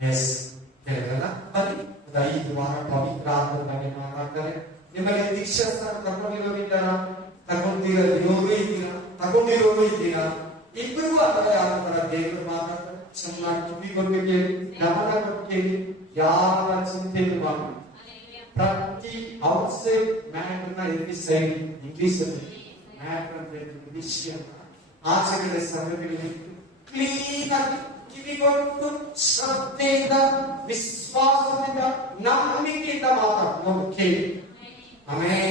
S ಹೇಳಿದ್ರಲ್ಲ, ಬನ್ನಿ ಒಂದು 5 ವಾರ ಪವಿತ್ರ ಆತ್ಮದ ಬಗ್ಗೆ ಮಾತಾಡ್ತಾರೆ. ನಿಮ್ಮಲ್ಲಿ ದೀಕ್ಷಾಸ್ನಾನ ತಗೊಂಡಿರೋದಿದ್ದಾರ, ತಗೊಂಡಿರೋರು ಇದ್ದೀರಾ, ತಗೊಂಡಿರೋರು ಇದ್ದೀರಾ? ಇಬ್ಬರಿಗೂ ಅದರ ಯಾವ ತರ ದೇವರು ಮಾತಾಡ್ತಾರೆ. ಚೆನ್ನಾಗಿ ಕಿವಿ ಕೊಟ್ಟು ಕೇಳಿ, ಗಮನ ಕೊಟ್ಟು ಕೇಳಿ, ಯಾವ ಚಿಂತೆಯನ್ನು ಮಾಡಿ. ಪ್ರತಿ ಔಟ್ಸೈಡ್ ಮ್ಯಾಟರ್ನ ಎಲ್ಲಿ ಸೈಡ್ ಇಂಗ್ಲಿಷ್ ಅಲ್ಲಿ ಮ್ಯಾಟರ್ ಅಂತ ಹೇಳಿದ್ರೆ ವಿಷಯ, ಆಚೆಗಡೆ ಸಂಗತಿಗಳಲ್ಲಿ ಕ್ಲೀನ್ ಆಗಿ ಕಿವಿಗೊಟ್ಟು ಶ್ರದ್ಧೆಯಿಂದ, ವಿಶ್ವಾಸದಿಂದ, ನಂಬಿಕೆಯಿಂದ ಮಾತಾಡೋದು ಕೇಳಿ. ಆಮೇಲೆ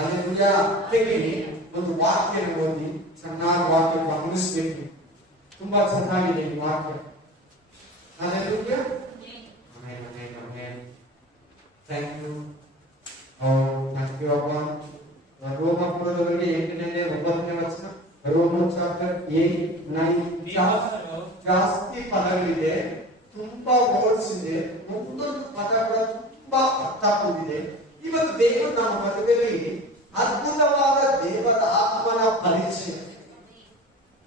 ಅಲ್ಲೆಲ್ಲಾ ತೆಗೆದು ಒಂದು ವಾಕ್ಯ ಓದಿ ಚೆನ್ನಾಗಿ ವಾಕ್ಯ ಗಮನಿಸಬೇಕು. ತುಂಬಾ ಚೆನ್ನಾಗಿದೆ ಈ ವಾಕ್ಯ. ಅಲ್ಲೆಲ್ಲಾ ಥ್ಯಾಂಕ್ ಯು ಅಪ್ಪ. ರೋಮಪುರದವರಿಗೆ 8ನೇ 9ನೇ ವಚನ, ರೋಮ ಚಾಪ್ಟರ್ 8, 9 ಜಾಸ್ತಿ ಪದಗಳಿದೆ, ತುಂಬಾ ವರ್ಡ್ಸ್ ಇದೆ, ಒಂದೊಂದು ಪದಗಳ ತುಂಬಾ ಅರ್ಥ ಕೂಡಿದೆ. ಇವತ್ತು ದೇವರು ನಮ್ಮ ಮಧ್ಯದಲ್ಲಿ ಅದ್ಭುತವಾದ ದೇವರ ಆತ್ಮನ ಪರಿಚಯ.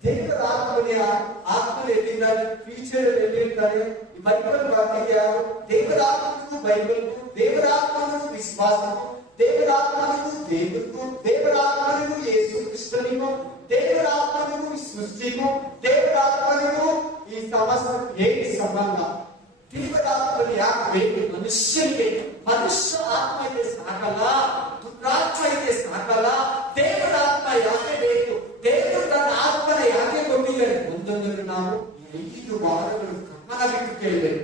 ದೇವರ ಆತ್ಮನ ಎಲ್ಲಿದ್ದಾರೆ, ಫ್ಯೂಚರ್ ಎಲ್ಲಿರ್ತಾರೆ, ಬೈಬಲ್ ವಾಕ್ಯಕ್ಕೆ ಯಾರು? ದೇವರ ಆತ್ಮನಿಗೂ ಬೈಬಲ್ಗೂ, ದೇವರ ಆತ್ಮನಿಗೂ ವಿಶ್ವಾಸಕ್ಕೂ, ದೇವರ ಆತ್ಮನಿಗೂ ದೇವರಿಗೂ, ದೇವರ ಆತ್ಮನಿಗೂ ಯೇಸು ಕ್ರಿಸ್ತನಿಗೂ, ದೇವರ ಆತ್ಮನಿಗೂ ಸೃಷ್ಟಿಗೂ, ದೇವರ ಆತ್ಮನಿಗೂ ಈ ಸಮಸ್ಯೆ ಹೇಗೆ ಸಂಬಂಧ? ದೇವರ ಆತ್ಮದಲ್ಲಿ ಯಾಕೆ ಬೇಕು? ಮನುಷ್ಯನಿಗೆ ಮನುಷ್ಯ ಆತ್ಮ ಇದೆ ಸಾಕಲ್ಲ, ದುರಾತ್ಮ ಇದೆ ಸಾಕಲ್ಲ, ದೇವರ ಆತ್ಮ ಯಾಕೆ ಬೇಕು? ದೇವರು ತನ್ನ ಆತ್ಮನ ಯಾಕೆ ಕೊಟ್ಟಿದ್ದಾರೆ? ಒಂದೊಂದನ್ನು ನಾವು 5 ವಾರಗಳು ಗಮನ ಬಿಟ್ಟು ಕೇಳಬೇಕು.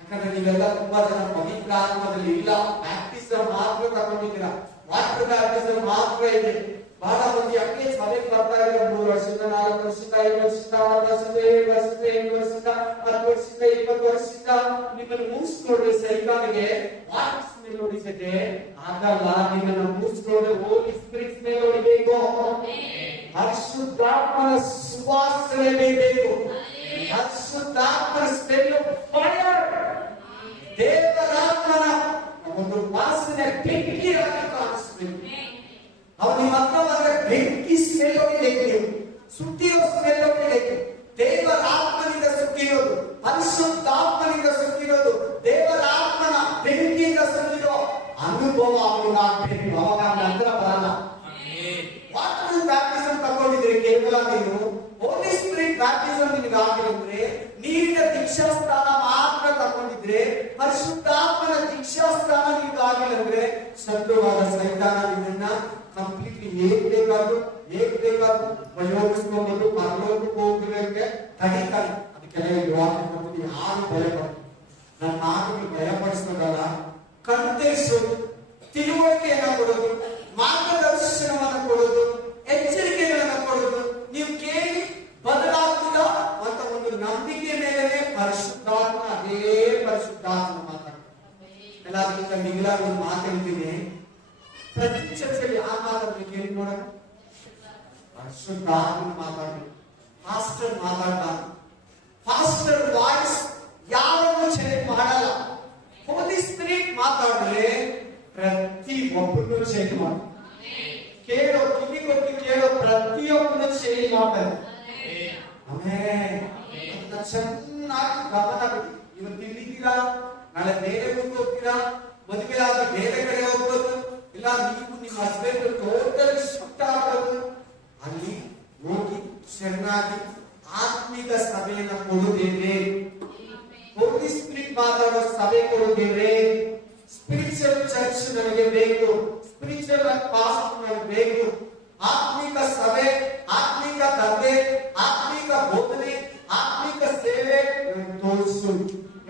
ಯಾಕಂದ್ರೆ ನೀವೆಲ್ಲ ತುಂಬಾ ಜನ ಪವಿತ್ರ ಆತ್ಮದಲ್ಲಿ ಇಲ್ಲ, ಬ್ಯಾಪ್ಟಿಸಮ್ ಮಾತ್ರ ತಗೊಂಡಿದ್ದೀರಾ, ವಾಟರ್ ಬ್ಯಾಪ್ಟಿಸಮ್ ಮಾತ್ರ ಇದೆ. ಬಹಳ ಮಂದಿ ಹಂಗೆ ಸಭೆಗೆ ಬರ್ತಾ ಇದ್ದಾರೆ, 3 ವರ್ಷದಿಂದ 4 ವರ್ಷದಿಂದ 5 ವರ್ಷದಿಂದ 6 ವರ್ಷದಿಂದ 7 ವರ್ಷದಿಂದ 8 ವರ್ಷದಿಂದ 10 ವರ್ಷದಿಂದ 20 ವರ್ಷದಿಂದ ನಿಮ್ಮನ್ನು ಮೂಸ್ಕೊಂಡ್ರೆ ಸೈತಾನಿಗೆ ವಾಟರ್ ಸ್ಮೆಲ್ ಹೊಡಿಸಕ್ಕೆ ಆಗಲ್ಲ. ನಿಮ್ಮನ್ನು ಮೂಸ್ಕೊಂಡ್ರೆ ಹೋಲಿ ಸ್ಪಿರಿಟ್ ಸ್ಮೆಲ್ ಹೊಡಿಬೇಕು, ಪರಿಶುದ್ಧಾತ್ಮನ ಸುವಾಸನೆ ಬೇಕು, ಪರಿಶುದ್ಧಾತ್ಮನ ಸ್ಮೆಲ್ ಫೈರ್, ದೇವರಾತ್ಮನ ಒಂದು ವಾಸನೆ ಬೆಂಕಿಯಾಗಿ ಕಾಣಿಸ್ಬೇಕು. ಅವ್ರು ನಿಮ್ಮ ಹತ್ರ ಬಂದ್ರೆ ಬೆಂಕಿ ಸ್ಮೆಲ್ ಹೊಡಿಬೇಕು, ನೀವು ಸುಟ್ಟಿರೋ ಸ್ಮೆಲ್ ಹೊಡಿಬೇಕು. ದೇವರ ಆತ್ಮನಿಂದ ಸುಟ್ಟಿರೋದು, ಪರಿಶುದ್ಧಾತ್ಮನಿಂದ ಸುಟ್ಟಿರೋದು, ದೇವರ ಆತ್ಮನ ಬೆಂಕಿಯಿಂದ ಸುಟ್ಟಿರೋ ಅನುಭವ ಅವನಿಗೆ ಆಗ್ಬೇಕು. ಅವಾಗ ನಂತರ ಬರಲ್ಲ. ವಾಟರ್ ಬ್ಯಾಪ್ಟಿಸಮ್ ತಗೊಂಡಿದ್ರೆ ಕೇವಲ ನೀನು ಹೋಲಿ ಸ್ಪಿರಿಟ್ ಬ್ಯಾಪ್ಟಿಸಮ್ ನಿನಗೆ ಆಗಿದ್ರೆ, ನೀರಿನ ದೀಕ್ಷಾಸ್ಥಾನ ಮಾತ್ರ ತಗೊಂಡಿದ್ರೆ, ಪರಿಶುದ್ಧಾತ್ಮನ ದೀಕ್ಷಾಸ್ಥಾನ ನಿನಗೆ ಆಗಿಲ್ಲ ಅಂದ್ರೆ, ಶತ್ರುವಾದ ಸೈತಾನ ನಿನ್ನ ಕಂಪ್ಲೀಟ್ಲಿ ಹೇಗ್ ಬೇಕಾದ್ರು ಪ್ರಯೋಗಿಸ್ಕೊಂಡು ಪರಲೋಕಕ್ಕೆ ಹೋಗ್ಲಿಕ್ಕೆ ತಡೀತಾರೆ. ಅದಕ್ಕೆಲ್ಲ ವಾಕ್ಯ ಕೊಟ್ಟು ಯಾರು ಭಯಪಡ್ತಾರೆ? ನನ್ನ ಮಾತುಗಳು ಭಯಪಡಿಸೋದಲ್ಲ, ಕಣ್ತರಿಸೋದು, ತಿಳುವಳಿಕೆಯನ್ನ ಕೊಡೋದು, ಮಾರ್ಗದರ್ಶನವನ್ನು ಕೊಡೋದು, ಎಚ್ಚರಿಕೆಗಳನ್ನ ಕೊಡೋದು. ನೀವು ಕೇಳಿ ಬದಲಾಗ್ತದ ಅಂತ ಒಂದು ನಂಬಿಕೆ ಮೇಲೆ ಪರಿಶುದ್ಧಾತ್ಮ, ಅದೇ ಪರಿಶುದ್ಧಾತ್ಮ ಮಾತಾಡ್ತಾರೆ. ಎಲ್ಲಾದ್ರಿಂದ ನಿಗಲಾಗಿ ಒಂದು ಮಾತಾಡ್ತೀನಿ, ಪ್ರತಿ ಚರ್ಚೆಯಲ್ಲಿ ಯಾರು ಮಾತಾಡ್ಬೇಕು ಕೇಳಿ ನೋಡೋಣ. ಪರಿಶುದ್ಧಾತ್ಮ ಮಾತಾಡ್ಬೇಕು. ಫಾಸ್ಟರ್ ಮಾತಾಡ್ತಾರೆ. ಫಾಸ್ಟರ್ ವಾಯ್ಸ್ ಯಾರನ್ನು ಚೇಂಜ್ ಮಾಡಲ್ಲ. ಹೋಲಿ ಸ್ಪಿರಿಟ್ ಮಾತಾಡಿದ್ರೆ ಪ್ರತಿ ಒಬ್ಬರನ್ನು ಚೇಂಜ್ ಮಾಡ್ತಾರೆ. ಕೇಳೋ, ಕಿವಿ ಕೊಟ್ಟು ಕೇಳೋ ಪ್ರತಿಯೊಬ್ಬರನ್ನು ಚೇಂಜ್ ಮಾಡ್ತಾರೆ. ಚೆನ್ನಾಗಿ ಗಮನ ಬಿಡಿ. ಇವತ್ತು ಇಲ್ಲಿದ್ದೀರಾ, ನಾಳೆ ಬೇರೆ ಊರಿಗೆ ಹೋಗ್ತೀರಾ, ಮದುವೆ ಆಗಿ ಬೇರೆ ಕಡೆ ಹೋಗ್ಬೋದು, ಇಲ್ಲ ನೀವು ನಿಮ್ಮ ಹಸ್ಬೆಂಡ್ ಟೋಟಲಿ ಶಿಫ್ಟ್ ಆಗೋದು. ಅಲ್ಲಿ ಹೋಗಿ ಚೆನ್ನಾಗಿ ಆತ್ಮಿಕ ಸಭೆಯನ್ನು ಕೊಡುತ್ತೇವೆ. ಹೋಲಿ ಸ್ಪಿರಿಟ್ ಮಾತಾಡೋ ಸಭೆ ಕೊಡುತ್ತೇವೆ. ಸ್ಪಿರಿಚುವಲ್ ಚರ್ಚ್ ನನಗೆ ಬೇಕು, ಸ್ಪಿರಿಚುವಲ್ ಪಾಸ್ಟ್ ನನಗೆ ಬೇಕು. ಆತ್ಮಿಕ ಸಭೆ, ಆತ್ಮಿಕ ದಂಧೆ, ಆತ್ಮಿಕ ಬೋಧನೆ, ಆತ್ಮಿಕ ಸೇವೆ ತೋರಿಸು.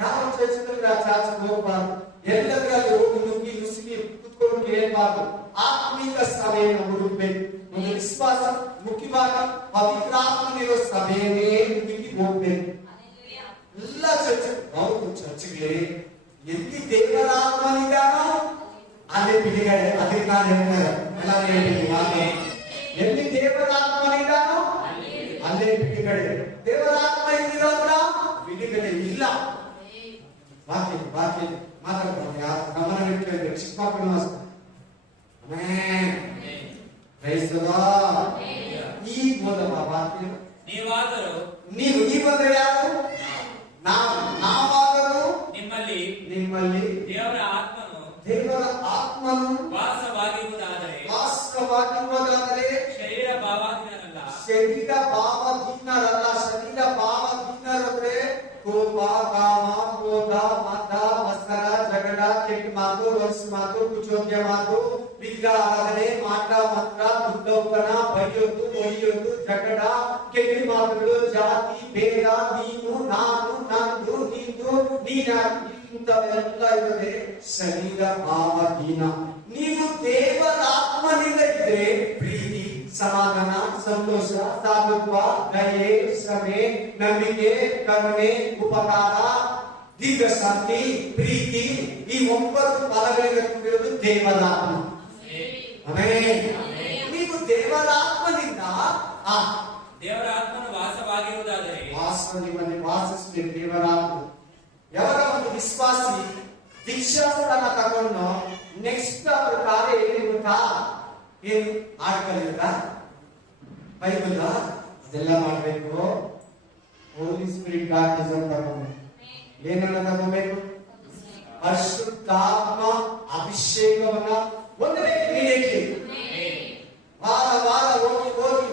ಯಾವ ಚರ್ಚ್ ಆ ಚರ್ಚ್ ಹೋಗಬಾರ್ದು, ಎಲ್ಲದರಲ್ಲಿ ಹೋಗಿ ನುಗ್ಗಿ ನುಸುಗಿ ಕುತ್ಕೊಂಡು ಕೇಳಬಾರ್ದು. ಆತ್ಮಿಕ ಸಭೆಯನ್ನು ಹುಡುಕ್ಬೇಕು. ಒಂದು ವಿಶ್ವಾಸ ಮುಖ್ಯವಾಗಿ ಪವಿತ್ರಾತ್ಮನಿರೋ ಸಭೆಯನ್ನೇ ಹುಡುಕಿ ಹೋಗ್ಬೇಕು. ಎಲ್ಲ ಚರ್ಚ್, ಹೌದು ಚರ್ಚ್ಗೆ ಎಲ್ಲಿ ದೇವರಾತ್ಮನಿದಾನೋ ಅದೇ ಬಿಡುಗಡೆ. ಅದಕ್ಕೆ ನಾನು ಹೇಳ್ತಾರೆ ಎಲ್ಲ ಹೇಳ್ತೀನಿ, ಎಲ್ಲಿ ದೇವರಾತ್ಮನಿದಾನೋ ಅಲ್ಲೇ ಬಿಡುಗಡೆ. ದೇವರಾತ್ಮ ಇಲ್ಲಿರೋದ್ರ ಬಿಡುಗಡೆ ಇಲ್ಲ. ಬಾಕಿ ಮಾತಾಡ್ತಾರೆ, ಯಾರು ಗಮನ ಇಟ್ಕೊಳ್ಬೇಕು. ಚಿಕ್ಕ ಮಕ್ಕಳು ಈಗ ಹೋದಮ್ಮ ಬಾಕಿ ನೀವು ಈ ಬಂದ್ರೆ ಯಾರು? ನಾವು ನಿಮ್ಮಲ್ಲಿ ದೇವರ ಆತ್ಮನು ವಾಸವಾಗಿರುವುದಾದರೆ ಶರೀರ ಭಾವಾಧೀನರಲ್ಲ. ಶರೀರ ಭಾವಹೀನರಲ್ಲ. ಶರೀರ ಭಾವಹೀನರಂದ್ರೆ ಕೋಪ, ಕಾಮ, ಕ್ರೋಧ, ಮದ, ಮತ್ಸರ, ಜಗಳ, ಕೆಟ್ಟ ಮಾತು, ವರ್ಷ ಮಾತು, ಕುಚೋದ್ಯ ಮಾತು, ವಿಗ್ರಹ ಆರಾಧನೆ, ಮಾಟ ಮಂತ್ರ, ದುಡ್ಡೌತಣ, ಬೈಯೋದು, ಒಯ್ಯೋದು, ಜಗಳ, ಕೆಟ್ಟ ಮಾತುಗಳು, ಜಾತಿ ಭೇದ, ನೀನು ನಾನು, ನಂದು, ನಿಂದು, ಇಂಥವೆಲ್ಲ ಇರೋದೇ ಶರೀರ ಭಾವಹೀನ. ನೀವು ದೇವರ ಆತ್ಮನಿಂದ ಇದ್ರೆ ಪ್ರೀತಿ, ಸಮಾಧಾನ, ಸಂತೋಷ, ಸಾಧುತ್ವ, ದಯೆ, ಶ್ರಮೆ, ನಂಬಿಕೆ, ಕರುಣೆ, ಉಪಕಾರ, ದೀರ್ಘಶಾಂತಿ, ಪ್ರೀತಿ, ಈ 9 ಪದಗಳಿಂದ ಕೂಡಿರೋದು ದೇವರ ಆತ್ಮ. ನೀವು ದೇವರ ಆತ್ಮದಿಂದ ದೇವರ ಆತ್ಮನು ವಾಸವಾಗಿರುವುದಾದರೆ ನಿಮ್ಮಲ್ಲಿ ವಾಸಿಸಲಿ ದೇವರ ಆತ್ಮ. ಯಾವಾಗ ಒಂದು ವಿಶ್ವಾಸಿ ದೀಕ್ಷಾಸ್ಥಾನ ತಗೊಂಡು ನೆಕ್ಸ್ಟ್ ಅವ್ರ ಕಾರ್ಯ ಏನು ಗೊತ್ತಾ? ಏನು ಆಡ್ಕಲಿಲ್ಲ, ಬೈಬಲ್ ಅದೆಲ್ಲ ಮಾಡ್ಬೇಕು. ಹೋಲಿ ಸ್ಪಿರಿಟ್ ಬ್ಯಾಪ್ಟಿಸಮ್ ತಗೋಬೇಕು. ಏನನ್ನ ತಗೋಬೇಕು? ಪರಿಶುದ್ಧಾತ್ಮ ಅಭಿಷೇಕವನ್ನ ಹೊಂದಬೇಕು. ವಾರ ವಾರ ಹೋಗಿ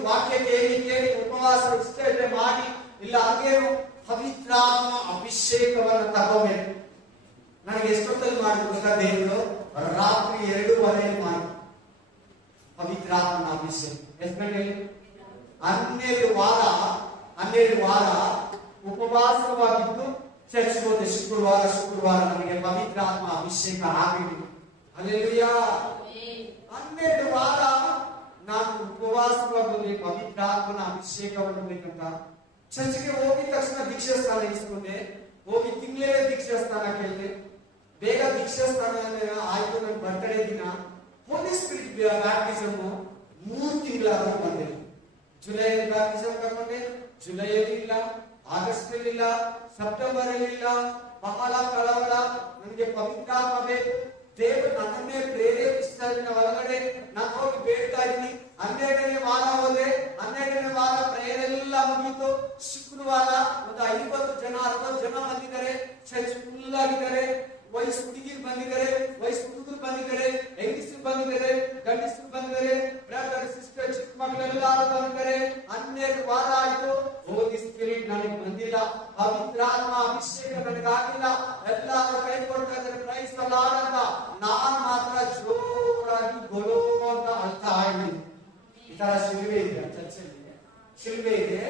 ವಾಕ್ಯ ಕೇಳಿ ಉಪವಾಸ ಇಷ್ಟ ಮಾಡಿ, ಇಲ್ಲ ಹಾಗೇನು ಪವಿತ್ರಾತ್ಮ ಅಭಿಷೇಕವನ್ನ ತಗೋಬೇಕು. ನನಗೆ ಎಷ್ಟೊತ್ತಲ್ಲಿ ಮಾಡಿದ್ರು ಗೊತ್ತಾ? ದೇವರು ರಾತ್ರಿ 2:30 ಮಾಡಿ ಪವಿತ್ರಾತ್ಮನ ಅಭಿಷೇಕ. ಎಷ್ಟು ಗಂಟೆಯಲ್ಲಿ? 12 ವಾರ ಉಪವಾಸವಾಗಿದ್ದು ಚರ್ಚ್ ಹೋದೆ. ಶುಕ್ರವಾರ ನನಗೆ ಪವಿತ್ರಾತ್ಮ ಅಭಿಷೇಕ ಆಗಿತ್ತು. ಹಲ್ಲೆಲೂಯಾ. 12 ವಾರ ನಾನು ಉಪವಾಸವಾಗಿ ಪವಿತ್ರಾತ್ಮನ ಅಭಿಷೇಕವನ್ನು ಬೇಕಂತ ಚರ್ಚ್ಗೆ ಹೋಗಿದ ತಕ್ಷಣ ದೀಕ್ಷಾ ಸ್ಥಾನ ಇಸ್ಕೊಂಡೆ. ಹೋಗಿ ತಿಂಗಳೇ ದೀಕ್ಷಾ ಸ್ಥಾನ ಕೇಳಿದೆ. ಬೇಗ ದೀಕ್ಷಾ ಸ್ಥಾನ ಆಯ್ತು. ನನ್ನ ಬರ್ತ್ಡೇ ದಿನ ಹೋಲಿ ಸ್ಪಿರಿಟ್ ಬ್ಯಾಪ್ಟಿಸಮ್ 3 ತಿಂಗಳಾದ್ರೂ ಬಂದೆ. ಜುಲೈ ಬ್ಯಾಪ್ಟಿಸಮ್ ತಗೊಂಡೆ. ಜುಲೈಯಲ್ಲಿ ಇಲ್ಲ, ಆಗಸ್ಟ್ ಅಲ್ಲಿ ಇಲ್ಲ, ಸೆಪ್ಟೆಂಬರ್ ಅಲ್ಲಿ ಇಲ್ಲ. ಬಹಳ ಕಳವಳ. ನನಗೆ ಪವಿತ್ರಾತ್ಮ ಬೇಕು. ದೇವರು ನನ್ನನ್ನೇ ಪ್ರೇರೇಪಿಸ್ತಾ ಇದ್ದೀನಿ. ಒಳಗಡೆ ನಾನು ಹೋಗಿ ಬೇಡ್ತಾ ಇದ್ದೀನಿ. 12ನೇ ವಾರ ಹೋದೆ. 12ನೇ ವಾರ ಪ್ರೇಯರ್ ಎಲ್ಲ ಮುಗಿತು. ಶುಕ್ರವಾರ ಒಂದು 50 ಜನ 60 ಜನ ಬಂದಿದ್ದಾರೆ. ಚರ್ಚ್ ಫುಲ್ ಆಗಿದ್ದಾರೆ. ವಯಸ್ಸು ಹುಡುಗಿರು ಬಂದಿದ್ದಾರೆ, ವಯಸ್ಸು ಹುಡುಗರು ಬಂದಿದ್ದಾರೆ, ಹೆಂಗಸರು ಬಂದಿದ್ದಾರೆ, ಗಂಡಸರು ಬಂದಿದ್ದಾರೆ, ಬ್ರದರ್ ಸಿಸ್ಟರ್ ಚಿಕ್ಕ ಮಕ್ಕಳೆಲ್ಲರೂ ಬಂದಿದ್ದಾರೆ. 12 ವಾರ ಆಯ್ತು. ಹೋಲಿ ಸ್ಪಿರಿಟ್ ನನಗೆ ಬಂದಿಲ್ಲ. ಪವಿತ್ರಾತ್ಮ ಅಭಿಷೇಕ ನನಗಾಗಿಲ್ಲ. ಎಲ್ಲರೂ ಕೈ ಕೊಡ್ತಾ ಇದ್ದಾರೆ. ಪ್ರೈಸ್ ದ ಲಾರ್ಡ್ ಅಂತ. ನಾನ್ ಮಾತ್ರ ಜೋರಾಗಿ ಗೊಲೋ ಅಂತ ಅಳ್ತಾ ಇದ್ದೀನಿ. ಈ ತರ ಶಿಲ್ವೆ ಇದೆ ಚರ್ಚಲ್ಲಿ. ಶಿಲ್ವೆ ಇದೆ.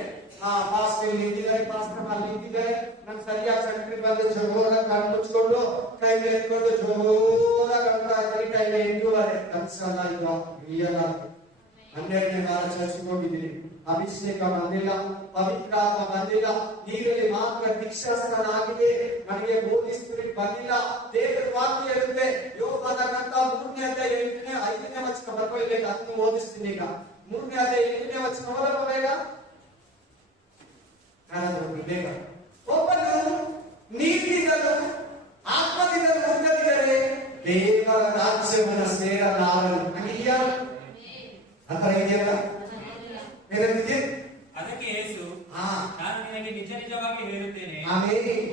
ಪಾಸ್ಟರ್ ನಿಂತಿದ್ದಾರೆ, ಪಾಸ್ಟರ್ ಅಲ್ಲಿ ನಿಂತಿದ್ದಾರೆ. ನನ್ ಸರಿಯಾಗಿ ಸೆಕ್ರೆಟರಿ ಬಂದು ಜೋರಾಗಿ ಕಣ್ಣು ಮುಚ್ಕೊಂಡು ಕೈ ಎತ್ಕೊಂಡು ಜೋರಾಗಿ ಅಳ್ತಾ ಇದ್ದಾರೆ. ಟೈಮ್ 8:30. ಕನ್ಸಲ್ಲ ಇದು ರಿಯಲ್ ಆಗಿ. 12ನೇ ವಾರ ಚರ್ಚ್ಗೆ ಹೋಗಿದ್ದೀನಿ. ಅಭಿಷೇಕ ಬಂದಿಲ್ಲ, ಪವಿತ್ರಾತ್ಮ ಬಂದಿಲ್ಲ. ನೀರಲ್ಲಿ ಮಾತ್ರ ದೀಕ್ಷಾಸ್ಥಾನ ಆಗಿದೆ. ನನಗೆ ಹೋಲಿ ಸ್ಪಿರಿಟ್ ಬಂದಿಲ್ಲ. ದೇವರ ವಾಕ್ಯ ಹೇಳುತ್ತೆ, ಯೋಬನ ಗ್ರಂಥ 3ನೇ ಅಧ್ಯಾಯ 8ನೇ 5ನೇ ವಚನ ಬರ್ಕೊಳ್ಳಿ. ಅದನ್ನು ಓದಿಸ್ತೀನಿ ಈಗ. 3ನೇ ಅಧ್ಯಾಯ 8ನೇ ವಚನ ಓದಪ್ಪ ಬೇಗ. ಬೇಗ. ಒಬ್ಬನು ನೀತಿಯಿಂದಲೂ ಆತ್ಮದಿಂದಲೂ ಹುಟ್ಟದಿದ್ದರೆ ದೇವರ ರಾಜ್ಯವನ್ನು ಸೇರಲಾರನು. ಹಂಗಿದೆಯಾ? ಆತರ ಇದೆಯಲ್ಲ? ಅದಕ್ಕೆ ಯೇಸು, ನಾನು ನಿನಗೆ ನಿಜ ನಿಜವಾಗಿ ಹೇಳುತ್ತೇನೆ,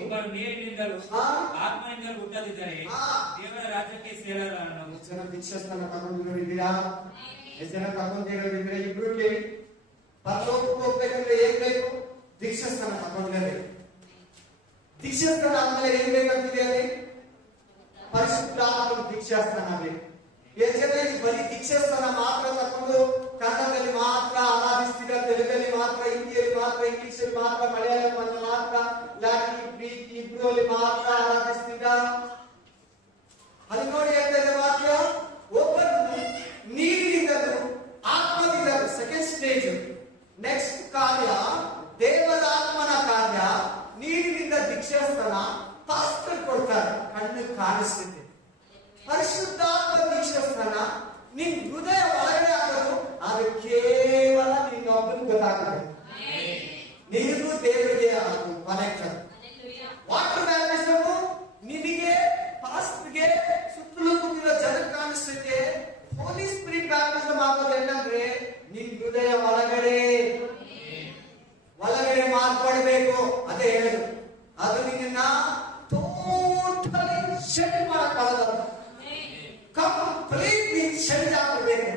ಒಬ್ಬನು ನೀರಿನಿಂದಲೂ ಆತ್ಮನಿಂದಲೂ ಹುಟ್ಟದಿದ್ದರೆ ದೇವರ ರಾಜ್ಯಕ್ಕೆ ಸೇರಲಾರನು. ಎಷ್ಟು ಜನ ದೀಕ್ಷಾಸ್ಥಾನ ತಗೊಂಡಿದ್ದೀರಾ? ಎಷ್ಟು ಜನ ತಗೊಂಡಿರೋದಿದ್ರೆ ಇಬ್ರು ಕೇಳಿ. ಪರಲೋಕಕ್ಕೆ ಹೋಗ್ಬೇಕಂದ್ರೆ ಏನ್ ಬೇಕು? ದೀಕ್ಷಾಸ್ಥಾನ ತಗೊಂಡ್ಲೇಬೇಕು. ದೀಕ್ಷಾಸ್ಥಾನ ಆದ್ಮೇಲೆ ಏನ್ ಬೇಕಂತಿದೆ? ಅಲ್ಲಿ ಪರಿಶುದ್ಧಾತ್ಮ ದೀಕ್ಷಾಸ್ಥಾನ ಬೇಕು. ಎಷ್ಟು ಜನ ಬರೀ ದೀಕ್ಷಾಸ್ಥಾನ ಮಾತ್ರ ತಕೊಂಡು ಕನ್ನಡದಲ್ಲಿ ಮಾತ್ರ ಆರಾಧಿಸ್ತೀರಾ, ತೆಲುಗಲ್ಲಿ ಮಾತ್ರ, ಹಿಂದಿಯಲ್ಲಿ ಮಾತ್ರ, ಇಂಗ್ಲಿಷಲ್ಲಿ ಮಾತ್ರ, ಮಲಯಾಳಂ ಮಾತ್ರ, ಲ್ಯಾಟಿನ್, ಗ್ರೀಕ್, ಇಬ್ರಲ್ಲಿ ಮಾತ್ರ ಆರಾಧಿಸ್ತೀರಾ? ಅಲ್ಲಿ ನೋಡಿ ಹೇಳ್ತಾ ಇದೆ ವಾಕ್ಯ, ಒಬ್ಬನು ನೀರಿನಿಂದಲೂ ಆತ್ಮದಿಂದಲೂ. Second stage. ನೆಕ್ಸ್ಟ್ ಕಾರ್ಯ ದೇವರ ಆತ್ಮನ ಕಾರ್ಯ. ನೀರಿನಿಂದ ದೀಕ್ಷಾಸ್ಥಾನ ಪಾಸ್ಟರ್ ಕೊಡ್ತಾರೆ, ಕಣ್ಣು ಕಾಣಿಸ್ತಿದೆ. ಪರಿಶುದ್ಧಾತ್ಮ ದೀಕ್ಷಾಸ್ಥಾನ ನಿನ್ ಹೃದಯ ಒಳಗಡೆ ಆಗೋದು. ಅದು ಕೇವಲ ನಿನ್ನೊಬ್ಬನು ಗೊತ್ತಾಗುತ್ತೆ. ನೀನು ದೇವರಿಗೆ ಕನೆಕ್ಷನ್. ವಾಟರ್ ಬ್ಯಾಪ್ಟಿಸಮ್ ನಿನಗೆ ಪಾಸ್ಟರ್ಗೆ ಸುತ್ತಲೂ ಕೂತಿರೋ ಜನಕ್ಕೆ ಕಾಣಿಸ್ತೈತೆ. ಹೋಲಿ ಸ್ಪಿರಿಟ್ ಬ್ಯಾಪ್ಟಿಸಮ್ ಆಗೋದು ಏನಂದ್ರೆ ನಿನ್ ಹೃದಯ ಒಳಗಡೆ ಮಾರ್ಪಡಬೇಕು. ಅದೇ ಹೇಳುದು. ಅದು ನಿನ್ನ ಟೋಟಲಿ ಚೇಂಜ್ ಆಗ್ಬಿಡ್ಬೇಕು.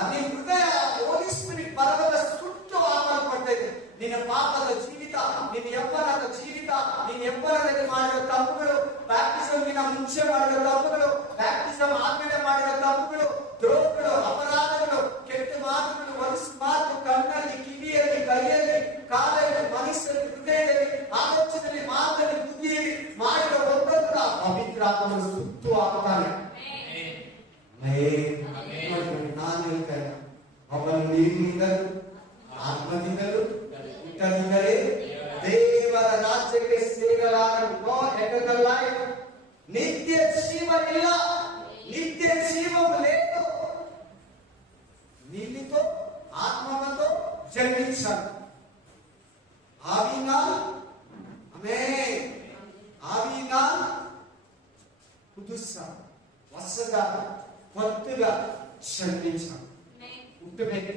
ಅದೇ ಹೃದಯ ಹೋಲಿ ಸ್ಪಿರಿಟ್ ಬರಬಲ್ಲ ಸುಟ್ಟು ಹಾಕಲ್ಪಡ್ತಾ ಇದೆ. ನಿನ್ನ ಪಾಪದ ಜೀವಿತ, ನಿನ್ನ ಯೌವನದ ಜೀವಿತ, ನಿನ್ನ ಯೌವನದಲ್ಲಿ ಮಾಡಿದ ತಪ್ಪುಗಳು, ಬ್ಯಾಪ್ಟಿಸಮ್ಗಿನ ಮುಂಚೆ ಮಾಡಿದ ತಪ್ಪುಗಳು, ಬ್ಯಾಪ್ಟಿಸಮ್ ಆದ್ಮೇಲೆ ಮಾಡಿದ ತಪ್ಪುಗಳು, ದ್ರೋಹಗಳು, ಅಪರಾಧಗಳು, ಕೆಟ್ಟ ಮಾತುಗಳು, ಹೊಲಸು ಮಾತು, ಕಣ್ಣಲ್ಲಿ, ಕಿವಿಯಲ್ಲಿ, ಕೈಯಲ್ಲಿ, ಕಾಲಲ್ಲಿ, ಮನಸ್ಸಲ್ಲಿ, ಹೃದಯದಲ್ಲಿ, ಆಲೋಚನೆಯಲ್ಲಿ, ಮಾತಲ್ಲಿ, ಬುದ್ಧಿಯಲ್ಲಿ ಮಾಡಿದ ಒಂದೊಂದರ ಪವಿತ್ರಾತ್ಮನು ಸುತ್ತು ಹಾಕುತ್ತಾನೆ. ನಾನು ಹೇಳ್ತೇನೆ, ಅವನು ನೀರಿನಿಂದಲೂ ಆತ್ಮದಿಂದಲೂ ಹುಟ್ಟದಿದ್ದರೆ ದೇವರ ರಾಜ್ಯಕ್ಕೆ ಸೇರಲಾರನು. ನಿತ್ಯ ಜೀವ ಇಲ್ಲ, నిత్య జీవం లేదు. నీళ్ళతో ఆత్మతో జన్మించాడు. ఆవినా ఆవినా పుదుస్సా వసగా కొత్తగా జన్మించాడు. ಹುಟ್ಟಬೇಕು.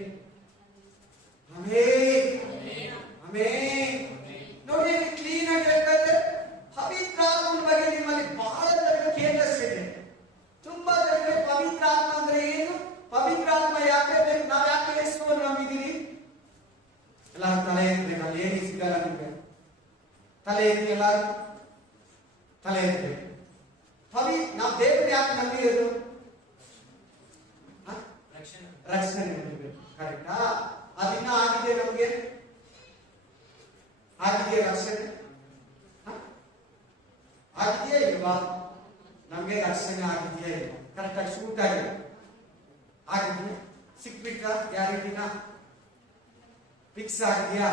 ನೋಡಿ, ಕ್ಲೀನ್ ಆಗಿ ಹೇಳ್ತಾರೆ, ಪವಿತ್ರಾತ್ಮನ ಬಗ್ಗೆ ನಿಮ್ಮಲ್ಲಿ ಬಹಳ ಜನರಿಗೆ ಕೇಳಿಸಿದೆ. ತುಂಬಾ ಜನರಿಗೆ ಪವಿತ್ರಾತ್ಮ ಅಂದ್ರೆ ಏನು, ಪವಿತ್ರಾತ್ಮ ಯಾಕೆ ಬೇಕು, ನಾವು ಯಾಕೆ ಯೇಸುವನ್ನು ನಂಬಿದ್ದೀವಿ? ಎಲ್ಲರೂ ತಲೆ ಎತ್ತಬೇಕು. ಅಲ್ಲಿ ಏನು ಸಿಗಲ್ಲ ನಿಮಗೆ. ತಲೆ ಎತ್ತಿ, ಎಲ್ಲರೂ ತಲೆ ಎತ್ತಬೇಕು. ನಾವು ದೇವರು ಯಾಕೆ ನಂಬಿರೋದು? ರಕ್ಷಣೆ ನಂಬಿಬೇಕು. ಕರೆಕ್ಟಾ? ಅದಿನ್ನ ಆಗಿದೆ ನಮಗೆ? ಆಗಿದೆಯಾ ರಕ್ಷಣೆ? ಆಗಿದೆಯಾ ಇಲ್ವಾ? ನಮಗೆ ರಕ್ಷಣೆ ಆಗಿದೆಯಾ ಇಲ್ವಾ? ಕರೆಕ್ಟಾಗಿ ಶೂಟ್ ಆಗಿದೆ. ಆಗಿದೆಯಾ? ಸಿಕ್ಬಿಟ್ಟ ಗ್ಯಾರಂಟಿನ? ಫಿಕ್ಸ್ ಆಗಿದೆಯಾ?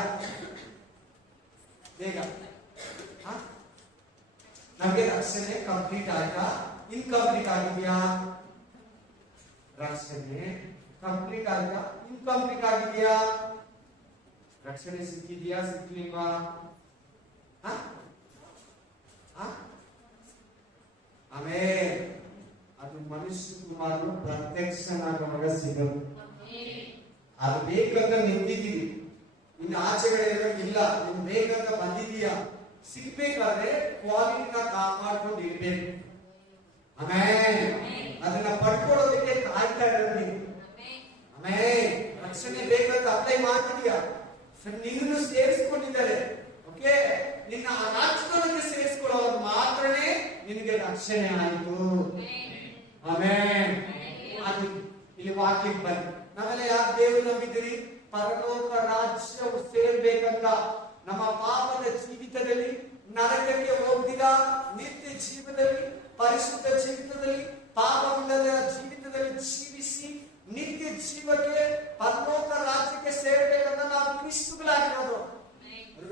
ಬೇಗ ನಮಗೆ ರಕ್ಷಣೆ ಕಂಪ್ಲೀಟ್ ಆಯ್ತಾ? ಇನ್ಕಂಪ್ಲೀಟ್ ಆಗಿದೆಯಾ? ರಕ್ಷಣೆ ಕಂಪ್ಲೀಟ್ ಆಯ್ತಾ? ಇನ್ಕಂಪ್ಲೀಟ್ ಆಗಿದೆಯಾ? ರಕ್ಷಣೆ ಸಿಕ್ಕಿದೆಯಾ? ಸಿಕ್ಲಿಲ್ವಾ? ಆಮೇಲೆ ಅದು ಮನುಷ್ಯ ಕುಮಾರನು ಪ್ರತ್ಯಕ್ಷನಾಗುವಾಗ ಸಿಗದು. ಅದು ಬೇಕಂತ ನಿಂತಿದ್ದೀವಿ, ಇನ್ನು ಆಚೆಗಡೆ ಇಲ್ಲ. ನೀನು ಬೇಕಂತ ಬಂದಿದೀಯಾ? ಸಿಗ್ಬೇಕಾದ್ರೆ ಕ್ವಾಲಿಟಿನ ಕಾಪಾಡ್ಕೊಂಡು ಇರ್ಬೇಕು. ಆಮೇಲೆ ಅದನ್ನ ಪಡ್ಕೊಳ್ಳೋದಕ್ಕೆ ಕಾಯ್ತಾ ಇರೋದು. ಆಮೇಲೆ ರಕ್ಷಣೆ ಬೇಕಂತ ಅಪ್ಲೈ ಮಾಡ್ತಿದೀಯಾ? ನಿನ್ನನ್ನು ಸೇರಿಸಿಕೊಂಡಿದ್ದಾರೆ. ಓಕೆ, ನಿನ್ನ ರಾಜ್ಯದೊಳಗೆ ಸೇರಿಸಿಕೊಳ್ಳೋದು ಮಾತ್ರನೇ ನಿನಗೆ ರಕ್ಷಣೆ ಆಯಿತು. ಆಮೇಲೆ ಅದು ಇಲ್ಲಿ ವಾಕ್ಯಕ್ಕೆ ಬನ್ನಿ. ನಾವೆಲ್ಲ ಯಾಕೆ ದೇವರು ನಂಬಿದ್ದೀರಿ? ಪರಲೋಕ ರಾಜ್ಯವು ಸೇರ್ಬೇಕಂತ. ನಮ್ಮ ಪಾಪದ ಜೀವಿತದಲ್ಲಿ ನರಕಕ್ಕೆ ಹೋಗ್ದಿರ ನಿತ್ಯ ಜೀವನದಲ್ಲಿ, ಪರಿಶುದ್ಧ ಜೀವಿತದಲ್ಲಿ, ಪಾಪವಿಲ್ಲದ ಜೀವಿತದಲ್ಲಿ ಜೀವಿಸಿ ನಿತ್ಯ ಜೀವಕ್ಕೆ, ಪರಲೋಕ ರಾಜ್ಯಕ್ಕೆ ಸೇರಬೇಕಂತ ನಾವು ಕ್ರಿಸ್ತುಗಳಾಗಿರೋದು.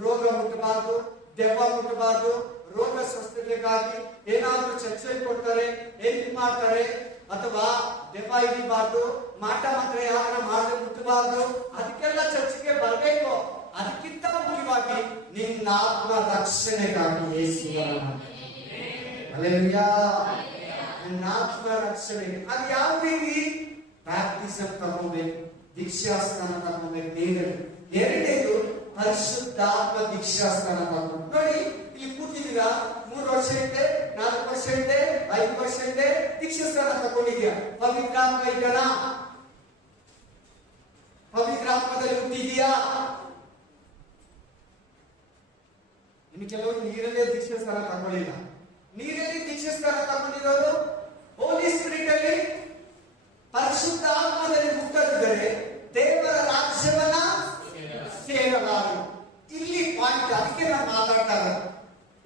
ರೋಗ ಮುಟ್ಟಬಾರ್ದು, ದೆವ್ವ ಮುಟ್ಟಬಾರ್ದು. ರೋಗ ಸ್ವಸ್ಥತೆಗಾಗಿ ಏನಾದ್ರೂ ಚರ್ಚೆ ಕೊಡ್ತಾರೆ, ಹೆಲ್ಪ್ ಮಾಡ್ತಾರೆ, ಅಥವಾ ದೆವ್ವ ಹಿಡಿಬಾರ್ದು, ಮಾಟ ಮಂತ್ರ ಯಾರ ಮಾಡಿದ್ರೆ ಮುಟ್ಟಬಾರ್ದು. ಅದಕ್ಕೆಲ್ಲ ಚರ್ಚೆಗೆ ಬರಬೇಕು. ಅದಕ್ಕಿಂತ ಮುಖ್ಯವಾಗಿ ನಿನ್ನ ಆತ್ಮ ರಕ್ಷಣೆಗಾಗಿ ನನ್ನ ಆತ್ಮ ರಕ್ಷಣೆ. ಅದು ಯಾವ ರೀತಿ? ಬ್ಯಾಪ್ಟಿಸಮ್ ತಗೋಬೇಕು, ದೀಕ್ಷಾಸ್ನಾನ ತಗೋಬೇಕು. ಎರಡನೇದು ಪರಿಶುದ್ಧಾತ್ಮ ದೀಕ್ಷಾಸ್ನಾನ ತಗೋಬೇಕು. ನೋಡಿ, ಇಲ್ಲಿ ಕೂತಿದ್ದೀರಾ, 3 ವರ್ಷ ಇದೆ, 4 ವರ್ಷ ಇದೆ, 5 ವರ್ಷ ಇದೆ, ದೀಕ್ಷಾಸ್ನಾನ ತಗೊಂಡಿದ್ಯಾ? ಪವಿತ್ರಾತ್ಮ ಇದನ? ಪವಿತ್ರಾತ್ಮದಲ್ಲಿ ಹುಟ್ಟಿದೀಯಾ? ಇನ್ನು ಕೆಲವರು ನೀರಲ್ಲೇ ದೀಕ್ಷಾಸ್ನಾನ ತಗೊಳ್ಳಿಲ್ಲ. ನೀರಲ್ಲಿ ದೀಕ್ಷಾಸ್ನಾನ ತಗೊಂಡಿರೋದು ಹೋಲಿ ಸ್ಪಿರಿಟ್ ಅಲ್ಲಿ, ಪರಿಶುದ್ಧ ಆತ್ಮದಲ್ಲಿ ಹುಟ್ಟದಿದ್ದರೆ ದೇವರ ರಾಜ್ಯವನ್ನ ಸೇರಲಾರರು. ಇಲ್ಲಿ ಪಾಯಿಂಟ್. ಅದಕ್ಕೆ ನಾನು ಮಾತಾಡ್ತಾ ಇರೋದು.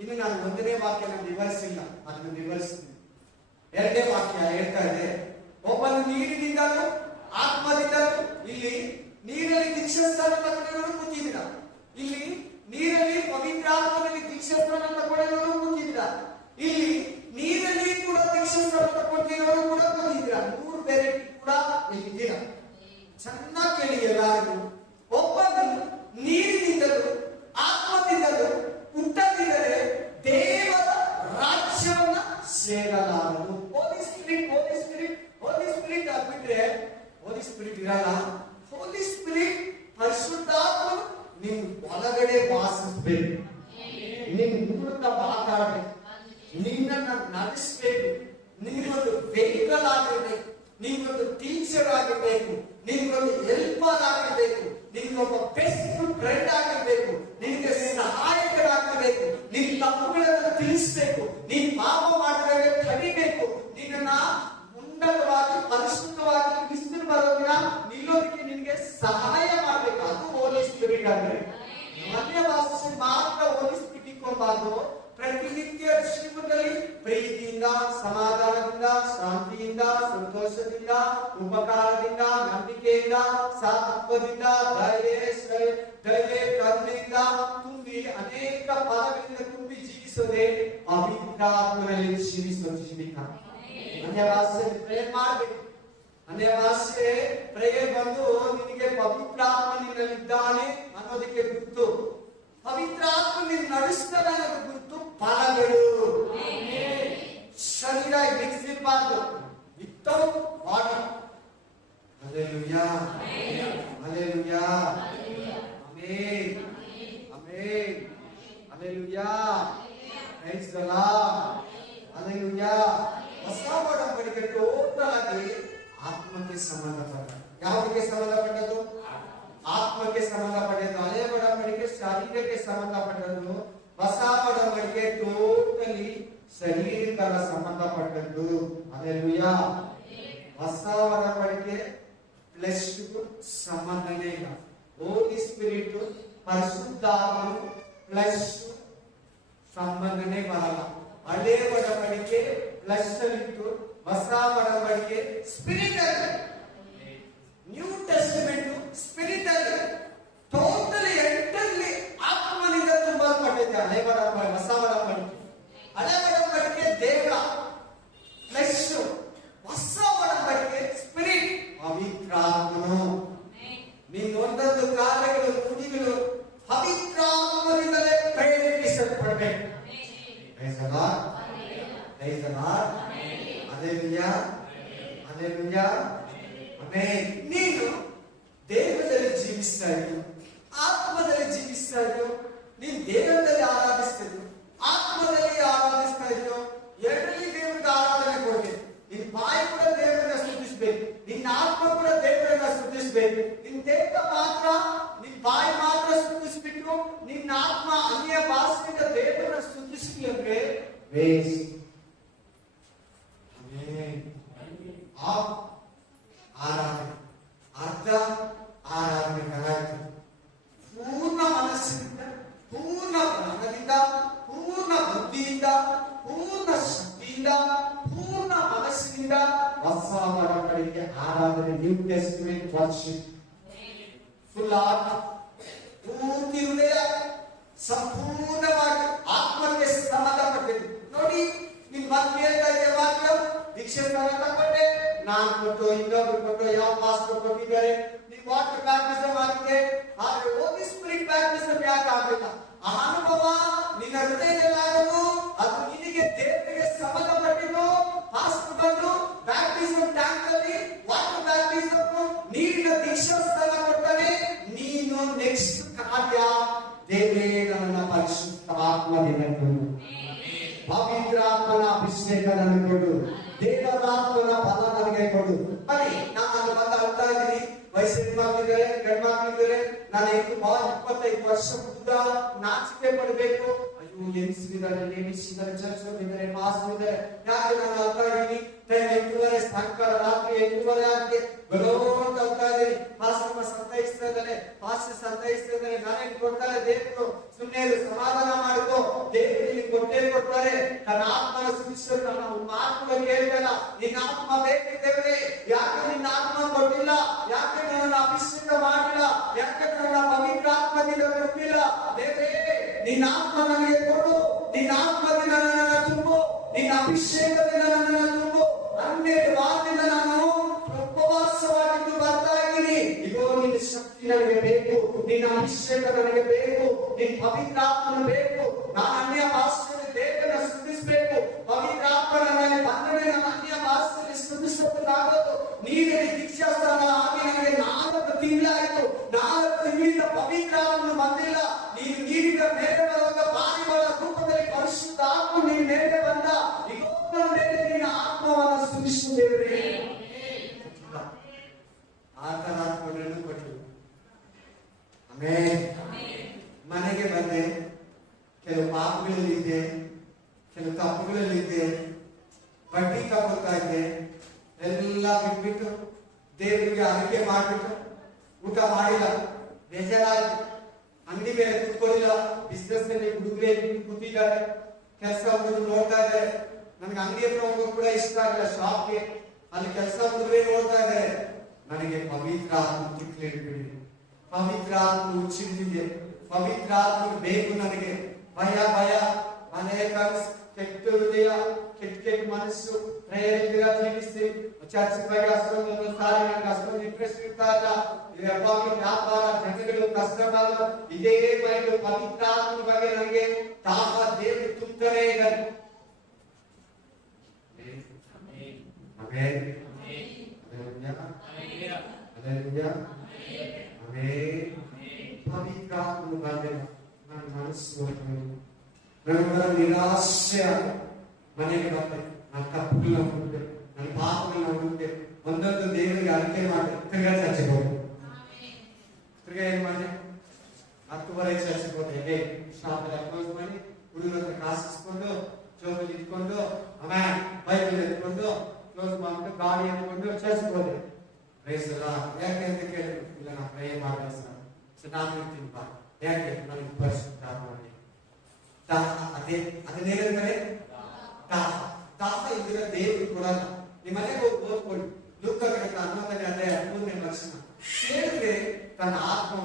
ಇನ್ನು ನಾನು 1ನೇ ವಾಕ್ಯ ವಿವರಿಸಿಲ್ಲ, ಅದನ್ನು ವಿವರಿಸ್ತೀನಿ. 2ನೇ ವಾಕ್ಯ ಹೇಳ್ತಾ ಇದೆ, ಒಬ್ಬನು ನೀರಿನಿಂದಲೂ ಆತ್ಮದಿಂದಲೂ. ಇಲ್ಲಿ ನೀರಲ್ಲಿ ದೀಕ್ಷಾಸ್ನಾನ ತಗೊಂಡಿರೋರು ಕೂತಿದ್ದೀರ. ಇಲ್ಲಿ ನೀರಲ್ಲಿ ಪವಿತ್ರಾತ್ಮದಲ್ಲಿ ದೀಕ್ಷಾಸ್ನಾನ ತಗೊಂಡಿರೋರು ಕೂತಿದ್ದೀರ. ಇಲ್ಲಿ ನೀರಲ್ಲಿ ಕೂಡ ದೀಕ್ಷಾಸ್ನಾನ ತಗೊಂಡಿರೋರು ಕೂಡ ಕೂತಿದ್ದೀರ. 3 ಬೇರೆ ಕೂಡ ಇದ್ದೀರ. ಚೆನ್ನಾಗಿ ಕೇಳಿ ಎಲ್ಲರಿಗೂ. ಒಬ್ಬನು ನೀರಿನಿಂದಲೂ ಆತ್ಮದಿಂದಲೂ ಹುಟ್ಟದಿದ್ದರೆ ದೇವರ ರಾಜ್ಯವನ್ನ ಸೇರಲಾರದು. ಹೋಲಿ ಸ್ಪಿರಿಟ್ ಆಗ್ಬಿಟ್ರೆ ಹೋಲಿ ಸ್ಪಿರಿಟ್ ಇರಲ್ಲ. ಹೋಲಿ ಸ್ಪಿರಿಟ್ ಪರಿಶುದ್ಧಾತ್ಮ ನಿಮ್ ಒಳಗಡೆ ವಾಸಿಸ್ಬೇಕು, ನಿಮ್ ಮೂಲಕ ಮಾತಾಡ್ಬೇಕು, ನಿನ್ನನ್ನ ನಡೆಸಬೇಕು, ನಿನ್ನೊಂದು ವೆಹಿಕಲ್ ಆಗಿರ್ಬೇಕು. ನಿನ್ಗೊಂದು ಟೀಚರ್ ಆಗಿರ್ಬೇಕು, ನಿನ್ಗೊಂದು ಹೆಲ್ಪರ್ ಆಗಿರ್ಬೇಕು, ನಿನ್ಗೊಬ್ಬ ಬೆಸ್ಟ್ ಫ್ರೆಂಡ್ ಆಗಿರ್ಬೇಕು, ನಿನಗೆ ಸಹಾಯಕರಾಗಬೇಕು, ನಿನ್ ತಪ್ಪುಗಳನ್ನು ತಿಳಿಸ್ಬೇಕು, ನೀನ್ ಪಾಪ ಮಾಡಿದಾಗ ತಡಿಬೇಕು, ನಿನ್ನ ಉನ್ನತವಾಗಿ ಪರಿಶುದ್ಧವಾಗಿ ಕ್ರಿಸ್ತನ ಬರೋದಿನ ನಿಲ್ಲೋದಕ್ಕೆ ನಿನಗೆ ಸಹಾಯ ಮಾಡ್ಬೇಕು. ಅದು ಹೋಲಿ ಸ್ಪಿರಿಟ್ ಅಂದ್ರೆ ಅನ್ಯ ಭಾಷೆ ಮಾತ್ರ ಹೋಲಿ ಸ್ಪಿರಿಟ್ ಇಟ್ಕೊಬಾರ್ದು. ಪ್ರತಿನಿತ್ಯ ಜೀವನದಲ್ಲಿ ಪ್ರೀತಿಯಿಂದ, ಸಮಾಧಾನದಿಂದ, ಶಾಂತಿಯಿಂದ, ಸಂತೋಷದಿಂದ, ಉಪಕಾರದಿಂದ, ನಂಬಿಕೆಯಿಂದ, ಸಾತ್ವದಿಂದ, ದಯೆ ಕರುಣೆಯಿಂದ ತುಂಬಿ ಅನೇಕ ಪದಗಳಿಂದ ತುಂಬಿ ಜೀವಿಸೋದೇ ಪವಿತ್ರಾತ್ಮನಲ್ಲಿ ಜೀವಿಕ. ಅನ್ಯ ಭಾಷೆಯಲ್ಲಿ ಪ್ರೇಯರ್ ಮಾಡ್ಬೇಕು. ಅನ್ಯ ಭಾಷೆ ಪ್ರೇಯರ್ ಬಂದು ನಿನಗೆ ಪವಿತ್ರಾತ್ಮ ನಿನ್ನಲ್ಲಿದ್ದಾನೆ ಅನ್ನೋದಕ್ಕೆ ಗುರುತು, ಪವಿತ್ರಾತ್ಮ ನಿನ್ನ ನಡೆಸ್ತಾನೆ ಅನ್ನೋದು ಗುರುತು ಫಲಗಳು. ಶರೀರ ಬಿಡಿಸಿರಬಾರ್ದು, without water. Hallelujah, hallelujah, amen, amen, hallelujah, praise the Lord, hallelujah. ಹೊಸ ಒಡಂಬಡಿಕೆ ಟೋಟಲ್ ಆಗಿ ಆತ್ಮಕ್ಕೆ ಸಂಬಂಧಪಟ್ಟ. ಯಾವುದಕ್ಕೆ ಸಂಬಂಧಪಟ್ಟದ್ದು? ಆತ್ಮಕ್ಕೆ ಸಂಬಂಧಪಟ್ಟದ್ದು. ಹಳೆ ಒಡಂಬಡಿಕೆ ಶರೀರಕ್ಕೆ ಸಂಬಂಧಪಟ್ಟದ್ದು. ಹೊಸ ಒಡಂಬಡಿಕೆ ಟೋಟಲಿ ಶರೀರಕ್ಕೆ ಸಂಬಂಧಪಟ್ಟದ್ದು. ಹಲ್ಲೆಲೂಯಾ. ಹೊಸ ಒಡಂಬಡಿಕೆ ಫ್ಲೆಶ್ ಸಂಬಂಧನೇ ಇಲ್ಲ. ಹೋಲಿ ಸ್ಪಿರಿಟ್ ಪರಿಶುದ್ಧಾತ್ಮನು ಫ್ಲೆಶ್ ಸಂಬಂಧನೇ ಬರಲ್ಲ. ಹಳೆ ಒಡಂಬಡಿಕೆ ಫ್ಲೆಶ್ ಅಲ್ಲಿತ್ತು, ಹೊಸ ಒಡಂಬಡಿಕೆ ಸ್ಪಿರಿಟ್ ಅಲ್ಲಿ. ನ್ಯೂ ಟೆಸ್ಟಮೆಂಟ್ ಸ್ಪಿರಿಟ್ ಅಲ್ಲಿ ಟೋಟಲಿ ಎಂಟರ್ಲಿ ಆತ್ಮನಿಂದ ತುಂಬಲ್ಪಟ್ಟಿದೆ. ಹಳೆ ಒಡಂಬಡಿಕೆ, ಹೊಸ ಒಡಂಬಡಿಕೆ. ಹಳೆ ಒಡಂಬಡಿಕೆ ದೇವ ಫ್ಲೆಶ್, ಹೊಸ ಒಡಂಬಡಿಕೆ ಸ್ಪಿರಿಟ್ ಪವಿತ್ರಾತ್ಮನು. ನೀನು ಒಂದೊಂದು ಕಾರ್ಯಗಳು, ನುಡಿಗಳು ಪವಿತ್ರಾತ್ಮನಿಂದಲೇ ಪ್ರೇರೇಪಿಸಲ್ಪಡಬೇಕು. Praise the Lord. Praise the Lord. Hallelujah. Hallelujah. Amen. ನೀನು ದೇವರಲ್ಲಿ ಜೀವಿಸ್ತಾ ಇದ್ದು, ಆತ್ಮದಲ್ಲಿ ಜೀವಿಸ್ತಾ ಇದ್ದು, ನೀನು ದೇವರಲ್ಲಿ ಆರಾಧಿಸ್ತಾ ಇದ್ದು, ಆತ್ಮದಲ್ಲಿ ಆರಾಧಿಸ್ತಾ ಇದ್ದು, ಎರಡರಲ್ಲಿ ದೇವರಿಗೆ ಆರಾಧನೆ ಕೊಡ್ಬೇಕು. ನಿನ್ನ ಬಾಯಿ ಕೂಡ ದೇವರನ್ನ ಸ್ತುತಿಸ್ಬೇಕು, ನಿನ್ನ ಆತ್ಮ ಕೂಡ ದೇವರನ್ನ ಸ್ತುತಿಸ್ಬೇಕು. ನಿನ್ನ ದೇಹ ಮಾತ್ರ, ನಿನ್ನ ಬಾಯಿ ಮಾತ್ರ ಸ್ತುತಿಸ್ಬಿಟ್ಟು ನಿನ್ನ ಆತ್ಮ ಅನ್ಯ ಭಾಷೆಯಿಂದ ದೇವರನ್ನ ಸ್ತುತಿಸ್ಲಿ ಅಂದ್ರೆ ವೇಸ್ಟ್. ಆರಾಧನೆ ಅರ್ಧ ಆರಾಧನೆ ಕರಾಯ್ತು. ಪೂರ್ಣ ಮನಸ್ಸಿನಿಂದ, ಪೂರ್ಣ ಪ್ರಾಣದಿಂದ, ಪೂರ್ಣ ಬುದ್ಧಿಯಿಂದ, ಪೂರ್ಣ ಶಕ್ತಿಯಿಂದ, ಪೂರ್ಣ ಮನಸ್ಸಿನಿಂದ ಹೊಸ ಒಡಂಬಡಿಕೆ ಆರಾಧನೆ, new Testament worship. Full art, ಪೂರ್ತಿ ಹೃದಯ, ಸಂಪೂರ್ಣವಾಗಿ ಆತ್ಮಕ್ಕೆ ಸಂಬಂಧಪಟ್ಟಿದ್ದು. ನೋಡಿ, ನಿನ್ ಮತ್ತೆ ಹೇಳ್ತಾ ಇದೆಯಾ ವಾಕ್ಯ? ದೀಕ್ಷೆ ತಗೊಂಡೆ, ನಾನು ಕೊಟ್ಟು, ಇನ್ನೊಬ್ರು ಕೊಟ್ಟು, ಯಾವ ಪಾಸ್ಟರ್ ಕೊಟ್ಟಿದ್ದಾರೆ, ನೀವು ವಾಟರ್ ಬ್ಯಾಪ್ಟಿಸಮ್ ಆಗಿದೆ. ಆದ್ರೆ ಹೋಲಿ ಸ್ಪಿರಿಟ್ ಬ್ಯಾಪ್ಟಿಸಮ್ ಯಾಕೆ ಆಗಲಿಲ್ಲ? ಆ ಅನುಭವ ನಿನ್ನ ಹೃದಯದಲ್ಲಾಗದು, ಅದು ನಿನಗೆ ದೇವರಿಗೆ ಸಂಬಂಧಪಟ್ಟಿದ್ದು. ಪಾಸ್ಟರ್ ಬಂದು ಬ್ಯಾಪ್ಟಿಸಮ್ ಟ್ಯಾಂಕ್ ಅಲ್ಲಿ ವಾಟರ್ ಬ್ಯಾಪ್ಟಿಸಮ್ ನೀರಿನ ದೀಕ್ಷಾಸ್ಥಾನ ಕೊಡ್ತಾನೆ. ನೀನು ನೆಕ್ಸ್ಟ್ ಕಾರ್ಯ, ದೇವರೇ ನನ್ನ ಪರಿಶುದ್ಧ ಆತ್ಮದಿಂದ ಕೊಡು, ಪವಿತ್ರಾತ್ಮನ ಅಭಿಷೇಕ ನನಗೆ ಕೊಡು, ದೇವರಾತ್ಮನ ಫಲ ನನಗೆ ಕೊಡು. ಬನ್ನಿ, ನಾನು ಬಂದ ಅಳ್ತಾ ಇದ್ದೀನಿ. ವಯಸ್ಸು ಹೆಣ್ಮಕ್ಳಿದ್ದಾರೆ, ಗಂಡು ಮಕ್ಳಿದ್ದಾರೆ. ನಾನು 25 ವರ್ಷ ಬುದ್ಧ ನಾಚಿಕೆ ಪಡಬೇಕು. ಅಯ್ಯೋ, ಎನ್ಸಿದ್ದಾರೆ, ಲೇಡೀಸಿದ್ದಾರೆ, ಚರ್ಚೋರಿದ್ದಾರೆ, ಮಾಸ್ಟರ್. ಯಾಕೆ ನಾನು ಅಳ್ತಾ ಇದ್ದೀನಿ? 8:30 ಸಾಯಂಕಾಲ ರಾತ್ರಿ 8:30 ಆಗಿದೆ. ಬರೋ ಅಂತ ಅಳ್ತಾ ಇದ್ದೀನಿ. ಪಾಸ್ಟರ್ ಸಂತೈಸ್ತಾ ಇದ್ದಾನೆ, ಪಾಸ್ಟರ್ ಸಂತೈಸ್ತಾ ಇದ್ದಾನೆ. ನಾನೇನು ಕೊಡ್ತಾರೆ ದೇವರು? ಸುಮ್ಮನೆ ಸಮಾಧಾನ ಮಾಡಿಕೋ, ದೇವರು ನಿನಗೆ ಕೊಟ್ಟೇ ಕೊಡ್ತಾರೆ. ತನ್ನ ಆತ್ಮನ ಸೂಚಿಸಲು ನಾನು ಮಾತುಗಳು ಕೇಳ್ತಲ್ಲ. ನಿನ್ನ ಆತ್ಮ ಬೇಕು ದೇವರೇ. ಯಾಕೆ ನಿನ್ನ ಆತ್ಮ ಕೊಟ್ಟಿಲ್ಲ? ಯಾಕೆ ನನ್ನ ಅಭಿಷೇಕ ಮಾಡಿಲ್ಲ? ಯಾಕೆ ನನ್ನ ಪವಿತ್ರ ಆತ್ಮದಿಂದ ತುಂಬಿಲ್ಲ? ದೇವರೇ, ನಿನ್ನ ಆತ್ಮ ನನಗೆ ಕೊಡು, ನಿನ್ನ ಆತ್ಮದಿಂದ ನನ್ನನ್ನು ತುಂಬು, ನಿನ್ನ ಅಭಿಷೇಕದಿಂದ ನನ್ನನ್ನು ತುಂಬು. 12 ವಾರದಿಂದ ನಾನು ಉಪವಾಸವಾಗಿದ್ದು ಬರ್ತಾ ಇದ್ದೀನಿ. ಇಗೋ, ನಿನ್ನ ಶಕ್ತಿ ನನಗೆ ಬೇಕು, ನಿನ್ನ ಅಭಿಷೇಕ ನನಗೆ ಬೇಕು, ನಿನ್ನ ಪವಿತ್ರ ಆತ್ಮನ ಬೇಕು. ನಾನು ಅನ್ಯ ಭಾಷೆಯಲ್ಲಿ ದೇವರನ್ನ ಸ್ತುತಿಸಬೇಕು. ಪವಿತ್ರ ಆತ್ಮ ನನ್ನಲ್ಲಿ ಬಂದರೆ ನಾನು ಅನ್ಯ ಭಾಷೆಯಲ್ಲಿ ಸ್ತುತಿಸಬೇಕಾಗೋದು. ನೀರಲ್ಲಿ ದೀಕ್ಷಾಸ್ಥಾನ ಆಗಿ ನನಗೆ 4 ತಿಂಗಳಾಯಿತು. 4 ತಿಂಗಳಿಂದ ಪವಿತ್ರ ಆತ್ಮನು ಬಂದಿಲ್ಲ. ನೀನು ನೀರಿನ ಮೇಲೆ ಬರುವಾಗ ಪಾರಿವಾಳ ರೂಪದಲ್ಲಿ ಪರಿಶುದ್ಧ ಆತ್ಮ ನಿನ್ನ ಮೇಲೆ ಬಂದ. ಇಗೋ, ನನ್ನ ಮೇಲೆ ನಿನ್ನ ಆತ್ಮವನ್ನು ಸ್ತುತಿಸು ದೇವರೇ. ಕೆಲವು ತಪ್ಪುಗಳಲ್ಲಿದ್ದೆ, ಬಡ್ಡಿ ತಗೊಳ್ತಾ ಇದ್ದೆ, ಎಲ್ಲ ಬಿಟ್ಬಿಟ್ಟು ದೇವರಿಗೆ ಅರಿಕೆ ಮಾಡ್ಬಿಟ್ಟು ಊಟ ಮಾಡಿಲ್ಲ, ಬೇಜಾರಾಯ್ತು. ಅಂಗಡಿ ಮೇಲೆ ಕುತ್ಕೊಳ್ಳಿಲ್ಲ, ಬಿಸ್ನೆಸ್ ನಲ್ಲಿ ಹುಡುಗರೇ ಕೂತಿದ್ದಾರೆ, ಕೆಲಸ ಹುಡುಗರು ನೋಡ್ತಾ ಇದ್ದಾರೆ. ನನಗೆ ಅಂಗಡಿ ಹತ್ರ ಹೋಗೋದು ಕೂಡ ಇಷ್ಟ ಆಗಿಲ್ಲ, ಶಾಪ್ಗೆ ಅಲ್ಲಿ ಕೆಲಸ ಹುಡುಗರೇ ನೋಡ್ತಾ ಇದ್ದಾರೆ. ನನಗೆ ಪವಿತ್ರ ಆತ್ಮ ತಿಕ್ಲಿಡ್ಬಿಡಿ, ಪವಿತ್ರ ಆತ್ಮ ಉಚ್ಚಿಡಿದೆ, ಪವಿತ್ರ ಆತ್ಮ ಬೇಕು ನನಗೆ. ಭಯ ಭಯ, ಮನೆ ಕನಸು, ಕೆಟ್ಟ ಹೃದಯ, ಕೆಟ್ಟ ಕೆಟ್ಟ ಮನಸ್ಸು, ಪ್ರೇರಿತರ ಜೀವಿಸಿ ಚರ್ಚ್ ಬಗ್ಗೆ ಅಷ್ಟೊಂದು ಸಾರಿ ನನಗೆ ಅಷ್ಟೊಂದು ಇಂಟ್ರೆಸ್ಟ್ ಇರ್ತಾ ಇಲ್ಲ. ಯಾವಾಗ ವ್ಯಾಪಾರ, ಜನಗಳು, ಕಷ್ಟಕಾಲ, ಇದೇ ಮೈಂಡ್. ಪವಿತ್ರ ಆತ್ಮ ಬಗ್ಗೆ ನನಗೆ ತಾಪ ದೇವರು ತುಂಬುತ್ತಲೇ ಇದ್ದಾನೆ. ಪವಿತ್ರ ಆತ್ಮ ಬಂದೆ ನನ್ನ ಮನಸ್ಸು ನನಗೊಂಥರ ನಿರಾಶೆ ಮನೆಗೆ ಬಂದೆ. ನನ್ನ ತಪ್ಪುಗಳನ್ನ ಹುಡುಕ್ತೆ, ನನ್ನ ಪಾಪಗಳನ್ನ ಹುಡುಕ್ತೆ, ಒಂದೊಂದು ದೇವರಿಗೆ ಅರಿಕೆ ಮಾಡಿ ತಿರ್ಗಾ ಚರ್ಚೆಗೆ ಹೋದೆ. ತಿರ್ಗಾ ಏನ್ ಮಾಡಿದೆ, 10:30 ಚರ್ಚೆಗೆ ಹೋದೆ. ಹೇಗೆ ಶಾಪ್ ಎಲ್ಲ ಕ್ಲೋಸ್ ಮಾಡಿ ಹುಡುಗರ ಹತ್ರ ಕಾಸು ಇಸ್ಕೊಂಡು ಜೋಬಲ್ಲಿ ಇಟ್ಕೊಂಡು ಆಮೇಲೆ ಬೈಬಲ್ ಎತ್ಕೊಂಡು ಕ್ಲೋಸ್ ಮಾಡ್ಬಿಟ್ಟು ಗಾಡಿ ಎತ್ಕೊಂಡು ಚರ್ಚ್ಗೆ ಹೋದೆ. ಪ್ರೈಸ್ ಅಲ್ಲ. ಯಾಕೆ ಅಂತ ಕೇಳಿದ್ರು, ಇಲ್ಲ ನಾ ಪ್ರೇ ಮಾಡಿದೆ ಸರ್, ನಾನು ಇರ್ತೀನಿ ಬಾ. ಯಾಕೆ ನನಗೆ ಪರಿಶುದ್ಧ ಮಾಡಿ ಅದೇ ಅದನ್ನೇನಂತಾರೆ ದಾಹ ಇದ್ರೆ ದೇವರು ಕೊಡಲ್ಲ. ನಿಮ್ಮ ಮನೆಗೆ ಹೋಗಿ ಓದ್ಕೊಳ್ಳಿ, ಲೂಕ 11ನೇ ಅಧ್ಯಾಯ 13ನೇ ವಚನ. ಕೇಳಿದ್ರೆ ತನ್ನ ಆತ್ಮ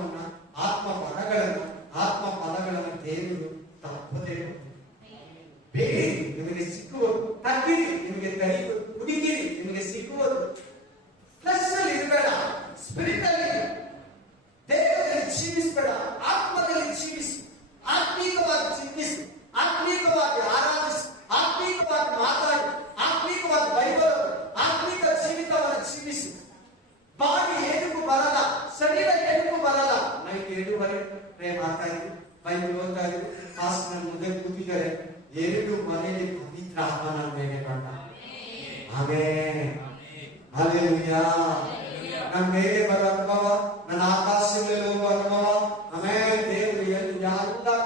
ಫಲಗಳನ್ನು ದೇವರು ತಪ್ಪದೇ ಬೇಡಿ, ನಿಮಗೆ ಸಿಕ್ಕುವುದು, ತಗ್ಗಿರಿ ನಿಮಗೆ ತಡೆಯುವುದು, ಹುಡುಗಿರಿ ನಿಮಗೆ ಸಿಕ್ಕುವುದು. ಫ್ಲೆಶ್ ಅಲ್ಲಿ ಇರಬೇಡ, ಸ್ಪಿರಿಟ್ ಅಲ್ಲಿ ದೇವರಲ್ಲಿ ಜೀವಿಸಬೇಡ, ಆತ್ಮದಲ್ಲಿ ಜೀವಿಸಿ, ಆತ್ಮೀಕವಾಗಿ ಚಿಂತಿಸಿ, ಆತ್ಮೀಕವಾಗಿ ಆರಾಧಿಸಿ, ಆತ್ಮೀಕವಾಗಿ ಮಾತಾಡಿ, ಆತ್ಮೀಕವಾಗಿ ಬೈಬಲ್, ಆತ್ಮೀಕ ಜೀವಿತವನ್ನು ಜೀವಿಸಿ. ಬಾಡಿ ಏನಕ್ಕೂ ಬರಲ್ಲ, ಶರೀರ ಏನಕ್ಕೂ ಬರಲ್ಲ. ನೈಟ್ 7:30 ಪ್ರೇ ಮಾಡ್ತಾ ಇದ್ವಿ, ಬೈಬಲ್ ಓದ್ತಾ ಇದ್ವಿ, ಪಾಸ್ ನನ್ನ ಮುಂದೆ ಕೂತಿದ್ದಾರೆ. 2 ಮನೆಯಲ್ಲಿ ಪವಿತ್ರ ಆತ್ಮ ನನ್ನ ಮೇಲೆ ಬಂದ. Amen, hallelujah. ನನ್ನ ಮೇಲೆ ಬರೋ ಅನುಭವ, ನನ್ನ ಆಕಾಶಗಳಲ್ಲಿ ಹೋಗುವ ಅನುಭವ. ಆಮೇಲೆ ದೇವರು ಎಲ್ಲ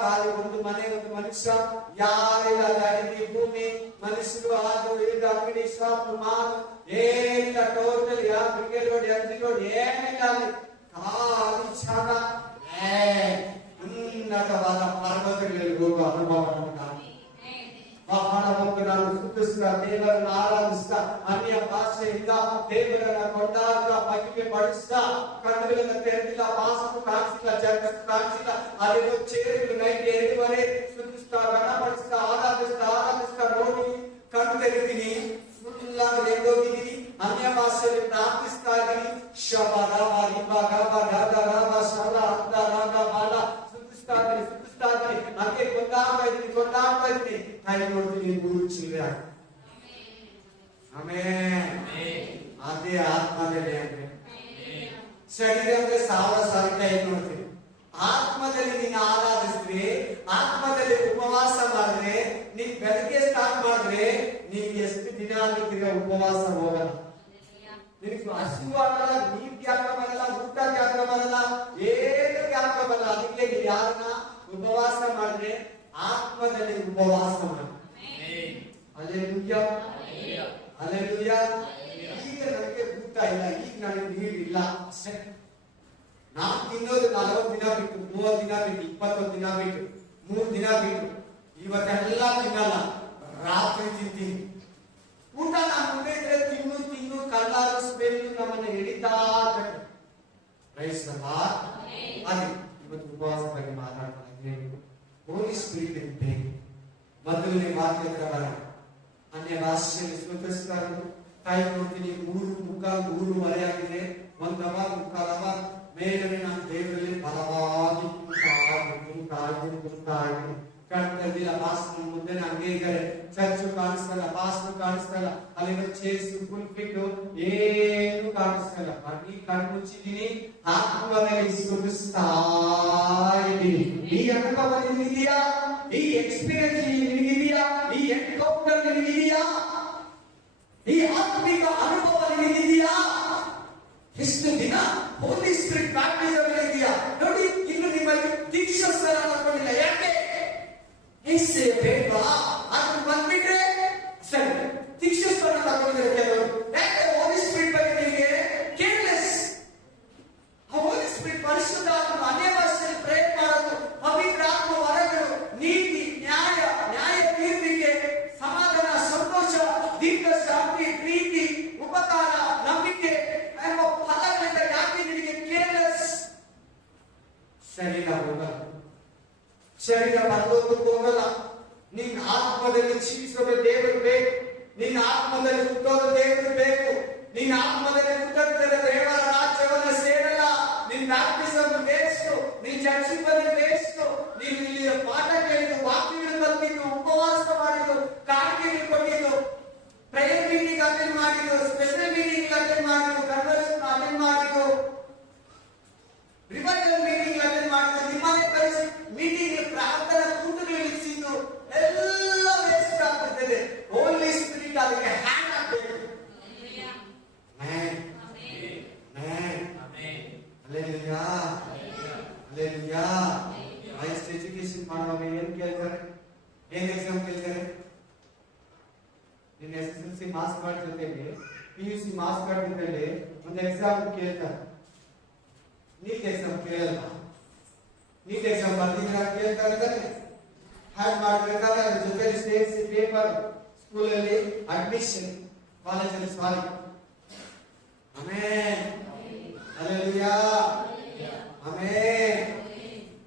ಕಾರ್ಯ, ಒಂದು ಮನೆ, ಒಂದು ಮನುಷ್ಯ, ಯಾರಿಲ್ಲ, ಅಡಿಗೆ ಭೂಮಿ, ಮನುಷ್ಯರು, ಆದರೂ ಈಗ ಅಂಗಡಿ, ಶಾಪ್, ಮಾಲ್ ಏನಿಲ್ಲ, ಟೋಟಲ್ ಯಾವ ಕ್ರಿಕೆಟ್ ರೋಡ್, ಎಂಜಿ ರೋಡ್ ಏನಿಲ್ಲ. ಅಲ್ಲಿ ಖಾಲಿ ಛಾನ, ಉನ್ನತವಾದ ಪರ್ವತಗಳಲ್ಲಿ ಹೋಗುವ ಅನುಭವ ನನಗೆ. ಬಹಳ ಹೊತ್ತು ನಾನು ಸ್ತುತಿಸ್ತಾ, ದೇವರನ್ನು ಆರಾಧಿಸ್ತಾ, ಅನ್ಯ ಭಾಷೆಯಿಂದ ದೇವರನ್ನ ಕೊಂಡಾಗ ಮಹಿಮೆ ಪಡಿಸ್ತಾ, ಕಣ್ಣುಗಳನ್ನು ತೆರೆದಿಲ್ಲ, ಮಾಸಕ್ಕೂ ಕಾಣಿಸಿಲ್ಲ, ಜಗತ್ತು ಕಾಣಿಸಿಲ್ಲ, ಅಲ್ಲಿರೋ ಚೇರುಗಳು ನೈಟ್ 2:30 ಸ್ತುತಿಸ್ತಾ, ಗಣಪಡಿಸ್ತಾ, ಆರಾಧಿಸ್ತಾ ನೋಡಿ ಕಣ್ಣು ತೆರೆದಿನಿ, ಫುಲ್ ಆಗಿ ಎಂದೋಗಿದ್ದೀನಿ. ಅನ್ಯ ಭಾಷೆಯಲ್ಲಿ ಪ್ರಾರ್ಥಿಸ್ತಾ ಇದ್ದೀನಿ. ಹಾಗೆ ಕೊಂಡಾಡ್ತಾ ಇದ್ದೀನಿ. ತಾಯಿ ನೋಡ್ತೀನಿ, 3 ಚಿಲ್ಲರೆ. ಆಮೇಲೆ ಅದೇ ಆತ್ಮದಲ್ಲಿ ಅಂದ್ರೆ ಶರೀರ ಅಂದ್ರೆ 1000 ಸಾರಿಗೆ ನೋಡ್ತೀನಿ. ಆತ್ಮದಲ್ಲಿ ನೀನು ಆರಾಧಿಸಿದ್ರೆ, ಆತ್ಮದಲ್ಲಿ ಉಪವಾಸ ಮಾಡಿದ್ರೆ, ನೀನ್ ಬೆಳಗ್ಗೆ ಸ್ಟಾರ್ಟ್ ಮಾಡಿದ್ರೆ, ನೀನ್ ಎಷ್ಟು ದಿನ ಆಗಿರ್ತೀರ ಉಪವಾಸ ಹೋಗಲ್ಲ. ನಿನಗೆ ಹಸಿವು ಆಗಲ್ಲ, ನೀರ್ ಜ್ಞಾಪಕ ಬರಲ್ಲ, ಊಟ ಜ್ಞಾಪಕ ಬರಲ್ಲ, ಏನು ಜ್ಞಾಪಕ ಬರಲ್ಲ. ಅದಕ್ಕೆ ನೀವು ಯಾರನ್ನ ಉಪವಾಸ ಮಾಡಿದ್ರೆ ಆತ್ಮದಲ್ಲಿ ಉಪವಾಸ ಮಾಡಿ. Hallelujah, hallelujah. ಈಗ ನನಗೆ ಊಟ ಇಲ್ಲ, ಈಗ ನನಗೆ ನೀರಿಲ್ಲ ಅಷ್ಟೇ. ನಾನು ತಿನ್ನೋದು 40 ದಿನ ಬಿಟ್ಟು, 30 ದಿನ ಬಿಟ್ಟು, 21 ದಿನ ಬಿಟ್ಟು, 3 ದಿನ ಬಿಟ್ಟು. ಇವತ್ತೆಲ್ಲ ತಿನ್ನಲ್ಲ, ರಾತ್ರಿ ತಿಂತೀನಿ. ಊಟ ನಾನು ಮುಂದೆ ಇದ್ರೆ ತಿನ್ನು ಕಳ್ಳಾರು ಸ್ಮೆಲ್ಲು ನಮ್ಮನ್ನ ಹಿಡಿತಾ ಇರ್ತದೆ. Praise the Lord. ಅದೇ ಇವತ್ತು ಉಪವಾಸ ಬಗ್ಗೆ ಮಾತಾಡ್ತಾ ಇದ್ದೀನಿ. ಹೋಲಿ ಸ್ಪಿರಿಟ್ ಇರುತ್ತೆ. ಮೊದಲನೇ ವಾಕ್ಯ ಹತ್ರ ಬರೋಣ. ಅನ್ಯ ಭಾಷೆಯಲ್ಲಿ ಸ್ತುತಿಸ್ತಾರೆ. ತಾಯಿ ನೋಡ್ತೀನಿ, 3:45 ಆಗಿದೆ. 1 ಅವರ್ 3/4 ಅವರ್ ಮೇಲೆ ನಾನು ದೇವರಲ್ಲಿ ಬಲವಾಗಿ ಕುಂತಾ ಇದ್ದೀನಿ. ಕಾಣ್ತಿಲ್ಲ, ಪಾಸ್ಟರ್ ಮುಂದೆ ಹಂಗೆ ಇದ್ದಾರೆ. ಚರ್ಚ್ ಕಾಣಿಸ್ತಲ್ಲ, ಪಾಸ್ಟರ್ ಕಾಣಿಸ್ತಲ್ಲ, ಅಲ್ಲಿರೋ ಚೇರ್ಸ್ ಫುಲ್ ಫಿಟ್ ಏನು ಕಾಣಿಸ್ತಲ್ಲ. ಬರೀ ಕಣ್ಣು ಮುಚ್ಚಿದ್ದೀನಿ, ಆತ್ಮದಲ್ಲಿ ಸ್ತುತಿಸ್ತಾ ಇದ್ದೀನಿ. ಈ ಅನುಭವ ನಿಮಗಿದೆಯಾ? ಈ ಎಕ್ಸ್ಪೀರಿಯನ್ಸ್ ನಿಮಗಿದೆಯಾ? ಈ ಎನ್ಕೌಂಟರ್ ನಿಮಗಿದೆಯಾ? ಈ ಆತ್ಮಿಕ ಅನುಭವ ನಿಮಗಿದೆಯಾ? ಎಷ್ಟು ದಿನ ಹೋಲಿ ಸ್ಪಿರಿಟ್ ಬ್ಯಾಪ್ಟಿಸಮ್ ಇದೆಯಾ? ನೋಡಿ, ಇನ್ನು ನಿಮ್ಮಲ್ಲಿ ದೀಕ್ಷಾಸ್ನಾನ ಮಾಡ್ಕೊಂಡಿಲ್ಲ. ಯಾಕೆ? ಬೇಡ, ಅದು ಆತ್ಮದಲ್ಲಿ ಜೀವಿಸೋದು ದೇವರು ಬೇಕು. ನಿನ್ನ ಆತ್ಮದಲ್ಲಿ ಹುಟ್ಟೋದು ದೇವರು ಬೇಕು. ನಿನ್ನ ಆತ್ಮದಲ್ಲಿ ಹುಟ್ಟೋದ್ರೆ ದೇವರ ರಾಜ್ಯವನ್ನ ಸೇರಲ್ಲ. ನಿನ್ ಬ್ಯಾಪ್ಟಿಸಮ್ ವೇಸ್ಟ್, ನಿನ್ ಚರ್ಚಿಗೆ ಬಂದು ವೇಸ್ಟ್. ನೀನು ಇಲ್ಲಿ ಪಾಠ ಕೇಳಿದ್ದು, ವಾಕ್ಯಗಳು ಕಲಿತಿದ್ದು, ಉಪವಾಸ ಮಾಡಿದ್ದು, ಕಾಣಿಕೆಗಳು ಕೊಟ್ಟಿದ್ದು, ಪ್ರೇಯರ್ ಮೀಟಿಂಗ್ ಅಟೆಂಡ್ ಮಾಡಿದ್ದು, ಸ್ಪೆಷಲ್ ಮೀಟಿಂಗ್ ಅಟೆಂಡ್ ಮಾಡಿದ್ದು, ಕನ್ವರ್ಷನ್ ಅಟೆಂಡ್ ಮಾಡಿದ್ದು, ರಿವೈವಲ್ ಮೀಟಿಂಗ್ ಅಟೆಂಡ್ ಮಾಡಿದ್ದು, ನಿಮ್ಮನೆ ಕಳಿಸಿ ಮೀಟಿಂಗ್ ಪ್ರಾರ್ಥನಾ ಕೂಟಗಳು ಇರಿಸಿದ್ದು ಎಲ್ಲ ವೇಸ್ಟ್ ಆಗ್ಬಿಡ್ತದೆ. ಹೋಲಿ ಸ್ಪಿರಿಟ್ ಅದಕ್ಕೆ ಹ್ಯಾಂಡ್ ಆಗ್ಬೇಕು. ಹೈಯೆಸ್ಟ್ ಎಜುಕೇಶನ್ ಮಾಡುವಾಗ ಏನ್ ಕೇಳ್ತಾರೆ? ಏನ್ ಎಕ್ಸಾಮ್ ಕೇಳ್ತಾರೆ? ನಿನ್ನ SSLC ಮಾರ್ಕ್ಸ್ ಕಾರ್ಡ್ ಜೊತೆಗೆ PUC ಮಾರ್ಕ್ಸ್ ಕಾರ್ಡ್ ಜೊತೆಗೆ ಒಂದು ಎಕ್ಸಾಮ್ ಕೇಳ್ತಾರೆ. ನೀಟ್ ಎಕ್ಸಾಮ್ ಕೇಳಲ್ಲ. ನೀಟ್ ಎಕ್ಸಾಮ್ ಬರ್ದಿದ್ರೆ ಕೇಳ್ತಾರೆ ತಾನೆ. ಹ್ಯಾಡ್ ಮಾಡ್ಬೇಕಾದ್ರೆ ಅದ್ರ ಜೊತೆ ಸೇರಿಸಿ ಪೇಪರ್, ಸ್ಕೂಲಲ್ಲಿ ಅಡ್ಮಿಷನ್, ಕಾಲೇಜಲ್ಲಿ ಸಾರಿ. ಆಮೇನ್, ಹಲ್ಲೆಲೂಯಾ, ಆಮೇನ್,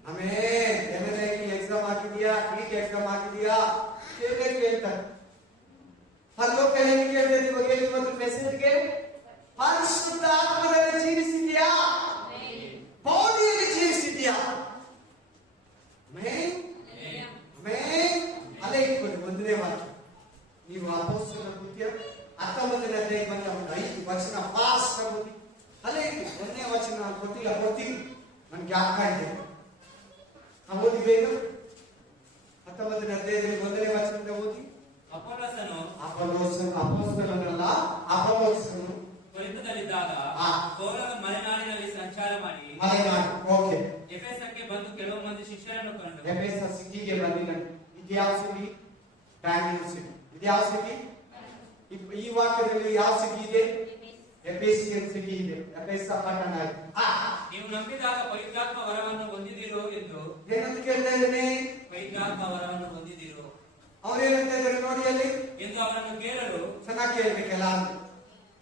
ಆಮೇನ್. MNIT ಎಕ್ಸಾಮ್ ಹಾಕಿದ್ಯಾ, ನೀಟ್ ಎಕ್ಸಾಮ್ ಹಾಕಿದ್ಯಾ ಕೇಳ್ತಾರೆ. ಪರಲೋಕದಲ್ಲಿ ಏನು ಕೇಳ್ತದೆ? ಇವಾಗ ಇವತ್ತು ಮೆಸೇಜ್ಗೆ ಪರಿಶುದ್ಧ ಆತ್ಮದಲ್ಲಿ ಜೀವಿಸಿದ್ಯಾ, ಬಾಡಿಯಲ್ಲಿ ಜೀವಿಸಿದ್ಯಾ? ಆಮೇನ್, ಆಮೇನ್. ಅಲ್ಲೇ ಇಟ್ಕೊಳ್ಳಿ ಒಂದನೇ ವಾಕ್ಯ. ನೀವು ಅಪೊಸ್ತಲರ ಕೃತ್ಯ 19ನೇ ಅಧ್ಯಾಯಕ್ಕೆ ಬಂದ ಒಂದು 5 ವಚನ ಫಾಸ್ಟ್ ಆಗಿ ಅಲ್ಲೇ ಒಂದನೇ ವಚನ ಗೊತ್ತಿಲ್ಲ, ಗೊತ್ತಿಲ್ಲ ನನ್ಗೆ ಯಾಕ ಇದೆ. ನಾವು ಓದಿದ್ದೇನು? 19ನೇ ಅಧ್ಯಾಯದಲ್ಲಿ 1ನೇ ವಚನದಿಂದ ಓದಿ. ಅಪೊಲ್ಲೋಸನು ಅಪೊಸ್ತಲನಲ್ಲ, ಅಪೊಲ್ಲೋಸನು ಕೊರಿಂಥದಲ್ಲಿದ್ದಾಗ ಪೌಲನು ಮಲೆನಾಡಿನಲ್ಲಿ ಸಂಚಾರ ಮಾಡಿ ಓಕೆ ಎಫೆಸಕ್ಕೆ ಬಂದು ಕೆಲವು ಮಂದಿ ಶಿಷ್ಯರನ್ನು ಕಂಡು. ಎಫೆಸ ಸಿಟಿಗೆ ಬಂದಿಲ್ಲ. ಇದು ಯಾವ ಸಿಟಿ? ಬ್ಯಾಂಗ್ಳೂರ್ ಸಿಟಿ. ಇದು ಯಾವ ಸಿಟಿ? ಈ ವಾಕ್ಯದಲ್ಲಿ ಯಾವ ಸಿಟಿ ಇದೆ? ಎಫೆಸಿಯನ್ ಸಿಟಿ ಇದೆ. ಎಫೆಸ ಪಟ್ಟಣ. ನೀವು ನಂಬಿದಾಗ ಪವಿತ್ರಾತ್ಮ ವರವನ್ನು ಹೊಂದಿದಿರೋ ಎಂದು ಏನಂತ ಕೇಳ್ತಾ ಇದ್ದೇನೆ? ಪವಿತ್ರಾತ್ಮ ವರವನ್ನು ಹೊಂದಿದಿರೋ ಅವ್ರೇನಂತ ಇದ್ದಾರೆ ನೋಡಿ ಅಲ್ಲಿ ಎಂದು ಅವರನ್ನು ಕೇಳಲು. ಚೆನ್ನಾಗಿ ಕೇಳ್ಬೇಕೆಲ್ಲ,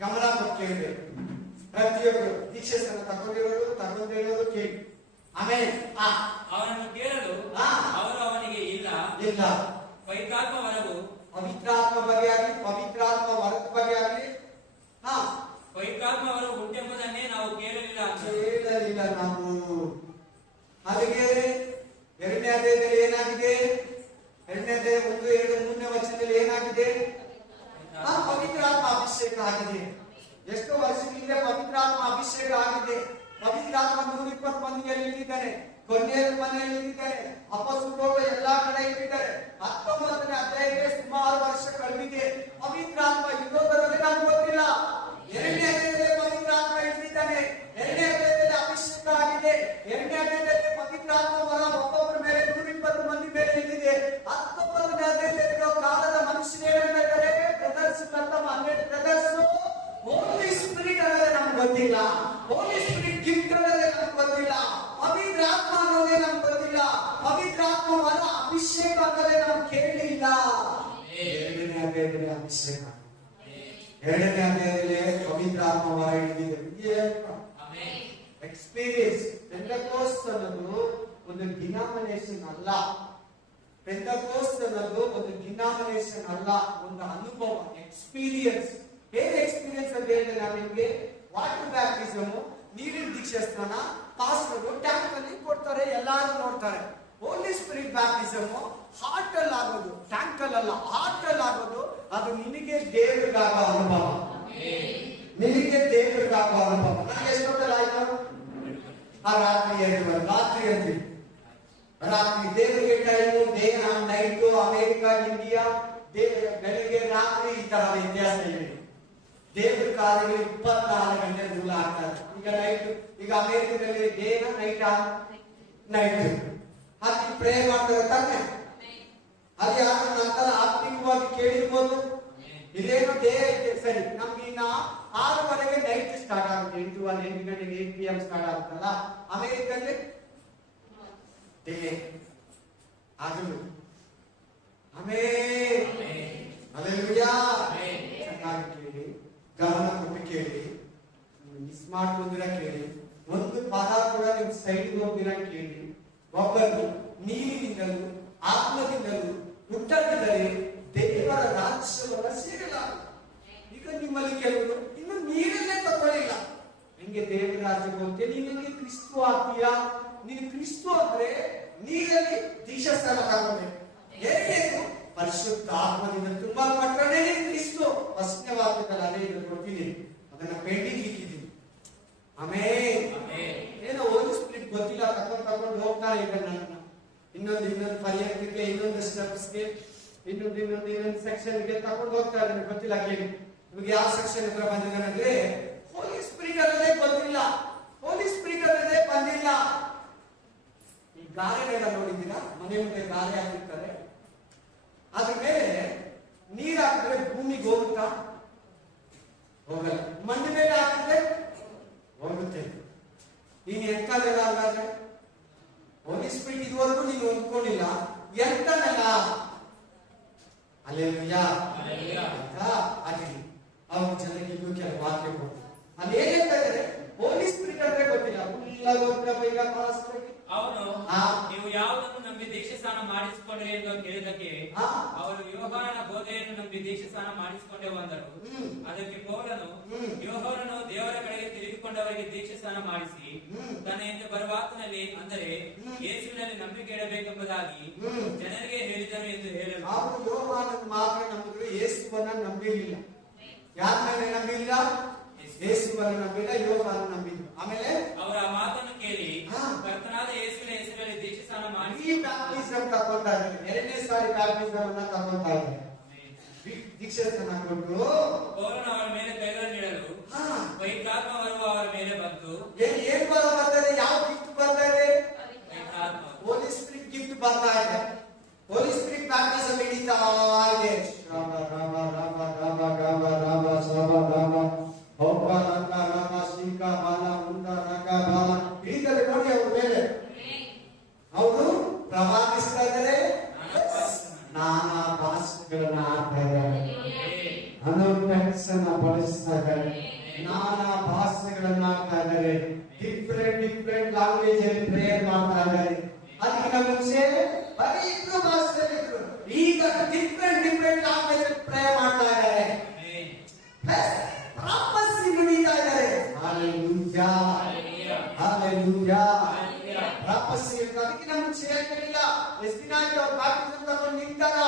ಗಮನ ಕೊಟ್ಟು ಕೇಳ್ಬೇಕು. ಪ್ರತಿಯೊಬ್ಬರು ದೀಕ್ಷೆಯನ್ನು ತಗೊಂಡಿರೋದು ಕೇಳಿ. ಆಮೇಲೆ ಅವನನ್ನು ಕೇಳಲು ಅವರು ಅವನಿಗೆ ಇಲ್ಲ ಇಲ್ಲ ಪವಿತ್ರಾತ್ಮ ವರವು, ಪವಿತ್ರಾತ್ಮ ಬಗ್ಗೆ ಆಗಲಿ, ಪವಿತ್ರಾತ್ಮ ವರದ ಬಗ್ಗೆ ಆಗಲಿ, ಪವಿತ್ರಾತ್ಮ ವರವು ಉಂಟೆಂಬುದನ್ನೇ ನಾವು ಕೇಳಲಿಲ್ಲ ನಾವು. ಹಾಗೆ 2ನೇ ಅಧ್ಯಾಯದಲ್ಲಿ ಏನಾಗಿದೆ? 2ನೇ ಅಧ್ಯಾಯ 1, 2, 3ನೇ ವಚನದಲ್ಲಿ ಏನಾಗಿದೆ? ಪವಿತ್ರಾತ್ಮ ಅಭಿಷೇಕ ಆಗಿದೆ. ಎಷ್ಟೋ ವರ್ಷಗಳಿಂದ ಪವಿತ್ರಾತ್ಮ ಅಭಿಷೇಕ ಆಗಿದೆ. ಪವಿತ್ರಾತ್ಮ 120 ಮಂದಿಯಲ್ಲಿ ಇಟ್ಟಿದ್ದಾರೆ, ಕೊನೆಯ ಮನೆಯಲ್ಲಿ ಇಟ್ಟಿದ್ದಾರೆ, ಅಪೊಸ್ತಲರು ಎಲ್ಲಾ ಕಡೆ ಇಟ್ಟಿದ್ದಾರೆ. 19ನೇ ಅಧ್ಯಾಯಕ್ಕೆ ಸುಮಾರು ವರ್ಷ ಕಳೆದಿದೆ. ಪವಿತ್ರಾತ್ಮ ಇರೋದರಲ್ಲಿ ನಮ್ಗೆ ಗೊತ್ತಿಲ್ಲ. 2ನೇ ಅಧ್ಯಾಯದಲ್ಲಿ ಪವಿತ್ರಾತ್ಮ ಇಟ್ಟಿದ್ದಾನೆ. 2ನೇ ಅಧ್ಯಾಯದಲ್ಲಿ ಅಭಿಷೇಕ ಆಗಿದೆ. 2ನೇ ಅಧ್ಯಾಯದಲ್ಲಿ ಪವಿತ್ರಾತ್ಮ ವರ ಒಬ್ಬೊಬ್ಬರ ಮೇಲೆ 120 ಮಂದಿ ಮೇಲೆ ಇಲ್ಲಿದೆ. 19ನೇ ಅಧ್ಯಾಯದಲ್ಲಿ ಕಾಲದ ಮನುಷ್ಯರೇನಿದ್ದಾರೆ ಬ್ರದರ್ಸ್, 12 ಬ್ರದರ್ಸ್. ಹೋಲಿ ಸ್ಪಿರಿಟ್ ಅನ್ನೋದೇ ನಮ್ಗೆ ಗೊತ್ತಿಲ್ಲ. ಹೋಲಿ ಸ್ಪಿರಿಟ್ ಗಿಫ್ಟ್ ಅನ್ನೋದೇ ನಮ್ಗೆ ಗೊತ್ತಿಲ್ಲ. ಪವಿತ್ರಾತ್ಮ ಅನ್ನೋದೇ ನಮ್ಗೆ ಗೊತ್ತಿಲ್ಲ. ಪವಿತ್ರಾತ್ಮ ವರ ಅಭಿಷೇಕ ಅನ್ನೋದೇ ನಮ್ಗೆ ಕೇಳಲಿಲ್ಲ. 2ನೇ ಅಧ್ಯಾಯದಲ್ಲಿ ಅಭಿಷೇಕ, 2ನೇ ಅಧ್ಯಾಯದಲ್ಲಿ ಪವಿತ್ರಾತ್ಮ ವರ ಹಿಡಿದಿದೆ. ಎಕ್ಸ್ಪೀರಿಯನ್ಸ್. ಪೆಂಟೆಕೋಸ್ಟ್ ಅನ್ನೋದು ಒಂದು ಡಿನಾಮಿನೇಷನ್ ಅಲ್ಲ. ಪೆಂಟೆಕೋಸ್ಟ್ ಅನ್ನೋದು ಒಂದು ಡಿನಾಮಿನೇಷನ್ ಅಲ್ಲ, ಒಂದು ಅನುಭವ, ಎಕ್ಸ್ಪೀರಿಯನ್ಸ್. ಹೇಗೆ ಎಕ್ಸ್ಪೀರಿಯನ್ಸ್ ಅಂತ ಹೇಳಿದ್ರೆ ನಾನು ನಿಮ್ಗೆ ವಾಟರ್ ಬ್ಯಾಪ್ಟಿಸಮ್, ನೀರಿನ ದೀಕ್ಷಾಸ್ನಾನ ಪಾಸ್ಟರು ಟ್ಯಾಂಕ್ ಅಲ್ಲಿ ಕೊಡ್ತಾರೆ, ಎಲ್ಲಾರು ನೋಡ್ತಾರೆ. ಹೋಲಿ ಸ್ಪಿರಿಟ್ ಬ್ಯಾಪ್ಟಿಸಮ್ ಹಾರ್ಟ್ ಅಲ್ಲಿ ಆಗೋದು, ಟ್ಯಾಂಕ್ ಅಲ್ಲ, ಹಾರ್ಟ್ ಅಲ್ಲಿ ಆಗೋದು. ಅದು ನಿನಗೆ ದೇವರಿಗಾಗೋ ಅನುಭವ, ನಿನಗೆ ದೇವರಿಗಾಗೋ ಅನುಭವ. ನನಗೆ ಎಷ್ಟೊತ್ತಲ್ಲಿ ಆಯ್ತು? ಆ ರಾತ್ರಿ ಅಂತೀವಿ. ರಾತ್ರಿ ದೇವರಿಗೆ time, day and night, America, India, ಬೆಳಿಗ್ಗೆ ರಾತ್ರಿ ಈ ತರ ವ್ಯತ್ಯಾಸ ಇದೆ. ದೇವ್ರ ಕಾರ್ಯಗಳು 24 ಗಂಟೆ ಮೂಲ ಆಗ್ತಾರೆ. ಈಗ ನೈಟ್, ಈಗ ಅಮೆರಿಕದಲ್ಲಿ ಡೇನ ನೈಟ್ ಹಾಕಿ ಪ್ರೇ ಮಾಡ್ತಾರೆ ತಾನೆ. ಅದು ಯಾರು ನಂತರ ಆತ್ಮಿಕವಾಗಿ ಕೇಳಿರ್ಬೋದು. ಇದೇನು ಡೇ ಐತೆ ಸರಿ, ನಮ್ಗೆ ಇನ್ನ 6:30ಗೆ ನೈಟ್ ಸ್ಟಾರ್ಟ್ ಆಗುತ್ತೆ. 8 ಗಂಟೆಗೆ 8 PM ಸ್ಟಾರ್ಟ್ ಆಗುತ್ತಲ್ಲ. ಅಮೆರಿಕದಲ್ಲಿ ಡೇ ಆಗಲು. ಆಮೇನ್, ಹಲ್ಲೆಲೂಯಾ. ಚೆನ್ನಾಗಿ ಕೇಳಿ, ಗಮನ ಕೊಟ್ಟು ಕೇಳಿ, ಮಿಸ್ ಮಾಡ್ಕೊಂಡಿರ ಕೇಳಿ, ಒಂದು ಪದ ಕೂಡ ನಿಮ್ ಸೈಡ್ ಹೋಗಿರ ಕೇಳಿ. ಒಬ್ಬರು ನೀರಿನಿಂದಲೂ ಆತ್ಮದಿಂದಲೂ ಹುಟ್ಟದಿದ್ದರೆ ಕೆಲವರು ಇನ್ನು ನೀರನ್ನೇ ತಗೊಳ್ಳಿಲ್ಲ. ನಿಂಗೆ ದೇವರ ರಾಜ್ಯಕ್ಕೆ ಹೋಗ್ತೀಯ, ನೀನ್ ಹೆಂಗೆ ಕ್ರಿಸ್ತು ಆಗ್ತೀಯಾ? ನೀನು ಕ್ರಿಸ್ತು ಅಂದ್ರೆ ನೀರಲ್ಲಿ ದೀಕ್ಷಾಸ್ನಾನ ತಗೊಳ್ಬೇಕು. ಎರಡನೇದು ಪರಿಶುದ್ಧ ಆತ್ಮದಿಂದ ತುಂಬಾ ಪಟ್ಟಣೆ ಕ್ರಿಸ್ತು. ಫಸ್ಟ್ನೇ ವಾಕ್ಯದಲ್ಲಿ ಅದೇ ಇದು ಕೊಡ್ತೀನಿ, ಅದನ್ನ ಪೆಂಡಿಂಗ್ ಇಟ್ಟಿದ್ದೀನಿ. ಆಮೇಲೆ ಏನೋ ಹೋಲಿ ಸ್ಪಿರಿಟ್ ಗೊತ್ತಿಲ್ಲ, ತಗೊಂಡು ಹೋಗ್ತಾ ಇದೆ ನನ್ನ ಇನ್ನೊಂದು ಪರ್ಯಂತಕ್ಕೆ, ಇನ್ನೊಂದು ಸ್ಟೆಪ್ಸ್ಗೆ, ಇನ್ನೊಂದು ಸೆಕ್ಷನ್ಗೆ ತಗೊಂಡು ಹೋಗ್ತಾ ಇದ್ದಾನೆ. ಗೊತ್ತಿಲ್ಲ ಕೇಳಿ, ನಿಮಗೆ ಯಾವ ಸೆಕ್ಷನ್ ಹತ್ರ ಬಂದಿದ್ದಾನೆ ಅಂದ್ರೆ ಹೋಲಿ ಸ್ಪಿರಿಟ್ ಅನ್ನೋದೇ ಗೊತ್ತಿಲ್ಲ, ಹೋಲಿ ಸ್ಪಿರಿಟ್ ಅನ್ನೋದೇ ಬಂದಿಲ್ಲ. ಈ ಗಾರೆನೆಲ್ಲ ನೋಡಿದ್ದೀರಾ? ಮನೆ ಮುಂದೆ ಗಾರೆ ಹಾಕಿರ್ತಾರೆ, ಅದ್ರ ಮೇಲೆ ನೀರ್ ಹಾಕಿದ್ರೆ ಭೂಮಿಗೆ ಹೋಗುತ್ತಾ? ಹೋಗಲ್ಲ. ಮಣ್ಣು ಮೇಲೆ ಹಾಕಿದ್ರೆ ಹೋಗುತ್ತೆ. ನೀನು ಎಂತದೆಲ್ಲ ಅಲ್ಲಾದ್ರೆ ಹೋಲಿ ಸ್ಪಿರಿಟ್ ಇದುವರೆಗೂ ನೀನು ಹೊಂದ್ಕೊಂಡಿಲ್ಲ, ಎಂತನಲ್ಲ ಅಲ್ಲೆಲ್ಲೂಯಾ ಅಂತ ಆಗಿರಿ. ಅವ್ರ ಜೊತೆಗೆ ಇನ್ನೂ ಕೆಲವು ವಾಕ್ಯ ಕೊಡ್ತಾರೆ. ಅಲ್ಲಿ ಏನ್ ಹೇಳ್ತಾ ಇದ್ದಾರೆ? ಹೋಲಿ ಸ್ಪಿರಿಟ್ ಅಂದ್ರೆ ಗೊತ್ತಿಲ್ಲ, ಅವನು ನೀವು ಯಾವುದನ್ನು ನಂಬಿ ದೀಕ್ಷಾಸ್ನಾನ ಮಾಡಿಸಿಕೊಂಡ್ರಿ ಎಂದು ಕೇಳಿದಕ್ಕೆ ಅವರು ಯೋಹಾನನ ಬೋಧೆಯನ್ನು ನಂಬಿ ದೀಕ್ಷಾಸ್ನಾನ ಮಾಡಿಸಿಕೊಂಡೆವು ಅಂದರು. ಅದಕ್ಕೆ ಪೌಲನು, ಯೋಹಾನನು ದೇವರ ಕಡೆಗೆ ತಿರುಗಿಕೊಂಡವರಿಗೆ ದೀಕ್ಷಾಸ್ನಾನ ಮಾಡಿಸಿ ತನ್ನ ಹಿಂದೆ ಬರುವಾತನಲ್ಲಿ ಅಂದರೆ ಯೇಸುವಿನಲ್ಲಿ ನಂಬಿಕೆ ಇಡಬೇಕೆಂಬುದಾಗಿ ಜನರಿಗೆ ಹೇಳಿದನು ಎಂದು ಹೇಳಲು. ಅವರು ಯೋಹಾನನ ಮಾತ್ರ ನಂಬಿದ್ರು, ಯೇಸುವನ್ನ ನಂಬಿರಲಿಲ್ಲ. ಯಾರ ಮೇಲೆ ನಂಬಿಲ್ಲ? ಯೇಸುವನ್ನು ನಂಬಿಲ್ಲ, ಯೋಹಾನ ನಂಬಿದ್ರು. ಆಮೇಲೆ ಅವರ ಮಾತನ್ನು ಕೇಳಿ ಕರ್ತನಾದ ಯೇಸುವಿನ ಹೆಸರಲ್ಲಿ ದೀಕ್ಷಾಸ್ನಾನ ಮಾಡಿ ಬ್ಯಾಪ್ಟಿಸಂ ತಗೊಂತಾ ಇದ್ದಾರೆ. ಎರಡನೇ ಸಾರಿ ಬ್ಯಾಪ್ಟಿಸಂ ಅನ್ನ ತಗೊಂತಾ ಇದ್ದಾರೆ. ದೀಕ್ಷಾಸ್ನಾನ ಕೊಟ್ಟು ಪೌಲನು ಅವರ ಮೇಲೆ ಕೈಗಳನ್ನಿಡಲು ಪವಿತ್ರಾತ್ಮ ಬರುವ ಅವರ ಮೇಲೆ ಬಂತು. ಏನ್ ಬರ್ತದೆ? ಯಾವ ಗಿಫ್ಟ್ ಬರ್ತಾ ಇದೆ? ಪವಿತ್ರಾತ್ಮ, ಹೋಲಿ ಸ್ಪಿರಿಟ್ ಗಿಫ್ಟ್ ಬರ್ತಾ ಇದೆ. ಹೋಲಿ ಸ್ಪಿರಿಟ್ ಬ್ಯಾಪ್ಟಿಸಂ ಹಿಡಿತಾ ಇದೆ. ರಾಮ ರಾಮ ರಾಮ ರಾಮ ರಾಮ ರಾಮ ಸಮ ರಾಮ ಒಬ್ಬ ರಂಗ ರಾಮ ಶ್ರೀಕ ಬಾಲ ಮುಂದ ರಂಗ ಬಾಲ ಹಿಡಿತಾರೆ ನೋಡಿ ಅವ್ರ ಮೇಲೆ. ಅವರು ಪ್ರವಾದಿಸ್ತಾ ಇದ್ದಾರೆ, ನಾನಾ ಭಾಷೆಗಳನ್ನ ಆಡ್ತಾ ಇದ್ದಾರೆ, ಅನುಟೆಕ್ಸನ್ನ ಬಳಸ್ತಾ ಇದ್ದಾರೆ, ನಾನಾ ಭಾಷೆಗಳನ್ನ ಆಡ್ತಾ ಇದ್ದಾರೆ, ಡಿಫ್ರೆಂಟ್ ಲ್ಯಾಂಗ್ವೇಜ್ ಅಲ್ಲಿ ಪ್ರೇಯರ್ ಮಾಡ್ತಾ ಇದ್ದಾರೆ. ಅದಕ್ಕಿಂತ ಮುಂಚೆ ಬರೀ ಇಬ್ರು ಭಾಷೆಯಲ್ಲಿ ಇದ್ರು, ಈಗ ಡಿಫ್ರೆಂಟ್ ಲ್ಯಾಂಗ್ವೇಜ್ ಅಲ್ಲಿ ಪ್ರೇಯರ್ ಮಾಡ್ತಾ ಇದ್ದಾರೆ. ಪ್ರಾಪಸ್ಸಿ ನುಡಿತಾ ಇದ್ದಾರೆ. Hallelujah hallelujah. ಪ್ರಾಪಸ್ಸಿ ಅದಕ್ಕಿಂತ ಮುಂಚೆ ಹೇಳ್ತಿರಲಿಲ್ಲ. ಎಷ್ಟು ದಿನ ಆಯ್ತು ಅವ್ರು ಬ್ಯಾಪ್ಟಿಸಂ ತಗೊಂಡು ನಿಂತಾರ?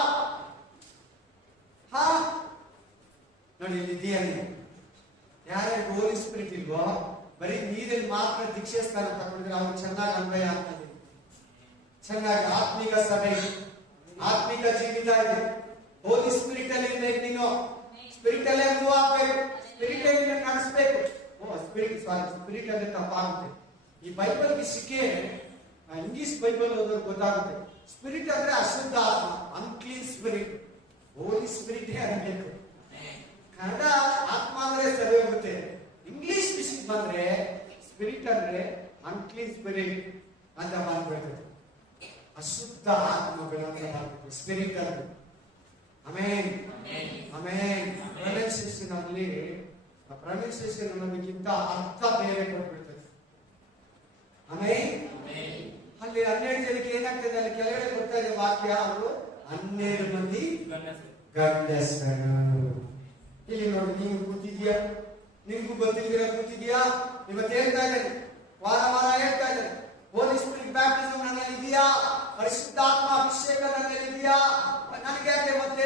ನೋಡಿ ಇಲ್ಲಿ ಇದೆಯಾ? ಯಾರ್ಯಾರು ಹೋಲಿ ಸ್ಪಿರಿಟ್ ಇಲ್ವೋ, ಬರೀ ನೀರಲ್ಲಿ ಮಾತ್ರ ದೀಕ್ಷಾಸ್ನಾನ ತಗೊಂಡ್ರೆ ಅವ್ರು ಚೆನ್ನಾಗಿ ಅನ್ವಯ ಆಗ್ತದೆ. ಚೆನ್ನಾಗಿ ಆತ್ಮಿಕ ಸಭೆ, ಆತ್ಮಿಕ ಜೀವಿತ ಇದೆ. ಹೋಲಿ ಸ್ಪಿರಿಟ್ ಅಲ್ಲಿ ಇರ್ಬೇಕು ನೀನು, ಸ್ಪಿರಿಟ್ ಅಲ್ಲೇ ಮೂವ್ ಆಗ್ಬೇಕು, ಸ್ಪಿರಿಟ್ ಅಲ್ಲಿ ನಡೆಸಬೇಕು. ಸ್ಪಿರಿಟ್ ಅಂದ್ರೆ ತಪ್ಪಾಗುತ್ತೆ. ಈ ಬೈಬಲ್ಗೆ ಸಿಕ್ಕೇ ಇಂಗ್ಲಿಷ್ ಬೈಬಲ್ ಓದೋರು ಗೊತ್ತಾಗುತ್ತೆ. ಸ್ಪಿರಿಟ್ ಅಂದ್ರೆ ಅಶುದ್ಧ ಆತ್ಮ, ಅನ್ಕ್ಲೀನ್ ಸ್ಪಿರಿಟ್. ಹೋಲಿ ಸ್ಪಿರಿಟ್ ಅನ್ನಬೇಕು. ಕನ್ನಡ ಆತ್ಮ ಅಂದ್ರೆ ಸರಿ ಹೋಗುತ್ತೆ. ಇಂಗ್ಲಿಷ್ ವಿಷಯ ಬಂದ್ರೆ ಸ್ಪಿರಿಟ್ ಅಂದ್ರೆ ಅನ್ಕ್ಲೀನ್ ಸ್ಪಿರಿಟ್ ಅಂತ ಮಾಡ್ಬಿಡ್ತದೆ. ಅಶುದ್ಧ ಆತ್ಮಗಳನ್ನ ಮಾಡ್ಬೇಕು ಸ್ಪಿರಿಟ್ ಅಂದ್ರೆ. ಆಮೇನ್ ಆಮೇನ್. ಪ್ರೊನೌನ್ಸಿಯೇಷನ್ ಅನ್ನೋದಕ್ಕಿಂತ ಅರ್ಥ ಬೇರೆ ಕೊಟ್ಬಿಡ್ತದೆ. ಆಮೇನ್. ಅಲ್ಲಿ 12 ಜನಕ್ಕೆ ಏನಾಗ್ತದೆ? ಅಲ್ಲಿ ಕೆಳಗಡೆ ಕೊಡ್ತಾ ಇದೆ ವಾಕ್ಯ, ಅವರು 12 ಮಂದಿ ಗಂಡಸರು. ಇಲ್ಲಿ ನೋಡಿ, ನೀವು ಕೂತಿದ್ಯಾ, ನಿಮ್ಗೂ ಗೊತ್ತಿದ್ದೀರಾ ಕೂತಿದ್ಯಾ? ಇವತ್ತು ಹೇಳ್ತಾ ಇದ್ದೇನೆ, ವಾರ ಹೇಳ್ತಾ ಇದ್ದೇನೆ, ಹೋಲಿ ಸ್ಪಿರಿಟ್ ಬ್ಯಾಪ್ಟಿಸಂ ನನ್ನಲ್ಲಿ ಇದೆಯಾ? ಪರಿಶುದ್ಧಾತ್ಮ ಅಭಿಷೇಕ ನನ್ನಲ್ಲಿ ಇದೆಯಾ? ನನಗೆ ಯಾಕೆ ಮತ್ತೆ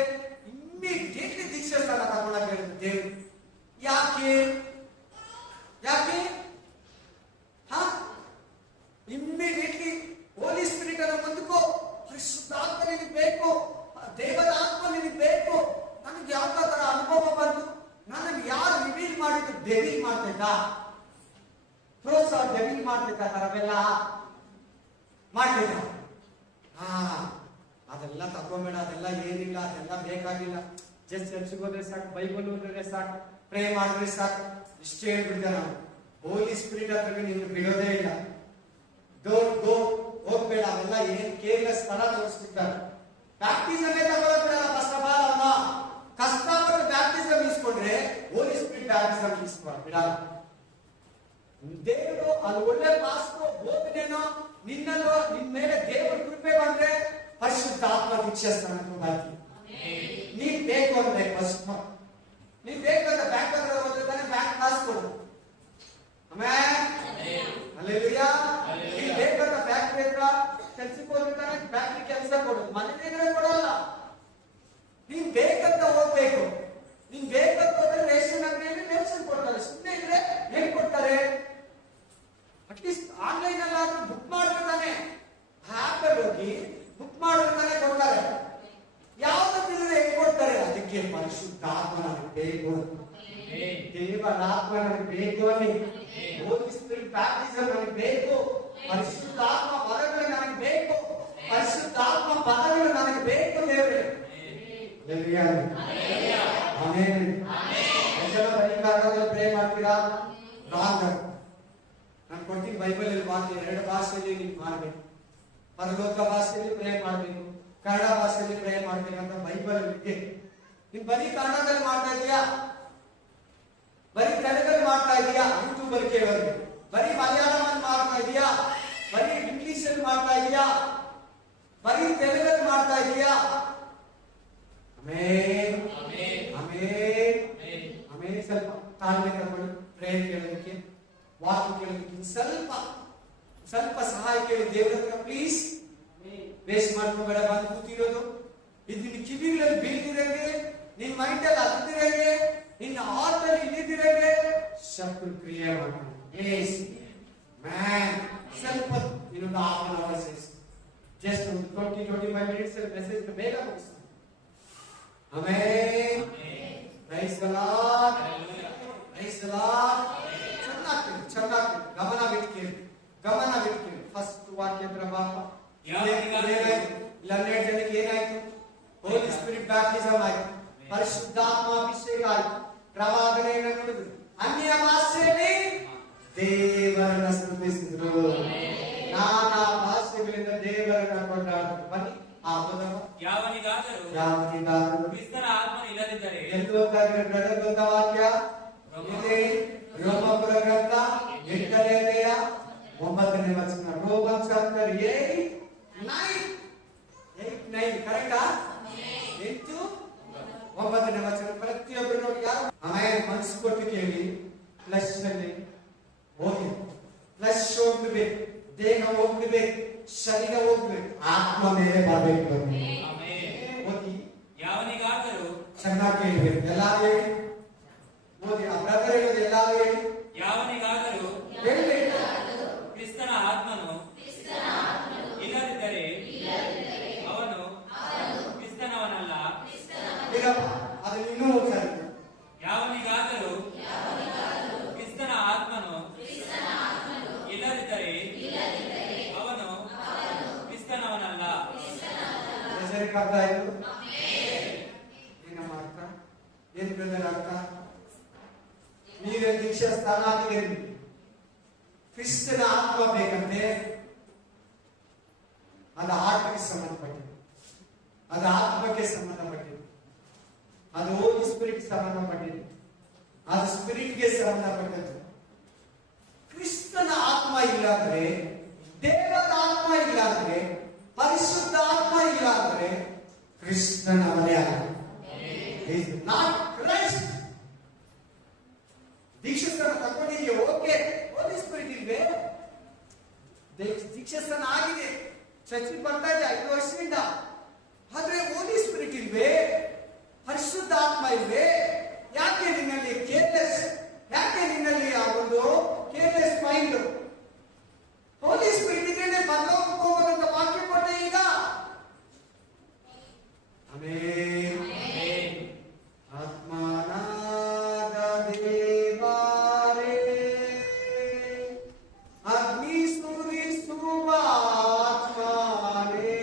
ಇಮ್ಮಿಡಿಯೇಟ್ಲಿ ದೀಕ್ಷಾಸ್ನಾನ ತಗೊಳ್ಳಕ್ಕೆ ಹೇಳಿದ್ರು ದೇವರು. ಯಾಕೆ ಇಮ್ಮಿಡಿಯೇಟ್ಲಿ ಹೋಲಿ ಸ್ಪಿರಿಟ್ ಅನ್ನು ಹೊಂದಿಕೋ. ಪರಿಶುದ್ಧಾತ್ಮ ನಿನಗೆ ಬೇಕು, ದೇವರ ಆತ್ಮ ನಿನಗೆ ಬೇಕು. ನನಗೆ ಯಾವ ತರ ಅನುಭವ ಬಂತು? ನನಗೆ ಯಾರು ರಿವೀಲ್ ಮಾಡಿದ್ರು? ಡೆವಿಲ್ ಮಾಡ್ಬೇಕಾ? ಪ್ರೋತ್ಸಾಹ ಡೆವಿಲ್ ಮಾಡ್ಬೇಕಾ? ತರವೆಲ್ಲ ಮಾಡ್ಬೇಕಾ? ಅದೆಲ್ಲ ತಗೊಂಬೇಡ, ಅದೆಲ್ಲ ಏನಿಲ್ಲ, ಅದೆಲ್ಲ ಬೇಕಾಗಿಲ್ಲ. ಜಸ್ಟ್ ಚರ್ಚ್ಗೆ ಹೋದ್ರೆ ಸಾಕು, ಬೈಬಲ್ ಓದಿದ್ರೆ ಸಾಕು, ಪ್ರೇ ಮಾಡಿದ್ರೆ ಸಾಕು, ಇಷ್ಟೇ ಹೇಳ್ಬಿಡ್ತಾರೆ ನಾವು. ಹೋಲಿ ಸ್ಪಿರಿಟ್ ಹತ್ರ ನೀನು ಬಿಡೋದೇ ಇಲ್ಲ. ಡೋಂಟ್ ಗೋ, ಹೋಗ್ಬೇಡ. ಅವೆಲ್ಲ ಏನ್ ಕೇರ್ಲೆಸ್ ತರ ತೋರಿಸ್ತಿರ್ತಾರೆ. ಬ್ಯಾಪ್ಟಿಸಮ್ ತಗೊಳ್ಳೋದ್ ಬಿಡಲ್ಲ. ಫಸ್ಟ್ ಆಫ್ ಆಲ್ ಅವನ್ನ ಕಷ್ಟಪಟ್ಟು ಬ್ಯಾಪ್ಟಿಸಮ್ ಇಸ್ಕೊಂಡ್ರೆ ಹೋಲಿ ಸ್ಪಿರಿಟ್ ಬ್ಯಾಪ್ಟಿಸಮ್ ಇಸ್ಕೊಂಡು ಬಿಡಲ್ಲ. ದೇವರು ಅದು ಒಳ್ಳೆ ಪಾಸ್ಕೋ ಬೋಧನೆನೋ ನಿನ್ನಲ್ಲೋ ನಿನ್ ಮೇಲೆ ದೇವರ ಕೃಪೆ ಬಂದ್ರೆ ಪರಿಶುದ್ಧ ಆತ್ಮ ದೀಕ್ಷಾಸ್ನಾನಕ್ಕೆ ಬರ್ತೀವಿ. ನೀನ್ ಬೇಕು ಅಂದ್ರೆ ಫಸ್ಟ್ ನೀನ್ ಬೇಕಂದ್ರೆ ಬ್ಯಾಂಕ್ ಪರಿಶುದ್ಧಾತ್ಮ ನನಗೆ ಬೇಕು, ದೇವರ ಆತ್ಮ ನನಗೆ ಬೇಕು ಅನ್ನಿ, ಹೋಲಿ ಸ್ಪಿರಿಟ್ ಬ್ಯಾಪ್ಟಿಸಮ್ ನನಗೆ ಬೇಕು, ಪರಿಶುದ್ಧಾತ್ಮ ವರಗಳು ನನಗೆ ಬೇಕು, ಪರಿಶುದ್ಧಾತ್ಮ ಪದಗಳು ನನಗೆ ಬೇಕು ದೇವರೇ. ಆಮೆನ್. ಎಷ್ಟು ಬೈಬಲ್ ಪ್ರೇ ಮಾಡ್ತೀರಾ? ನಾನು ಕೊಡ್ತೀನಿ ಬೈಬಲ್ ಅಲ್ಲಿ ವಾಕ್ಯ, 2 ಭಾಷೆಯಲ್ಲಿ ನೀವು ಮಾಡ್ಬೇಕು. ಪರಲೋಕ ಭಾಷೆಯಲ್ಲಿ ಪ್ರೇ ಮಾಡ್ಬೇಕು, ಕನ್ನಡ ಭಾಷೆಯಲ್ಲಿ ಪ್ರೇ ಮಾಡ್ಬೇಕಂತ ಬೈಬಲ್ ಇದೆ. ನೀನ್ ಬರೀ ಕನ್ನಡದಲ್ಲಿ ಮಾಡ್ತಾ ಇದೀಯಾ, ಬರೀ ತೆಲುಗಲ್ಲಿ ಮಾಡ್ತಾ ಇದೀಯಾ, ಯೂಟ್ಯೂಬ್ ಅಲ್ಲಿ ಕೇಳೋದು, ಬರೀ ಮಲಯಾಳಂ ಅಲ್ಲಿ ಮಾಡ್ತಾ ಇದೀಯಾ, ಬರೀ ಇಂಗ್ಲಿಷ್ ಅಲ್ಲಿ ಮಾಡ್ತಾ ಇದೀಯಾ, ಬರೀ ತೆಲುಗಲ್ಲಿ ಮಾಡ್ತಾ ಇದೀಯಾ? Amen amen amen. ಸ್ವಲ್ಪ ತಾಳ್ಮೆ ತಗೊಳ್ಳಿ, ಪ್ರೇಯರ್ ಕೇಳೋದಕ್ಕೆ, ವಾಕ್ಯ ಕೇಳೋದಕ್ಕೆ ಸ್ವಲ್ಪ ಸಹಾಯ ಕೇಳಿ ದೇವರ ಹತ್ರ ಪ್ಲೀಸ್. ವೇಸ್ಟ್ ಮಾಡ್ಕೋಬೇಡ. ಬಂದು ಕೂತಿರೋದು ಇದು ನಿನ್ನ ಕಿವಿಗಳಲ್ಲಿ ಬೀಳ್ದಿರಂಗೆ, ನಿನ್ನ ಮೈಂಡ್ ಅಲ್ಲಿ ಹತ್ತಿರಂಗೆ, ನಿನ್ನ ಹಾರ್ಟ್ ಅಲ್ಲಿ ಇಳಿದಿರಂಗೆ ಶತ್ರು ಕ್ರಿಯೆ ಮಾಡ್ತಾನೆ. Yes man. ಸ್ವಲ್ಪ ಇನ್ನೊಂದು ಹಾಫ್ ಅನ್ ಅವರ್ ಜಸ್ಟ್ ಒಂದು 20-25 ಮಿನಿಟ್ಸ್ ಮೆಸೇಜ್ ಬೇಗ ಮುಗಿಸ್ತಾನೆ. Amen. Praise the Lord, praise the Lord. ಚೆನ್ನಾಗಿ ಗಮನ ಬಿಟ್ಟು ಕೇಳಿ. ಫಸ್ಟ್ ವಾಕ್ಯ ಪ್ರಭಾವ 12 ಜನಕ್ಕೆ ಏನಾಯ್ತು? ಹೋಲಿ ಸ್ಪಿರಿಟ್ ಬ್ಯಾಪ್ಟಿಸಮ್ ಆಯ್ತು, ಪರಿಶುದ್ಧಾತ್ಮ ಅಭಿಷೇಕ ಆಯ್ತು, ಪ್ರವಾದನೆಯನ್ನು ನುಡಿದ್ರು, ಅನ್ಯ ಭಾಷೆಯಲ್ಲಿ ದೇವರನ್ನ ಸ್ತುತಿಸಿದ್ರು, ನಾನಾ ಭಾಷೆಗಳಿಂದ ದೇವರನ್ನ ಕೊಂಡಾಡಿದ್ರು. ಬನ್ನಿ ಆ ಪದವ. ಯಾವನಿಗಾದರೂ ಕ್ರಿಸ್ತನ ಆತ್ಮನು ಇಲ್ಲದಿದ್ದರೆ ಎಂದು ಗ್ರಂಥ ವಾಕ್ಯ ಇಲ್ಲಿ ರೋಮಪುರ ಗ್ರಂಥ 8ನೇ ಅಧ್ಯಾಯ 9ನೇ ವಚನ. ರೋಮನ್ ಚಾಪ್ಟರ್ 8:9 ಕರೆಕ್ಟಾ? 8-9ನೇ ವಚನ. ಪ್ರತಿಯೊಬ್ಬರು ನೋಡಿ, ಯಾರು ಆಮೇಲೆ ಮನಸ್ಸು ಕೊಟ್ಟು ಕೇಳಿ. ಫ್ಲೆಶ್ ಅಲ್ಲಿ ಹೋಗಿ, ಫ್ಲೆಶ್ ಹೋಗ್ಬೇಕು, ದೇಹ ಹೋಗ್ಬೇಕು, ಶರೀರ ಹೋಗ್ಬೇಕು, ಆತ್ಮ ಮೇಲೆ ಬರಬೇಕು. ಓದಿ. ಯಾವನಿಗಾದರೂ ಚೆನ್ನಾಗಿ ಕೇಳಬೇಕು. ಎಲ್ಲ ಹೇಳಿ ಓದಿ. ಆ ಬ್ರದರ್ ಹೇಳೋದು ಎಲ್ಲ ಹೇಳಿ. ಯಾವನಿಗಾದರೂ ಹೇಳಬೇಕು. ಕ್ರಿಸ್ತನ ಆತ್ಮನು ಇಲ್ಲದಿದ್ದರೆ ಅವನು ಕ್ರಿಸ್ತನವನಲ್ಲ. ಅದು ಇನ್ನೂ ಸರಿ. ಯಾವನಿಗಾದರೂ ಕ್ರಿಸ್ತನ ಆತ್ಮನು ಇಲ್ಲದಿದ್ದರೆ ಅವನು ಕ್ರಿಸ್ತನವನಲ್ಲ. ಅರ್ಥ ಆಯ್ತು? ಏನಮ್ಮ ಅರ್ಥ? ಏನ್ ಬ್ರದರ್ ಅರ್ಥ? ನೀವೇ ದೀಕ್ಷಾ ಸ್ಥಾನ ಆಗಿದ್ದೀರಿ, ಕ್ರಿಸ್ತನ ಆತ್ಮ ಬೇಕಂತೆ. ಅದು ಆತ್ಮಕ್ಕೆ ಸಂಬಂಧಪಟ್ಟಿದೆ, ಅದು ಆತ್ಮಕ್ಕೆ ಸಂಬಂಧಪಟ್ಟಿದೆ, ಅದು ಹೋಲಿ ಸ್ಪಿರಿಟ್ ಸಂಬಂಧಪಟ್ಟಿದೆ, ಅದು ಸ್ಪಿರಿಟ್ಗೆ ಸಂಬಂಧಪಟ್ಟದ್ದು. ಕ್ರಿಸ್ತನ ಆತ್ಮ ಇಲ್ಲಾಂದ್ರೆ, ದೇವರ ಆತ್ಮ ಇಲ್ಲಾಂದ್ರೆ, ಪರಿಶುದ್ಧ ಆತ್ಮ ಇಲ್ಲಾಂದ್ರೆ ಕ್ರಿಸ್ತನವನೇ ಅಲ್ಲ. Not Christ. ದೀಕ್ಷಾಸ್ಥಾನ ತಗೊಂಡಿದೆಯೋ? ಓಕೆ, ಹೋಲಿ ಸ್ಪಿರಿಟ್ ಇಲ್ವೇ? ದೀಕ್ಷಾಸ್ಥಾನ ಆಗಿದೆ, ಚರ್ಚ್ ಬರ್ತಾ ಇದೆ 5 ವರ್ಷದಿಂದ, ಆದ್ರೆ ಹೋಲಿ ಸ್ಪಿರಿಟ್ ಇಲ್ವೇ? ಪರಿಶುದ್ಧ ಆತ್ಮ ಇಲ್ವೇ? ಯಾಕೆ ನಿನ್ನಲ್ಲಿ ಕೇರ್ಲೆಸ್? ಯಾಕೆ ನಿನ್ನಲ್ಲಿ ಆ ಒಂದು ಕೇರ್ಲೆಸ್ ಮೈಂಡ್? ಹೋಲಿ ಸ್ಪಿರಿಟ್ ಇದ್ರೆ ಪರಲೋಕಕ್ಕೆ ಹೋಗೋದಂತ ವಾಕ್ಯ ಕೊಟ್ಟೆ ಈಗ. ಆಮೆನ್. ಆತ್ಮನಾದ ದೇವರೇ, ಅಗ್ನಿ ಸುರಿಸುವ ಆತ್ಮನೇ,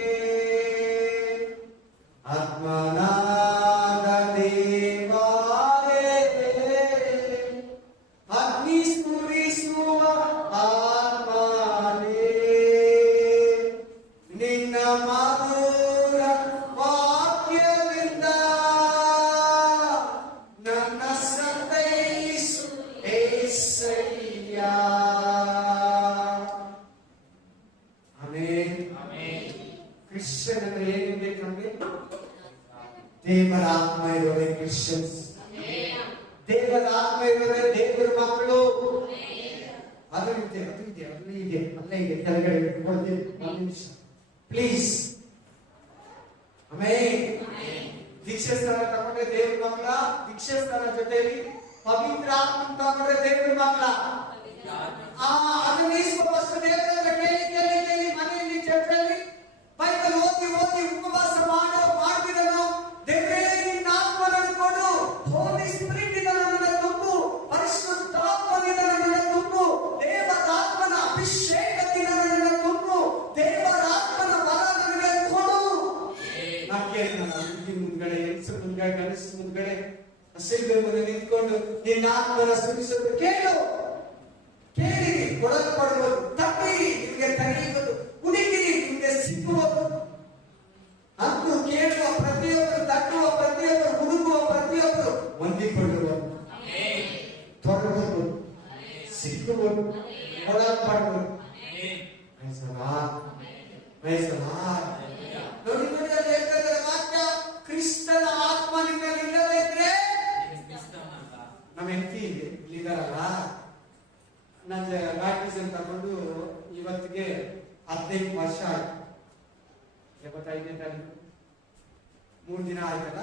ಆತ್ಮನಾದ ದೇವರೇ, ಅಗ್ನಿ ಸುರಿಸುವ ಆತ್ಮನೇ, ನಿನ್ನ ಮಧುರ ವಾಕ್ಯದಿಂದ ನನ್ನ ಸಂತೈಸು ಏಸಯ್ಯ. ಆಮೆನ್. ಕ್ರಿಶ್ಚಿಯನ್ ಅಂದ್ರೆ ಏನು ಬೇಕು ನಮಗೆ? ದೇವರ ಆತ್ಮ ಇರೋರೆ ಕ್ರಿಶ್ಚಿಯನ್ಸ್. ದೇವರ ಆತ್ಮ ಇರೋರೆ ದೇವರ ಮಕ್ಕಳು. ಅದು ಇದೆ, ಅಲ್ಲೇ ಇದೆ ಕೆಳಗಡೆ ಕೊಡ್ತೀನಿ. 1 ನಿಮಿಷ ಪ್ಲೀಸ್. ಆಮೆನ್. ದೀಕ್ಷಾಸ್ಥಾನ ತಗೊಂಡ್ರೆ ದೇವ್ರ ಮಕ್ಕಳ, ದೀಕ್ಷಾಸ್ಥಾನ ಜೊತೆಲಿ ಪವಿತ್ರ ಆತ್ಮ ತಗೊಂಡ್ರೆ ದೇವ್ರ ಮಕ್ಕಳ. ಅದನ್ನ ಈಸ್ಕೊಷ್ಟು ದೇವರ ಕೇಳಿ ಮನೆಯಲ್ಲಿ ಚರ್ಚಲ್ಲಿ ಬೈಬಲ್ ಓದಿ ಉಪವಾಸ ಮಾಡ್ತಿರೋನು, ದೇವರೇ ನಿನ್ನ ಆತ್ಮ ನನಗೆ ಕೊಡು, ಗಣೇಶ ಮುಂದ್ಗಡೆ ಶಿಲ್ಬೆ ಮುಂದೆ ನಿಂತ್ಕೊಂಡು ನಿನ್ನ ಆತ್ಮನ ಸ್ತುತಿಸೋದು ಕೇಳು, ಕೇಳಿ ಕೊಡಲ್ಪಡುವುದು, ತಪ್ಪಿರಿ ನಿಮಗೆ ತಡೆಯುವುದು, ಹುಡುಕಿರಿ ನಿಮಗೆ ಸಿಕ್ಕುವುದು. ಅಂತೂ ಕೇಳುವ ಪ್ರತಿಯೊಬ್ಬರು, ತಟ್ಟುವ ಪ್ರತಿಯೊಬ್ಬರು, ಹುಡುಕುವ ಪ್ರತಿಯೊಬ್ಬರು ಹೊಂದಿಕೊಳ್ಳುವರು, ತೊಡಗುವುದು, ಸಿಕ್ಕುವುದು, ಕೊಡಲ್ಪಡುವುದು. ನೋಡಿ ನೋಡಿ ಅಲ್ಲಿ ಹೇಳ್ತಾರೆ ವಾಕ್ಯ, ಕ್ರಿಸ್ತನ ಆತ್ಮ ನಿನ್ನಲ್ಲಿ ಇಲ್ಲದೇ ಇದ್ರೆ ನಮ್ಮ ಹೆಂಡತಿ ಇಲ್ಲಿದಾರಲ್ಲ, ನನ್ನ ಬ್ಯಾಪ್ಟಿಸಮ್ ತಗೊಂಡು ಇವತ್ತಿಗೆ 15 ವರ್ಷ ಆಯ್ತು. 75ನೇ ತಾರೀಕು 3 ದಿನ ಆಯ್ತಲ್ಲ,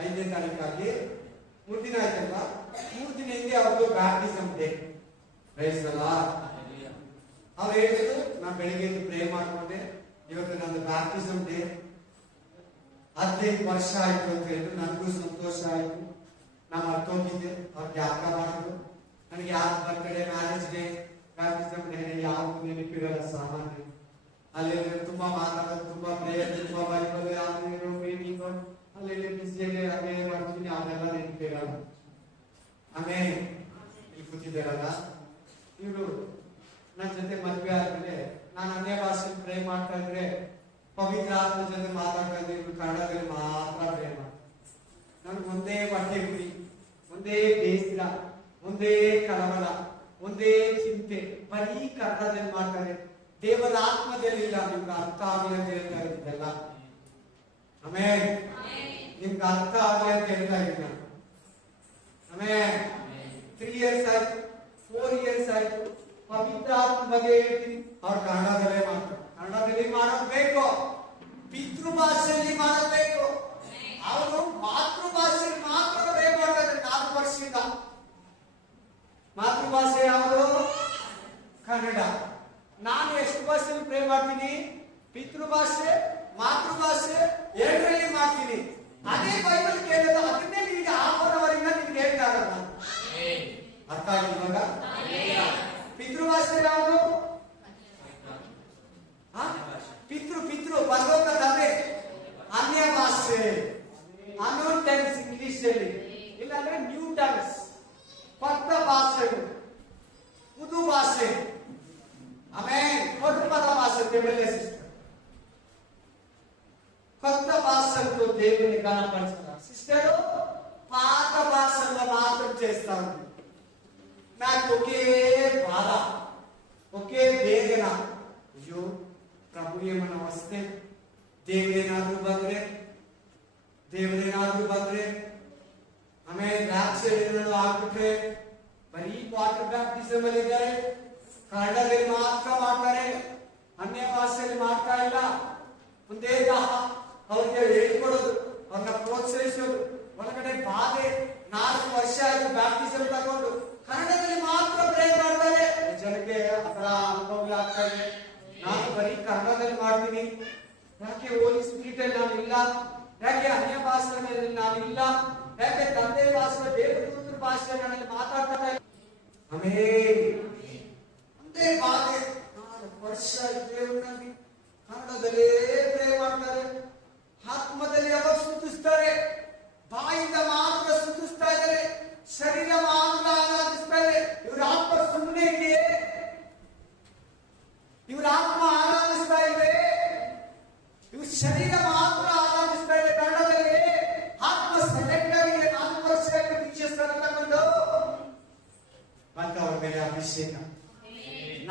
5ನೇ ತಾರೀಕಾಗಿ 3 ದಿನ ಆಯ್ತಲ್ಲ, 3 ದಿನ ಹಿಂದೆ ಅವ್ರದ್ದು baptism day. Praise the Lord. ಅವ್ರು ಹೇಳಿದ್ರು, ನಾನು ಬೆಳಿಗ್ಗೆ ಎದ್ದು ಪ್ರೇ ಮಾಡ್ಕೊಂಡೆ, ಇವತ್ತು ನನ್ನ ಬ್ಯಾಪ್ಟಿಸಮ್ ಡೇ, 15 ವರ್ಷ ಆಯ್ತು ಅಂತ ಹೇಳಿದ್ರು. ನನಗೂ ಸಂತೋಷ ಆಯ್ತು. ನಾನು ಮರ್ತೋಗಿದ್ದೆ, ಅವ್ರು ಜ್ಞಾಪಕ ಮಾಡಿದ್ರು. ನನಗೆ ಯಾರ birthday, marriage day, baptism day ಯಾವುದು ನೆನಪಿರಲ್ಲ ಸಾಮಾನ್ಯ. ಅಲ್ಲಿ ತುಂಬಾ ಮಾತಾಡೋದು, ತುಂಬಾ ಪ್ರೇಯರ್, ತುಂಬಾ ಬೈಬಲ್, ಯಾವ್ದು ಮೀಟಿಂಗ್, ಅಲ್ಲಿ ಬಿಸಿಯಲ್ಲಿ ಹಾಗೆ ಮಾಡ್ತೀನಿ, ಅದೆಲ್ಲ ನೆನಪಿರಲ್ಲ. ಆಮೇಲೆ ಇಲ್ಲಿ ಕೂತಿದ್ದಾರಲ್ಲ ಇವರು ನನ್ನ ಜೊತೆ ಮದುವೆ ಆದ್ಮೇಲೆ ನಾನು ಅನ್ಯ ಭಾಷೆ ಪ್ರೇ ಮಾಡ್ತಾ ಇದ್ರೆ, ಪವಿತ್ರ ಆತ್ಮ ಜೊತೆ ಮಾತಾಡ್ತಾ ಇದ್ರೆ ಇವ್ರು ಕನ್ನಡದಲ್ಲಿ ಮಾತ್ರ ಪ್ರೇ ಮಾಡ್ತಾರೆ. ನನಗೆ ಒಂದೇ ಬಟ್ಟೆ ಗುರಿ, ಒಂದೇ ಬೇಸರ, ಒಂದೇ ಕಳವಳ, ಒಂದೇ ಚಿಂತೆ, ಬರೀ ಕನ್ನಡದಲ್ಲಿ ಮಾಡ್ತಾರೆ. ದೇವರ ಆತ್ಮದಲ್ಲಿ ಇಲ್ಲ. ನಿಮ್ಗೆ ಅರ್ಥ ಆಗಲಿ ಅಂತ ಹೇಳ್ತಾ ಇದ್ದಲ್ಲ. ಆಮೇಲೆ ನಿಮ್ಗೆ ಅರ್ಥ ಆಗಲಿ ಅಂತ ಹೇಳ್ತಾ ಇದ್ದ. ಆಮೇಲೆ 3 years ಆಯ್ತು, 4 years ಆಯ್ತು, ಪವಿತ್ರ ಆತ್ಮ ಬಗ್ಗೆ ಹೇಳ್ತೀನಿ. ಅವ್ರು ಕನ್ನಡದಲ್ಲೇ ಮಾಡ್ತಾರೆ. ಕನ್ನಡದಲ್ಲಿ ಮಾಡಬೇಕು, ಪಿತೃಭಾಷೆಯಲ್ಲಿ ಮಾಡಬೇಕು. ಅವರು ಮಾತೃಭಾಷೆಯಲ್ಲಿ ಮಾತ್ರ ಪ್ರೇ ಮಾಡ್ತಾರೆ 4 ವರ್ಷದಿಂದ. ಮಾತೃಭಾಷೆ ಯಾವುದು? ಕನ್ನಡ. ನಾನು ಎಷ್ಟು ಭಾಷೆಯಲ್ಲಿ ಪ್ರೇ ಮಾಡ್ತೀನಿ? ಪಿತೃಭಾಷೆ, ಮಾತೃಭಾಷೆ ಎರಡರಲ್ಲಿ ಮಾಡ್ತೀನಿ. ಅದೇ ಬೈಬಲ್ ಕೇಳೋದು, ಅದನ್ನೇ ನಿಮಗೆ ಆಹ್ವಾನವರಿಂದ ನಿಮ್ಗೆ ಹೇಳ್ತಾ ಇರೋದು. ಅರ್ಥ ಆಗಿರುವಾಗ ಪಿತೃಭಾಷೆ ಯಾವುದು? ಪಿತೃ ಪರಲೋಕ ತಂದೆ. ಅನ್ಯ ಭಾಷೆ, ಅನ್ನೋನ್ ಟಂಗ್ಸ್ ಇಂಗ್ಲಿಷ್ ಅಲ್ಲಿ, ಇಲ್ಲಾಂದ್ರೆ ನ್ಯೂ ಟಂಗ್ಸ್, ಕೊತ್ತ ಭಾಷೆಗಳು, ಪುದು ಭಾಷೆ. ಆಮೇಲೆ ಕೊಟ್ಟ ಭಾಷೆ ದೇವರೇ ಸಿಸ್ಟರ್. కొత్త భాషలతో దేవుని కనపరచాలి. సిస్టర్ పాత భాషల్లో మాత్రం చేస్తా ఉంది. నాకు ఒకే బాధ, ఒకే వేదన. అయ్యో ప్రభు ఏమన్నా వస్తే దేవుడేనాದ್ರೂ ಬಂದ್ರೆ, దేవుడೇನಾದ್ರೂ ಬಂದ್ರೆ, ಆಮೇಲೆ ರಾಕ್ಷಸರು ಆಗ್ಬಿಟ್ರೆ, ಬರೀ ವಾಟರ್ ಬ್ಯಾಪ್ಟಿಸಮ್ ಅಲ್ಲಿ ಇದ್ದಾರೆ, ಕನ್ನಡದಲ್ಲಿ ಮಾತ್ರ ಮಾಡ್ತಾರೆ, ಅನ್ಯ ಭಾಷೆಯಲ್ಲಿ ಮಾಡ್ತಾ ಇಲ್ಲ. ಒಂದೇ ದಾಹ, ಅವ್ರಿಗೆ ಹೇಳ್ಕೊಡೋದು, ಅವ್ರನ್ನ ಪ್ರೋತ್ಸಾಹಿಸೋದು. ಒಳಗಡೆ ಬಾಧೆ. 4 ವರ್ಷ ಆಯ್ತು ಬ್ಯಾಪ್ಟಿಸಮ್ ತಗೊಂಡು, ಕನ್ನಡದಲ್ಲಿ ಮಾತ್ರ ಪ್ರೇ ಮಾಡ್ತಾರೆ. ಜನಕ್ಕೆ ಅದರ ಅನುಭವಗಳಾಗ್ತಾ ಇದೆ. ನಾನು ಬರೀ ಕನ್ನಡದಲ್ಲಿ ಮಾಡ್ತೀನಿ. ಯಾಕೆ ಹೋಲಿ ಸ್ಪಿರಿಟ್ ಅಲ್ಲಿ ನಾನು ಇಲ್ಲ? ಯಾಕೆ ಅನ್ಯ ಭಾಷೆಯಲ್ಲಿ ನಾನು ಇಲ್ಲ? ಯಾಕೆ ತಂದೆ ಭಾಷೆ, ದೇವದೂತರ ಭಾಷೆ ನನ್ನಲ್ಲಿ ಮಾತಾಡ್ತಾ ಇಲ್ಲ? ಆಮೇಲೆ ಒಂದೇ ಬಾಧೆ. 4 ವರ್ಷ ದೇವರಲ್ಲಿ ಕನ್ನಡದಲ್ಲೇ ಪ್ರೇ ಮಾಡ್ತಾರೆ. ಆತ್ಮದಲ್ಲಿ ಅವರು ಸ್ತುತಿಸ್ತಾರೆ, ಬಾಯಿಂದ ಮಾತ್ರ ಸ್ತುತಿಸ್ತಾ ಇದ್ದಾರೆ, ಶರೀರ ಮಾತ್ರ ಆರಾಧಿಸ್ತಾ ಇದೆ. ಇವರ ಆತ್ಮ ಸುಮ್ಮನೆ ಇದೆಯೇ? ಇವರ ಆತ್ಮ ಆರಾಧಿಸ್ತಾ ಇದೆ, ಇವ್ರ ಶರೀರ ಮಾತ್ರ ಆರಾಧಿಸ್ತಾ ಇದೆ. ಕನ್ನಡದಲ್ಲಿ ಆತ್ಮ ಸೆಲೆಕ್ಟ್ ಆಗಿದೆ. 4 ವರ್ಷ ವೀಕ್ಷಿಸ್ತಾರೆ ತಗೊಂಡು ಬಂದವರ ಮೇಲೆ ಅಭಿಷೇಕ.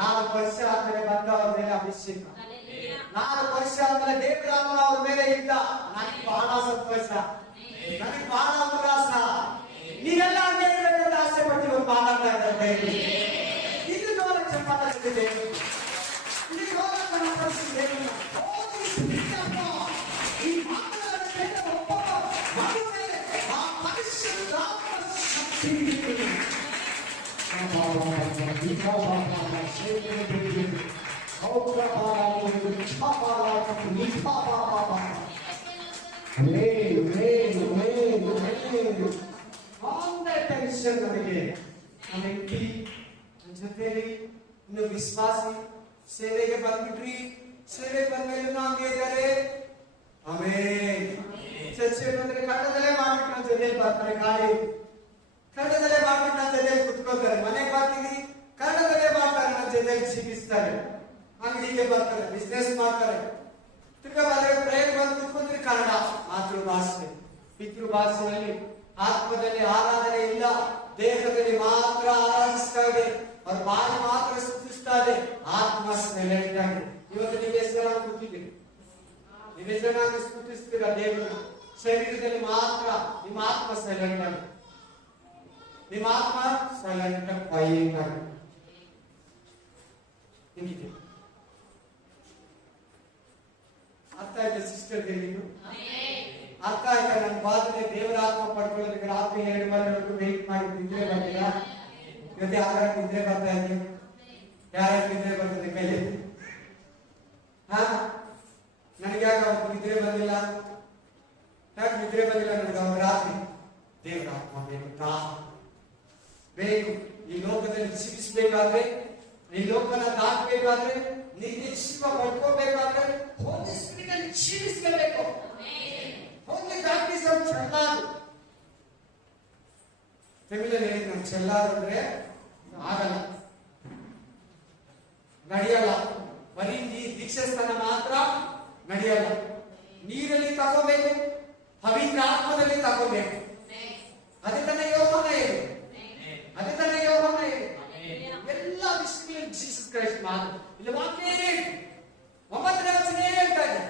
4 ವರ್ಷ ಆದ್ಮೇಲೆ ಬಂದವರ ಮೇಲೆ ಅಭಿಷೇಕ. 4 ವರ್ಷ ಆದ್ಮೇಲೆ ದೇವರಾಮ ಅವ್ರ ಮೇಲೆ ಇದ್ದ. ನನಗೆ ಬಹಳ ಸಂತೋಷ, ನನಗೆ ಬಹಳ ಉಲ್ಲಾಸ. ನೀವೆಲ್ಲ ಹಂಗೆ ಇರಬೇಕಂತ ಆಸೆ ಪಟ್ಟು ಮಾತಾಡ್ತಾ ಇದ್ದಾರೆ. ಇದು ನೋಡಕ್ಕೆ ಮಾತಾಡ್ತಿದೆ, ಇದು ನೋಡಕ್ಕೆ ಮಾತಾಡ್ತಿದೆ. ಈ ಮಾತನಾಡಿದ ಒಬ್ಬ ಮಗುವೆ ಆ ಪರಿಶುದ್ಧಾತ್ಮ ಶಕ್ತಿ. ನನಗೆ ನನ್ನ ಹೆಂಡತಿ, ನನ್ನ ಜೊತೆಲಿ ಇನ್ನು ವಿಶ್ವಾಸಿ ಸೇವೆಗೆ ಬಂದ್ಬಿಟ್ರಿ. ಸೇವೆಗೆ ಬಂದ್ಮೇಲೆ ಹಂಗೆ ಇದ್ದಾರೆ. ಆಮೇಲೆ ಚರ್ಚೆಯನ್ನು ಅಂದ್ರೆ ಕನ್ನಡದಲ್ಲೇ ಮಾಡ್ಬಿಟ್ಟು ನನ್ನ ಜೊತೆಲಿ ಬರ್ತಾರೆ, ಗಾಡಿ ಕನ್ನಡದಲ್ಲೇ ಮಾಡ್ಬಿಟ್ಟು ನನ್ನ ಜೊತೆಲಿ ಕುತ್ಕೋತಾರೆ, ಮನೆಗೆ ಬರ್ತೀವಿ ಕನ್ನಡದಲ್ಲೇ ಮಾಡ್ತಾರೆ, ನನ್ನ ಜೊತೆಲಿ ಜೀವಿಸ್ತಾರೆ, ಅಂಗಡಿಗೆ ಬರ್ತಾರೆ, ಬಿಸ್ನೆಸ್ ಮಾಡ್ತಾರೆ, ತಿರ್ಗಾ ಬಂದ್ರೆ ಪ್ರೇಮ್ ಬಂದು ಕುತ್ಕೊಂಡ್ರೆ ಕನ್ನಡ ಮಾತೃಭಾಷೆ. ಪಿತೃಭಾಷೆಯಲ್ಲಿ ಆತ್ಮದಲ್ಲಿ ಆರಾಧನೆ ಇಲ್ಲ, ದೇಹದಲ್ಲಿ ಮಾತ್ರ ಆರಾಧಿಸ್ತಾ ಇದೆ, ಅವ್ರ ಬಾಯಿ ಮಾತ್ರ ಸ್ತುತಿಸ್ತಾ ಇದೆ, ಆತ್ಮ ಸೈಲೆಂಟ್ ಆಗಿದೆ. ಇವತ್ತು ನೀವು ಎಷ್ಟು ಜನ ಕೂತಿದ್ದೀರಿ, ನೀವು ಎಷ್ಟು ಜನ ಸ್ತುತಿಸ್ತೀರಾ ದೇವರನ್ನ? ಶರೀರದಲ್ಲಿ ಮಾತ್ರ ನಿಮ್ಮ ಆತ್ಮ ಸೈಲೆಂಟ್ ಆಗಿದೆ, ನಿಮ್ಮ ಆತ್ಮ ಸೈಲೆಂಟ್ ಆಗಿ ಹಿಂಗಿದೆ. ಅರ್ಥ ಆಯ್ತಾ ಸಿಸ್ಟರ್? ನೀವು ಅರ್ಥ ಆಯ್ತಾ? ನನ್ನ ಬಾಧನೆ ದೇವರ ಆತ್ಮ ಪಡ್ಕೊಳ್ಳೋದಕ್ಕೆ ರಾತ್ರಿ 2 ಗಂಟೆವರೆಗೂ ವೇಟ್ ಮಾಡಿ ನಿದ್ರೆ ಬಂದಿಲ್ಲ. ಇವತ್ತು ಯಾರ ನಿದ್ರೆ ಬರ್ತಾ ಇದೆ? ಯಾರ ನಿದ್ರೆ ಬರ್ತದೆ ಕೈಯಲ್ಲಿ? ಹಾ, ನನಗೆ ಯಾಕೆ ಅವತ್ತು ನಿದ್ರೆ ಬಂದಿಲ್ಲ? ಯಾಕೆ ನಿದ್ರೆ ಬಂದಿಲ್ಲ ನನಗೆ? ಅವ್ರ ರಾತ್ರಿ ದೇವರ ಆತ್ಮ ಬೇಕು. ಈ ಲೋಕದಲ್ಲಿ ಜೀವಿಸಬೇಕಾದ್ರೆ, ಈ ಲೋಕನ ದಾಟಬೇಕಾದ್ರೆ, ನಿತ್ಯ ಜೀವ ಪಡ್ಕೋಬೇಕಾದ್ರೆ ಹೋಲಿ ಸ್ಪಿರಿಟ್ ಅಲ್ಲಿ ಜೀವಿಸಬೇಕು. ಹೋಲಿ ಬ್ಯಾಪ್ಟಿಸಮ್ ಚೆಲ್ಲಾದು. ತಮಿಳಲ್ಲಿ ಹೇಳಿ, ನಾನು ಚೆಲ್ಲಾದು ಅಂದ್ರೆ ಆಗಲ್ಲ, ನಡೆಯಲ್ಲ. ಬರೀ ದೀಕ್ಷಾ ಸ್ಥಾನ ಮಾತ್ರ ನಡೆಯಲ್ಲ, ನೀರಲ್ಲಿ ತಗೋಬೇಕು, ಪವಿತ್ರ ಆತ್ಮದಲ್ಲಿ ತಗೋಬೇಕು. ಅದೇ ತನ್ನ ಯೋಗನ ಹೇಳಿ, ಅದೇ ತನ್ನ ಯೋಗನ ಹೇಳಿ. ಎಲ್ಲ ವಿಷಯಗಳಲ್ಲಿ ಜೀಸಸ್ ಕ್ರೈಸ್ಟ್ ಮಾತು ಇಲ್ಲಿ ವಾಕ್ಯ 9ನೇ ವಚನ ಹೇಳ್ತಾ ಇದೆ.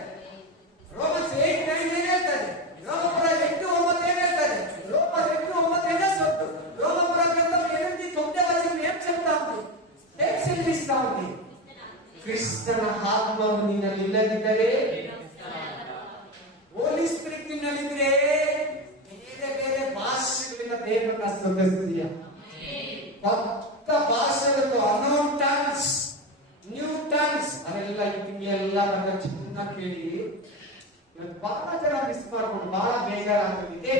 ರೋಮನ್ಸ್ 8:9 ಏನ್ ಹೇಳ್ತಾ ಇದೆ? ರೋಮಪುರ 8:9 ಏನ್ ಹೇಳ್ತಾ ಇದೆ? ರೋಮ 8:9 ಏನೇ ಸೊತ್ತು ರೋಮಪುರ ಗ್ರಂಥం 8:9 వచనం ఏం చెప్తా ఉంది? ఏం సెలవిస్తా ఉంది? ಕ್ರಿಸ್ತನ ಆತ್ಮವು ನಿನ್ನಲ್ಲಿ ಇಲ್ಲದಿದ್ದರೆ, ಹೋಲಿ ಸ್ಪಿರಿಟ್ ನಿನ್ನಲ್ಲಿದ್ದರೆ ಬೇರೆ ಬೇರೆ ಭಾಷೆಗಳಿಂದ ದೇವರನ್ನ ಸ್ತುತಿಸ್ತೀಯ. కొత్త భాషలతో అన్నోన్ టంగ్స్, న్యೂ ಟಂಗ್ಸ್ ಅದೆಲ್ಲ ಈ ತಿಂಗಳೆಲ್ಲ ನನ್ನ ಚಿನ್ನ ಕೇಳಿ ಇವತ್ತು ಬಹಳ ಜನ ಮಿಸ್ ಮಾಡ್ಕೊಂಡು ಬಹಳ ಬೇಜಾರಾಗ್ತದೆ.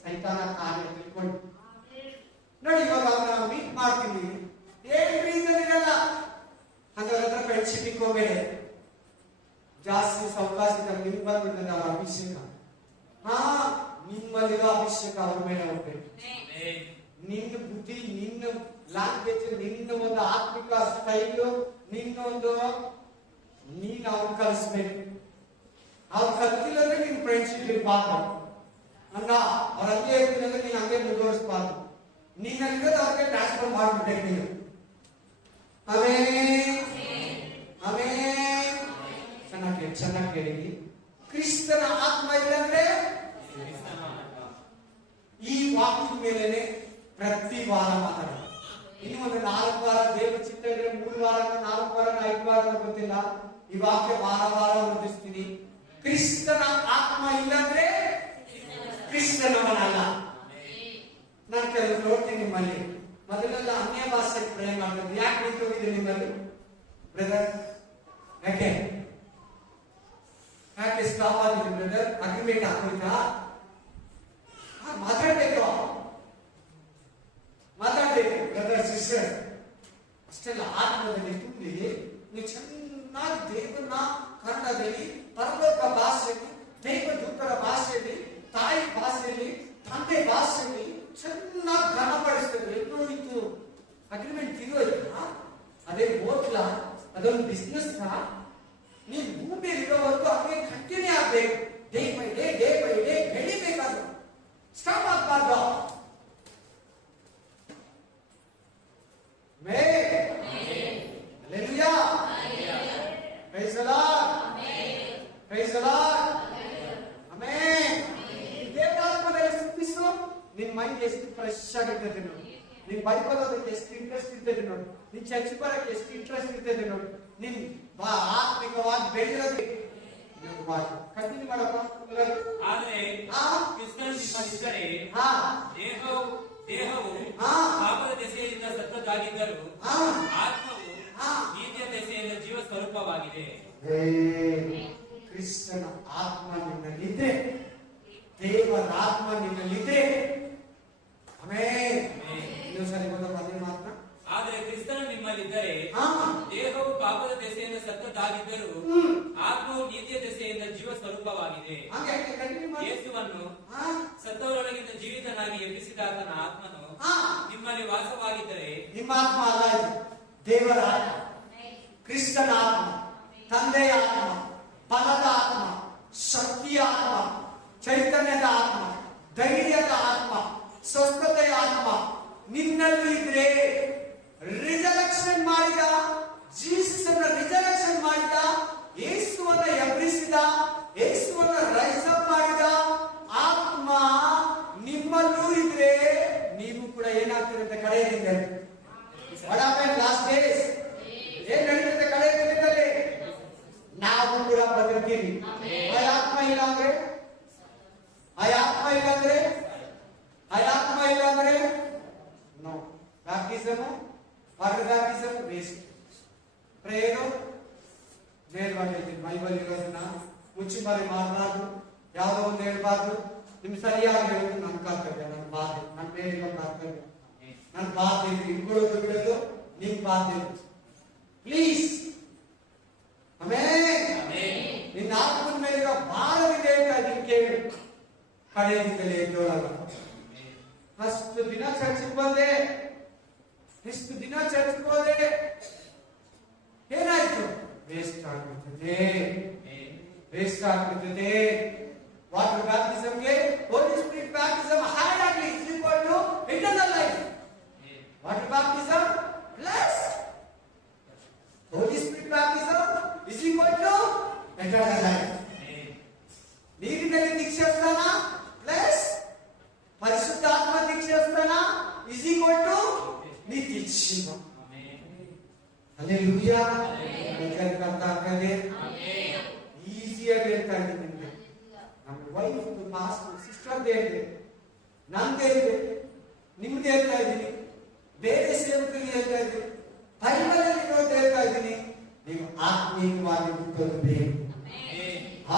ಸೈತಾನ ಕಾರ್ಯ ತಿಳ್ಕೊಂಡು ನೋಡಿ. ಇವಾಗ ನಾವು ಮೀಟ್ ಮಾಡ್ತೀವಿ, ಏನ್ ರೀಸನ್ ಇರಲ್ಲ, ಹಂಗಾದ್ರೆ ಹತ್ರ ಫ್ರೆಂಡ್ಶಿಪ್ ಇಕ್ಕೋಬೇಡಿ. ಜಾಸ್ತಿ ಅವಕಾಶ ನಿಮ್ಗೆ ಬಂದ್ಬಿಡ್ತದೆ ಅವರ ಅಭಿಷೇಕ. ಹಾ, ನಿಮ್ಮಲ್ಲಿರೋ ಅಭಿಷೇಕ ಅವ್ರ ಮೇಲೆ ಹೋಗ್ಬೇಕು. ನಿನ್ನ ಬುದ್ಧಿ, ನಿನ್ನ ಲ್ಯಾಂಗ್ವೇಜ್, ನಿನ್ನ ಒಂದು ಆತ್ಮಿಕ ಸ್ಟೈಲು, ನಿನ್ನೊಂದು ನೀನು ಅವ್ರು ಕಲಿಸ್ಬೇಕು. ಅವ್ರು ಕಲ್ತಿಲ್ಲಂದ್ರೆ ನೀನ್ ಫ್ರೆಂಡ್ಶಿಪ್ ಇರ್ಬಾರ್ದು. ಅಲ್ಲ, ಅವ್ರ ಹಂಗೆ ಇರ್ತೀನಿ ಅಂದ್ರೆ ನೀನ್ ಹಂಗೆ ಮುಂದುವರಿಸಬಾರ್ದು. ನೀನಲ್ಲಿರೋದು ಅವ್ರಿಗೆ ಟ್ರಾನ್ಸ್ಫರ್ ಮಾಡ್ಬಿಡ್ಬೇಕು ನೀನು. ಚೆನ್ನಾಗಿ ಕೇಳಿ. ಕ್ರಿಸ್ತನ ಆತ್ಮ ಇಲ್ಲಂದ್ರೆ ಈ ವಾಕ್ಯದ ಮೇಲೆನೆ ಪ್ರತಿ ವಾರ ಮಾತಾಡೋದು. ಇನ್ನು ಒಂದು 4 ವಾರ ದೇವ ಚಿತ್ತ ಇದ್ರೆ 3 ವಾರ 4 ವಾರ 5 ವಾರ ಗೊತ್ತಿಲ್ಲ. ಈ ವಾಕ್ಯ ವಾರ ಓದಿಸ್ತೀನಿ. ಕ್ರಿಸ್ತನ ಆತ್ಮ ಇಲ್ಲಂದ್ರೆ ಕ್ರಿಸ್ತನವನಲ್ಲ. ನಾನು ಕೆಲವು ನೋಡ್ತೀನಿ ನಿಮ್ಮಲ್ಲಿ ಮೊದಲೆಲ್ಲ ಅನ್ಯ ಭಾಷೆ ಪ್ರಯೋಗ ಮಾಡ್ತಾರೆ. ಯಾಕೆ ನಿಂತೋಗಿದೆ ನಿಮ್ಮಲ್ಲಿ ಬ್ರದರ್? ಯಾಕೆ ಸ್ಟಾಪ್ ಆಗಿದೆ ಬ್ರದರ್? ಅಗ್ರಿಮೆಂಟ್ ಹಾಕೋಯ್ತಾ? ಮಾತಾಡ್ಬೇಕು ಬ್ರದರ್ ಸಿಸ್ಟರ್. ಅಷ್ಟೆಲ್ಲ ಆತ್ಮದಲ್ಲಿ ತುಂಬಿ ನೀವು ಚೆನ್ನಾಗಿ ದೇವರನ್ನ ಕನ್ನಡದಲ್ಲಿ, ಪರಲೋಕ ಭಾಷೆಯಲ್ಲಿ, ದೇವದೂತರ ಭಾಷೆಯಲ್ಲಿ, ತಾಯಿ ಭಾಷೆಯಲ್ಲಿ, ತಂದೆ ಭಾಷೆಯಲ್ಲಿ ಚೆನ್ನಾಗಿ ಘನಪಡಿಸ್ತೇವೆ. ಎಲ್ಲೋ ಇತ್ತು ಅಗ್ರಿಮೆಂಟ್ ಇರೋಯ್ತಾ? ಅದೇ ಹೋಗ್ಲ, ಅದೊಂದು ಬಿಸ್ನೆಸ್. ನೀವು ಭೂಮಿಯಲ್ಲಿ ಇರೋವರೆಗೂ ಅವರಿಗೆ ಕಂಟಿನ್ಯೂ ಆಗ್ಬೇಕು. ಡೇ ಬೈ ಡೇ ಬೆಳಿಬೇಕಾದ್ರು ಸ್ಟಾಪ್ ಆಗ್ಬಾರ್ದು. ನಿನ್ ಮೈಂಡ್ ಎಷ್ಟು ಫ್ರೆಶ್ ಆಗಿರ್ತದೆ ನೋಡಿ. ನಿನ್ ಬೈಬಲ್ ಓದಕ್ಕೆ ಎಷ್ಟು ಇಂಟ್ರೆಸ್ಟ್ ಇರ್ತದೆ ನೋಡಿ. ನಿನ್ ಚರ್ಚ್ ಬರಕ್ಕೆ ಎಷ್ಟು ಇಂಟ್ರೆಸ್ಟ್ ಇರ್ತದೆ ನೋಡಿ. ನಿನ್ ಆತ್ಮಿಕವಾಗಿ ಬೆಳೆಯೋದಕ್ಕೆ ಕಂಟಿನ್ಯೂ ಮಾಡಪ್ಪ. ಆದ್ರೆ ಕ್ರಿಸ್ತನಲ್ಲಿ ನಿಮ್ಮಲ್ಲಿದ್ದರೆ ದೇಹವು ಪಾಪದ ದೆಸೆಯಿಂದ ಸತ್ತದ್ದಾಗಿದ್ದರೂ ಆತ್ಮವು ನೀತಿಯ ದೆಸೆಯಿಂದ ಜೀವ ಸ್ವರೂಪವಾಗಿದೆ. ಕ್ರಿಸ್ತನ ಆತ್ಮ ನಿನ್ನಲ್ಲಿದ್ರೆ, ದೇವರ ಆತ್ಮ ನಿನ್ನಲ್ಲಿದ್ರೆ, ಇನ್ನೊಂದು ಸರಿ ಅದೇ ಮಾತ್ರ. ಆದರೆ ಕ್ರಿಸ್ತನ ನಿಮ್ಮಲ್ಲಿದ್ದರೆ ದೇಹವು ಪಾಪದ ದೆಸೆಯಿಂದ ಸತ್ತದ್ದಾಗಿದ್ದರೂ ಆತ್ಮವು ನೀತಿಯ ದೆಸೆಯಿಂದ ಜೀವ ಸ್ವರೂಪ ಸ್ವರೂಪವಾಗಿದೆ. ಹಾಗೆ ಕಂಟಿನ್ಯೂ ಮಾಡಿ. ಯೇಸುವನ್ನು ಹಾ ಸತ್ತವರೊಳಗಿಂದ ಜೀವಿತನಾಗಿ ಎಬ್ಬಿಸಿದ ಆತನ ಆತ್ಮನು ಹಾ ನಿಮ್ಮಲ್ಲಿ ವಾಸವಾಗಿದ್ದರೆ ನಿಮ್ಮ ಆತ್ಮ ಅಲ್ಲ, ಇದು ದೇವರ ಆತ್ಮ, ಕ್ರಿಸ್ತನ ಆತ್ಮ, ತಂದೆಯ ಆತ್ಮ, ಫಲದ ಆತ್ಮ, ಶಕ್ತಿಯ ಆತ್ಮ, ಚೈತನ್ಯದ ಆತ್ಮ, ಧೈರ್ಯದ ಆತ್ಮ, ಸ್ವಸ್ಥತೆಯ ಆತ್ಮ ನಿನ್ನಲ್ಲಿ ಇದ್ರೆ, ರಿಸರೆಕ್ಷನ್ ಮಾಡಿದ ಜೀಸಸ್ ಅನ್ನ ರಿಸರೆಕ್ಷನ್ ಮಾಡಿದ, ಯೇಸುವನ್ನ ಎಬ್ಬಿಸಿದ, ಯೇಸುವನ್ನ ರೈಸ್ ಅಪ್ ಮಾಡಿದ ಆತ್ಮ ನಿಮ್ಮಲ್ಲೂ ಇದ್ರೆ ನೀವು ಕೂಡ ಏನಾಗ್ತಿರುತ್ತೆ ಕಡೆಯ ದಿನದಲ್ಲಿ. What happened last days? ಏನ್ ನಡೀತದೆ ಕಡೆಯ ದಿನದಲ್ಲಿ? ನಾವು ಕೂಡ ಬದುಕ್ತೀವಿ. ಆತ್ಮ ಇಲ್ಲ ಅಂದ್ರೆ, ಆತ್ಮ ಇಲ್ಲ ಅಂದ್ರೆ, ಆತ್ಮ ಇಲ್ಲ ಅಂದ್ರೆ no. Baptism, water baptism waste. Prayer ನೇರವಾಗಿ ಬೈಬಲ್ ಇರೋದನ್ನ ಮುಚ್ಚಿ ಮರೆ ಮಾಡಬಾರ್ದು, ಯಾವುದೋ ಒಂದು ಹೇಳ್ಬಾರ್ದು. ನಿಮ್ಗೆ ಸರಿಯಾಗಿ ಹೇಳೋದು ನನ್ನ ಕರ್ತವ್ಯ, ನನ್ನ ಬಾಧೆ, ನನ್ನ ಮೇಲಿರೋ ಕರ್ತವ್ಯ, ನನ್ನ ಬಾಧೆ ಇಟ್ಕೊಳ್ಳೋದು ಬಿಡೋದು ನಿಮ್ ಬಾಧೆ. ಪ್ಲೀಸ್ ಆಮೇಲೆ ನಿನ್ನ ಆತ್ಮನ ಮೇಲಿರೋ ಭಾರವಿದೆ ಅಂತ ನೀನು ಕೇಳಿ ಕಡೆಯಿಂದಲೇ ಎದ್ದೋಳಲ್ಲ. ಅಷ್ಟು ದಿನ ಚರ್ಚಿಗೆ ಬಂದೆ, ಇಷ್ಟು ದಿನ ಚರ್ಚಿಗೆ ಹೋದೆ, ಏನಾಯ್ತು? ವೇಸ್ಟ್ ಆಗ್ಬಿಡ್ತದೆ, ವೇಸ್ಟ್ ಆಗ್ಬಿಡ್ತದೆ. ವಾಟರ್ ಬ್ಯಾಪ್ಟಿಸಮ್ಗೆ ಹೋಲಿ ಸ್ಪಿರಿಟ್ ಬ್ಯಾಪ್ಟಿಸಮ್ ಹ್ಯಾಡ್ ಆಗಲಿ is equal to eternal life. Water baptism plus Holy Spirit baptism is equal to eternal life. ನೀರಿನಲ್ಲಿ ದೀಕ್ಷಾಸ್ನಾನ ಪ್ಲಸ್ ಪರಿಶುದ್ಧಾತ್ಮ ದೀಕ್ಷಾಸ್ನಾನ ಇಸ್ ಈಕ್ವಲ್ ಟು ನಿತ್ಯ ಜೀವ. ಹಲ್ಲೆಲೂಯಾ. ಈಸಿಯಾಗಿ ಹೇಳ್ತಾ ಇದ್ದೀನಿ ನಿಮ್ಗೆ. ನಮ್ಮ ವೈಫ್ ಪಾಸ್ಟರ್ ಸಿಸ್ಟರ್ ಹೇಳಿದೆ, ನಂದೇ ಇದೆ, ನಿಮ್ದು ಹೇಳ್ತಾ ಇದ್ದೀನಿ, ಬೇರೆ ಸೇವಕರಿಗೆ ಹೇಳ್ತಾ ಇದ್ದೀನಿ, ಬೈಬಲ್ ಅಲ್ಲಿ ಹೇಳ್ತಾ ಇದ್ದೀನಿ. ನೀವು ಆತ್ಮೀಯವಾಗಿ ಹುಟ್ಟೋದು ಬೇಕು,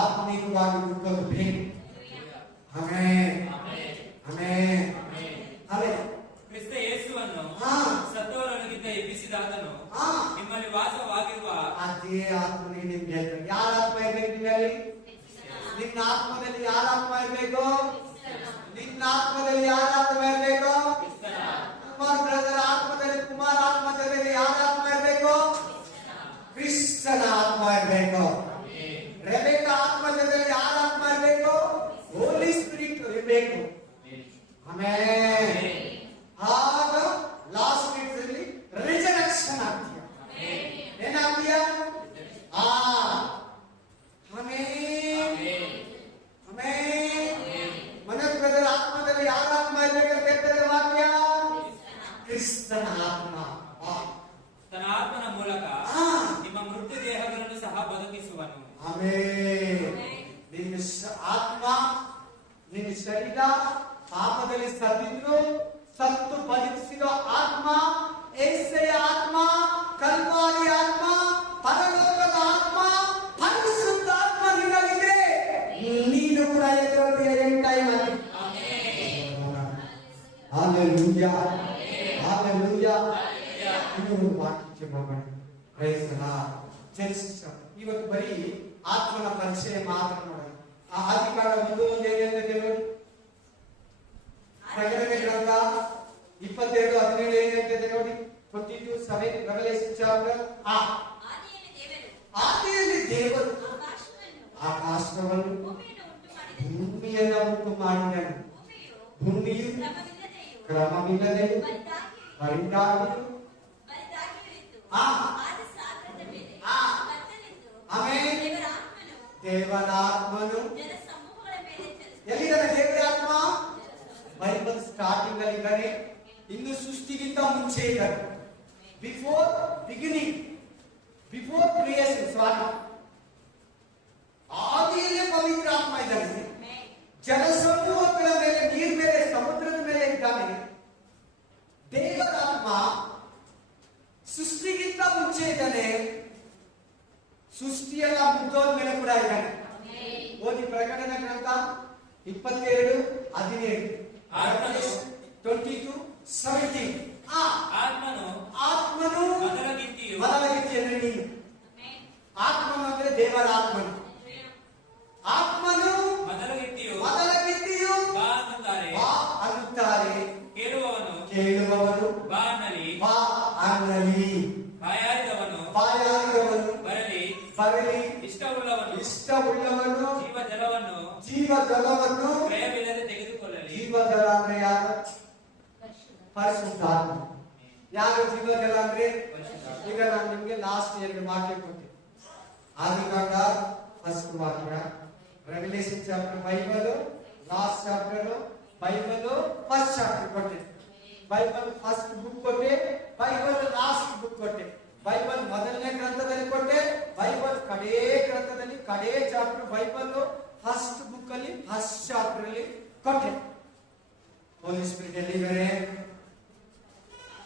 ಆತ್ಮೀಯವಾಗಿ ಹುಟ್ಟೋದು ಬೇಕು. Amen, amen, amen. ಕ್ರಿಸ್ತ ಯೇಸುವನ್ನು ಸತ್ತವರೊಳಗಿಂದ ಎಬ್ಬಿಸಿದ ಆತನು ನಿಮ್ಮಲ್ಲಿ ವಾಸವಾಗಿರುವ ಅದೇ ಆತ್ಮನೇ ನಿಮ್ಗೆ ಹೇಳ್ತಾರೆ. ಯಾರ ಆತ್ಮ ಇರ್ಬೇಕು ನಿಮ್ಮಲ್ಲಿ? ನಿನ್ನ ಆತ್ಮದಲ್ಲಿ ಯಾರ ಆತ್ಮ ಇರ್ಬೇಕು? ನಿನ್ನ ಆತ್ಮದಲ್ಲಿ ಯಾರ ಆತ್ಮ ಇರ್ಬೇಕು? ಕುಮಾರ್ ಬ್ರದರ್ ಆತ್ಮದಲ್ಲಿ, ಕುಮಾರ್ ಆತ್ಮ ಜೊತೆಗೆ ಯಾರ ಆತ್ಮ ಇರ್ಬೇಕು? ಕ್ರಿಸ್ತನ ಆತ್ಮ ಇರ್ಬೇಕು. ರೆಬೆಕಾ ಆತ್ಮ ಜೊತೆಗೆ ಯಾರ ಆತ್ಮ ಇರ್ಬೇಕು? ಹೋಲಿ ಸ್ಪಿರಿಟ್ ಇರ್ಬೇಕು. ಆಮೆನ್. ಆಗ ಲಾಸ್ಟ್ ಮಿನಿಟ್ ಅಲ್ಲಿ ರಿಸರೆಕ್ಷನ್ ಆಗ್ತೀಯ. ಏನಾಗ್ತೀಯ? Amen, amen. ಮನೋಜ್ ಬ್ರದರ್ ಆತ್ಮದಲ್ಲಿ ಯಾರ ಆತ್ಮ ಇರ್ಬೇಕಂತ ಹೇಳ್ತಾರೆ ವಾಕ್ಯ? ಕ್ರಿಸ್ತನ ಆತ್ಮ. ತನ್ನ ಆತ್ಮನ ಮೂಲಕ ನಿಮ್ಮ ಮೃತ್ಯು ದೇಹಗಳನ್ನು ಸಹ ಬದುಕಿಸುವನು. ಆಮೆನ್. ನಿನ್ನ ಆತ್ಮ, ನಿನ್ನ ಶರೀರ ಪಾಪದಲ್ಲಿ ಸತ್ತಿದ್ರು ಸತ್ತು ಬದುಕಿಸಿರೋ ಆತ್ಮ, ಏಸೆಯ ಆತ್ಮ, ಕಲ್ವಾರಿ ಆತ್ಮ, ಪರಲೋಕದ ಆತ್ಮ, ಪರಿಶುದ್ಧ ಆತ್ಮ ನಿನ್ನಲ್ಲಿದೆ. ನೀನು ಕೂಡ ಎದುರು ಎಂಡ್ ಟೈಮ್ ಅಲ್ಲಿ. Hallelujah, hallelujah. ಇನ್ನು ವಾಕ್ಯಕ್ಕೆ ಹೋಗೋಣ. Praise the Lord. ಚರ್ಚಿಸೋಣ. ಇವತ್ತು ಬರೀ ಆತ್ಮನ ಪರಿಚಯ ಮಾತ್ರ ನೋಡೋಣ. ಆ ಆದಿಕಾಂಡ 1:1 ಏನಿದೆ ನೋಡಿ. ಪ್ರಕಟಣೆ ಗ್ರಂಥ 22:17 ಏನಿದೆ ನೋಡಿ. 22:7 ರೆವಲೇಷನ್ ಚಾಪ್ಟರ್. ಆದಿಯಲ್ಲಿ ದೇವರು ಆಕಾಶವನ್ನು ಭೂಮಿಯನ್ನು ಉಂಟು ಮಾಡಿದನು. ಭೂಮಿಯು ಕ್ರಮವಿಲ್ಲದೆಯೂ ಬರಿದಾಗಿಯೂ ದೇವರ ಆತ್ಮನು ಎಲ್ಲಿದ್ದಾನೆ? ದೇವರ ಆತ್ಮ ಬೈಬಲ್ ಸ್ಟಾರ್ಟಿಂಗ್ ಅಲ್ಲಿ ಇದ್ದಾನೆ. ಇನ್ನು ಸೃಷ್ಟಿಗಿಂತ ಮುಂಚೆ ಇದ್ದಾನೆ. Before beginning, before creation. Sorry, ಆದಿಯಲ್ಲೇ ಪವಿತ್ರ ಆತ್ಮ ಇದ್ದಾನೆ. ಜಲಸಮೂಹಗಳ ಮೇಲೆ, ನೀರ್ ಮೇಲೆ, ಸಮುದ್ರದ ಮೇಲೆ ಇದ್ದಾನೆ. ದೇವರ ಆತ್ಮ ಸೃಷ್ಟಿಗಿಂತ ಮುಂಚೆ ಇದ್ದಾನೆ. ಸೃಷ್ಟಿಯೆಲ್ಲ ಮುಗ್ದೋದ ಮೇಲೆ ಕೂಡ ಇದ್ದಾನೆ. ಓದಿ ಪ್ರಕಟಣೆ ಗ್ರಂಥ 22:17. 22:17. ಆತ್ಮನು ಮೊದಲಗಿತ್ತಿ ಅಂದ್ರೆ ನೀನು. ಆತ್ಮನು ಅಂದ್ರೆ ದೇವರ ಆತ್ಮನು. ಆತ್ಮ ಅಂದ್ರೆ ಯಾರು? ಪರಿಶುದ್ಧಾತ್ಮ. ಯಾರು ಜೀವಜಲ ಅಂದ್ರೆ? ಈಗ ನಾನು ನಿಮ್ಗೆ ಲಾಸ್ಟ್ 2 ವಾಕ್ಯ ಕೊಟ್ಟೆ. ಆದಿಕಾಂಡ ಫಸ್ಟ್ ವಾಕ್ಯ, revolution chapter Bible last chapter, Bible first chapter ಕೊಟ್ಟೆ, ಬೈಬಲ್ ಫಸ್ಟ್ ಬುಕ್ ಕೊಟ್ಟೆ, ಬೈಬಲ್ ಲಾಸ್ಟ್ ಬುಕ್ ಕೊಟ್ಟೆ, ಬೈಬಲ್ ಮೊದಲನೇ ಗ್ರಂಥದಲ್ಲಿ ಕೊಟ್ಟೆ, ಬೈಬಲ್ ಕಡೇ ಗ್ರಂಥದಲ್ಲಿ ಕಡೇ ಚಾಪ್ಟರ್, ಬೈಬಲ್ ಫಸ್ಟ್ ಬುಕ್ ಅಲ್ಲಿ ಫಸ್ಟ್ ಚಾಪ್ಟರ್ ಅಲ್ಲಿ ಕೊಟ್ಟೆ. ಹೋಲಿ ಸ್ಪಿರಿಟ್ ಎಲ್ಲಿದ್ದಾರೆ?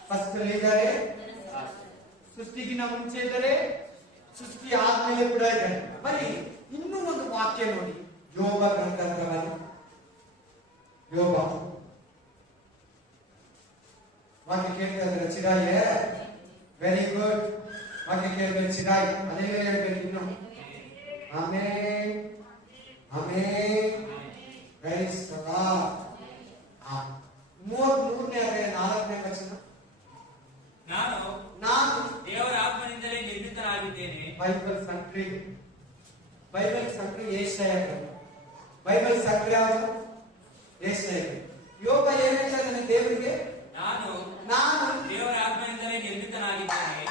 ಫಸ್ಟ್ ಅಲ್ಲಿ ಇದ್ದಾರೆ, ಸೃಷ್ಟಿಗಿನ ಮುಂಚೆ ಇದ್ದಾರೆ, ಸೃಷ್ಟಿ ಆದ್ಮೇಲೆ ಕೂಡ ಇದ್ದಾರೆ. ಬರೀ ಇನ್ನೂ ಒಂದು ವಾಕ್ಯ ನೋಡಿ, ಯೋಗ ಗ್ರಂಥದಲ್ಲಿ ಯೋಗ ವಾಕ್ಯ ಕೇಳ್ತಾ ಇದ್ದಾರೆ. ಚಿರಾಯೇ ವೆರಿ ಗುಡ್. ವಾಕ್ಯ ಕೇಳ್ಬೇಕು ಚಿರಾಯ್, ಅದೇ ಹೇಳ್ಬೇಕು ಇನ್ನು. ಆಮೇಲೆ ಆಮೇಲೆ ಪ್ರೈಸ್ ದ ಲಾರ್ಡ್. 33ನೇ ಅಧ್ಯಾಯ 4ನೇ ವಚನ. ನಾನು ದೇವರ ಆತ್ಮನಿಂದಲೇ ನಿರ್ಮಿತನಾಗಿದ್ದೇನೆ. ಬೈಬಲ್ ಸಂಕ್ರಿ, ಬೈಬಲ್ ಸಂಕ್ರಿ ಏಷ್ಯಾಯ, ಬೈಬಲ್ ಸಂಕ್ರಿ ಯಾವುದು? ಏಷ್ಯಾಯ. ಯೋಗ ಏನ್ ಹೇಳ್ತಾನೆ ದೇವರಿಗೆ? ನಾನು ದೇವರ ಆತ್ಮನಿಂದಲೇ ನಿರ್ಮಿತನಾಗಿದ್ದೇನೆ.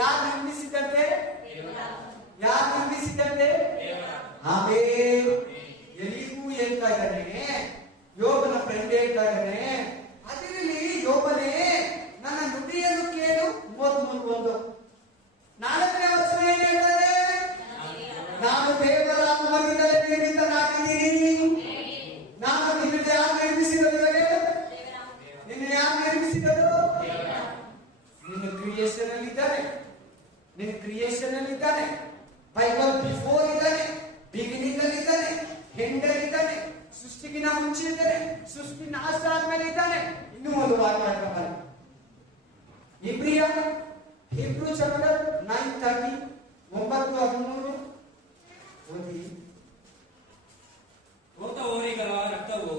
ಯಾರು ನಿರ್ಮಿಸಿದಂತೆ? ಯಾರು ನಿರ್ಮಿಸಿದಂತೆ? ಆಮೇಲೆ ಎಲ್ಲಿಗೂ ಹೇಳ್ತಾ ಇದ್ದಾನೆ, ಯೋಗನ ಫ್ರೆಂಡ್ ಹೇಳ್ತಾ ಇದ್ದಾನೆ, ಅದಿರಲಿ ಯೋಗನೇ ನನ್ನ ನುಡಿಯನ್ನು ಕೇಳು. 33:1 4ನೇ ವಚನ ಏನ್ ಹೇಳ್ತಾರೆ? ನಾನು ದೇವರ ಆತ್ಮನಿಂದಲೇ ನಿರ್ಮಿತನಾಗಿದ್ದೀನಿ. ನಾನು ನಿನ್ನನ್ನು ಯಾರು ನಿರ್ಮಿಸಿದರು? ನಿನ್ನ ಯಾರು ನಿರ್ಮಿಸಿದರು? ನಿನ್ನ ಕ್ರಿಯೇಷನ್ ಅಲ್ಲಿ ಇದ್ದಾನೆ, ನಿನ್ನ ಕ್ರಿಯೇಷನ್ ಅಲ್ಲಿ ಇದ್ದಾನೆ. ಬೈಬಲ್ ಬಿಫೋರ್ ಇದ್ದಾನೆ, ಬಿಗಿನಿಂಗ್ ಅಲ್ಲಿ ಇದ್ದಾನೆ, ಎಂಡ್ ಅಲ್ಲಿ ಇದ್ದಾನೆ, ಸೃಷ್ಟಿಗಿನ ಮುಂಚೆ ಇದ್ದಾನೆ, ಸೃಷ್ಟಿ ನಾಶ ಆದ್ಮೇಲೆ ಇದ್ದಾನೆ. ಇನ್ನೂ ಒಂದು ವಾಕ್ಯ ಬನ್ನಿ, ಹಿಬ್ರೂ ಚಾಪ್ಟರ್ 9:30 9:13 ಓದಿ. ಹೋತ ಹೋರಿಗಳ ರಕ್ತವು